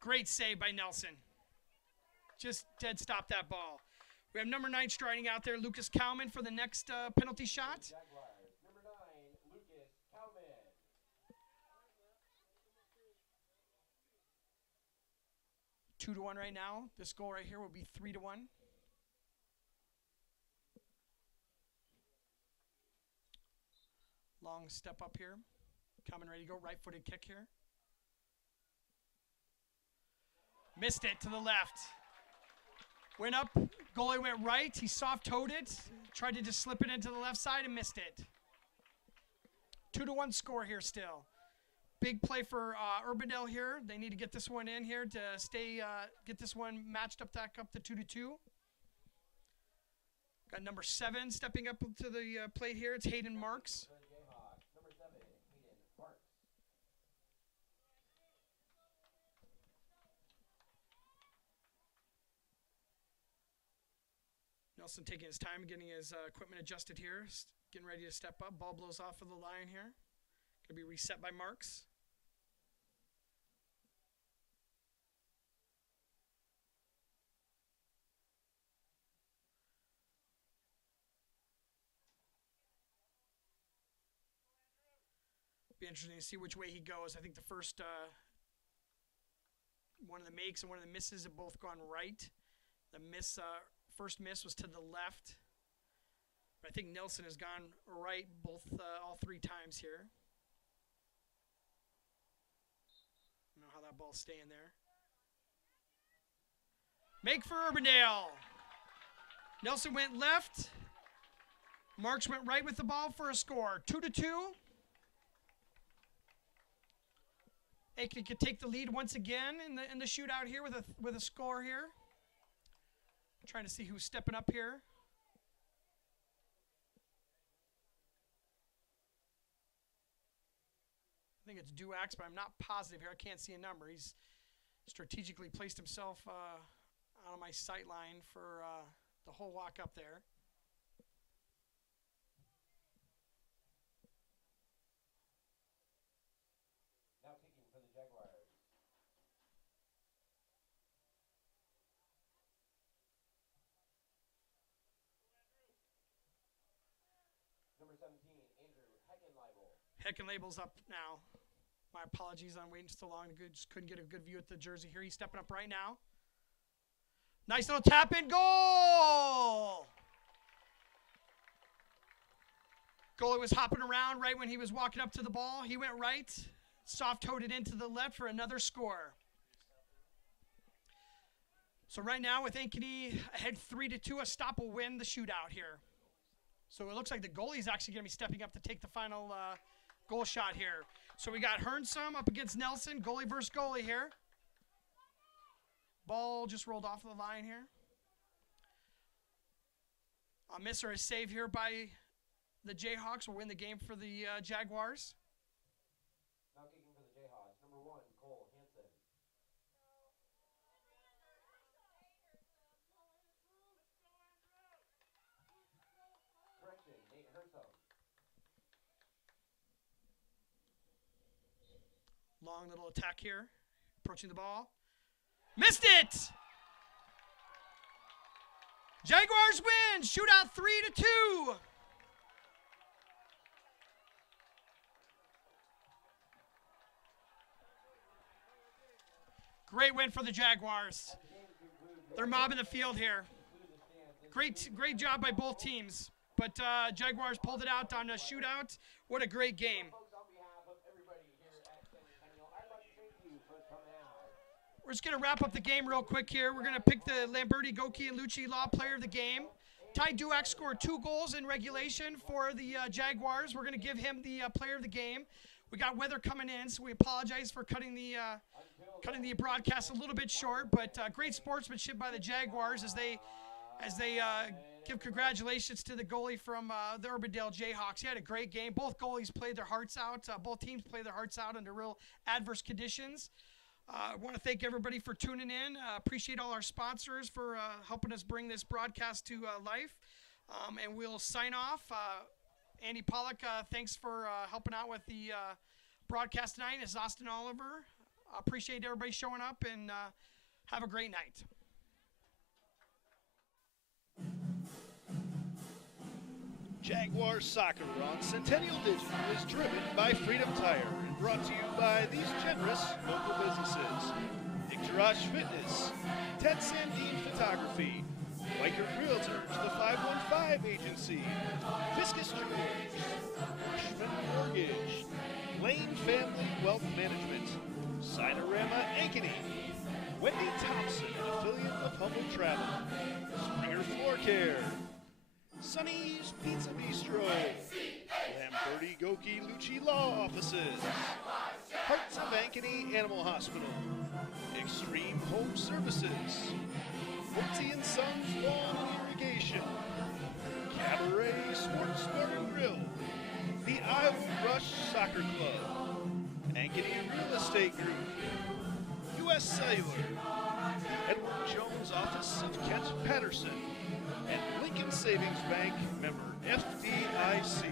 Great save by Nelson. Just dead stop that ball. We have number 9 striding out there, Lucas Cowman, for the next penalty shot. Jaguars. Number 9, Lucas Cowman. 2-1 right now. This goal right here will be 3-1. Long step up here. Cowman ready to go. Right-footed kick here. Missed it to the left. Went up. Goalie went right. He soft-toed it. Tried to just slip it into the left side and missed it. 2-1 score here still. Big play for Urbandale here. They need to get this one in here to stay, get this one matched up back up to 2-2. Got number 7 stepping up to the plate here. It's Hayden Marks. For the Jayhawks. Number 7, Hayden Marks. Nelson taking his time, getting his equipment adjusted here. Getting ready to step up. Ball blows off of the line here. Going to be reset by Marks. Be interesting to see which way he goes. I think the first one of the makes and one of the misses have both gone right. The miss, first miss was to the left. But I think Nelson has gone right all 3 times here. I don't know how that ball's staying there. Make for Urbandale. Nelson went left. Marks went right with the ball for a score. 2-2. Ankeny could take the lead once again in the shootout here with a score here. Trying to see who's stepping up here. I think it's Duax, but I'm not positive here. I can't see a number. He's strategically placed himself out on my sight line for the whole walk up there. Now kicking for the Jaguars. Number 17, Andrew Heckenlabel's up now. My apologies on waiting so long. Just couldn't get a good view at the jersey here. He's stepping up right now. Nice little tap in goal! Goalie was hopping around right when he was walking up to the ball. He went right, soft-toed it into the left for another score. So right now with Ankeny ahead 3-2, a stop will win the shootout here. So it looks like the goalie's actually going to be stepping up to take the final goal shot here. So we got Hernsum up against Nelson, goalie versus goalie here. Ball just rolled off the line here. A miss or a save here by the Jayhawks will win the game for the Jaguars. Now kicking for the Jayhawks. Number 1, Cole Hansen. Correction, Nate Hernsum. Long little attack here. Approaching the ball. Missed it! Jaguars win! Shootout 3-2. Great win for the Jaguars. They're mobbing the field here. Great job by both teams. But Jaguars pulled it out on a shootout. What a great game. Folks, on behalf of everybody here at Centennial, I'd like to thank you for coming out. We're just going to wrap up the game real quick here. We're going to pick the Lamberti, Goki, and Lucci Law player of the game. Ty Duax scored 2 goals in regulation for the Jaguars. We're going to give him the player of the game. We got weather coming in, so we apologize for cutting the broadcast a little bit short. But great sportsmanship by the Jaguars as they give congratulations to the goalie from the Urbandale Jayhawks. He had a great game. Both goalies played their hearts out. Both teams played their hearts out under real adverse conditions. I want to thank everybody for tuning in. Appreciate all our sponsors for helping us bring this broadcast to life. And we'll sign off. Andy Pollock, thanks for helping out with the broadcast tonight. This is Austin Oliver. Appreciate everybody showing up, and have a great night. Jaguar Soccer on Centennial Digital is driven by Freedom Tire and brought to you by these generous local businesses. Icturash Fitness, Ted Sandine Photography, Biker Realtors, the 515 Agency, Fiscus Jewelers, Bushman Mortgage, Lane Family Wealth Management, Cinerama Ankeny, Wendy Thompson, an affiliate of Humble Travel, Springer Floor Care, Sonny's Pizza Bistro, Lamberti Goki Lucci Law Offices, Hearts of Ankeny Animal Hospital, Extreme Home Services, Woodsy & Sons Lawn and Irrigation, Cabaret Sports Bar and Grill, the Iowa Rush Soccer Club, Ankeny Real Estate Group, U.S. Cellular, Edward Jones Office of Kent Patterson, and Lincoln Savings Bank, member FDIC.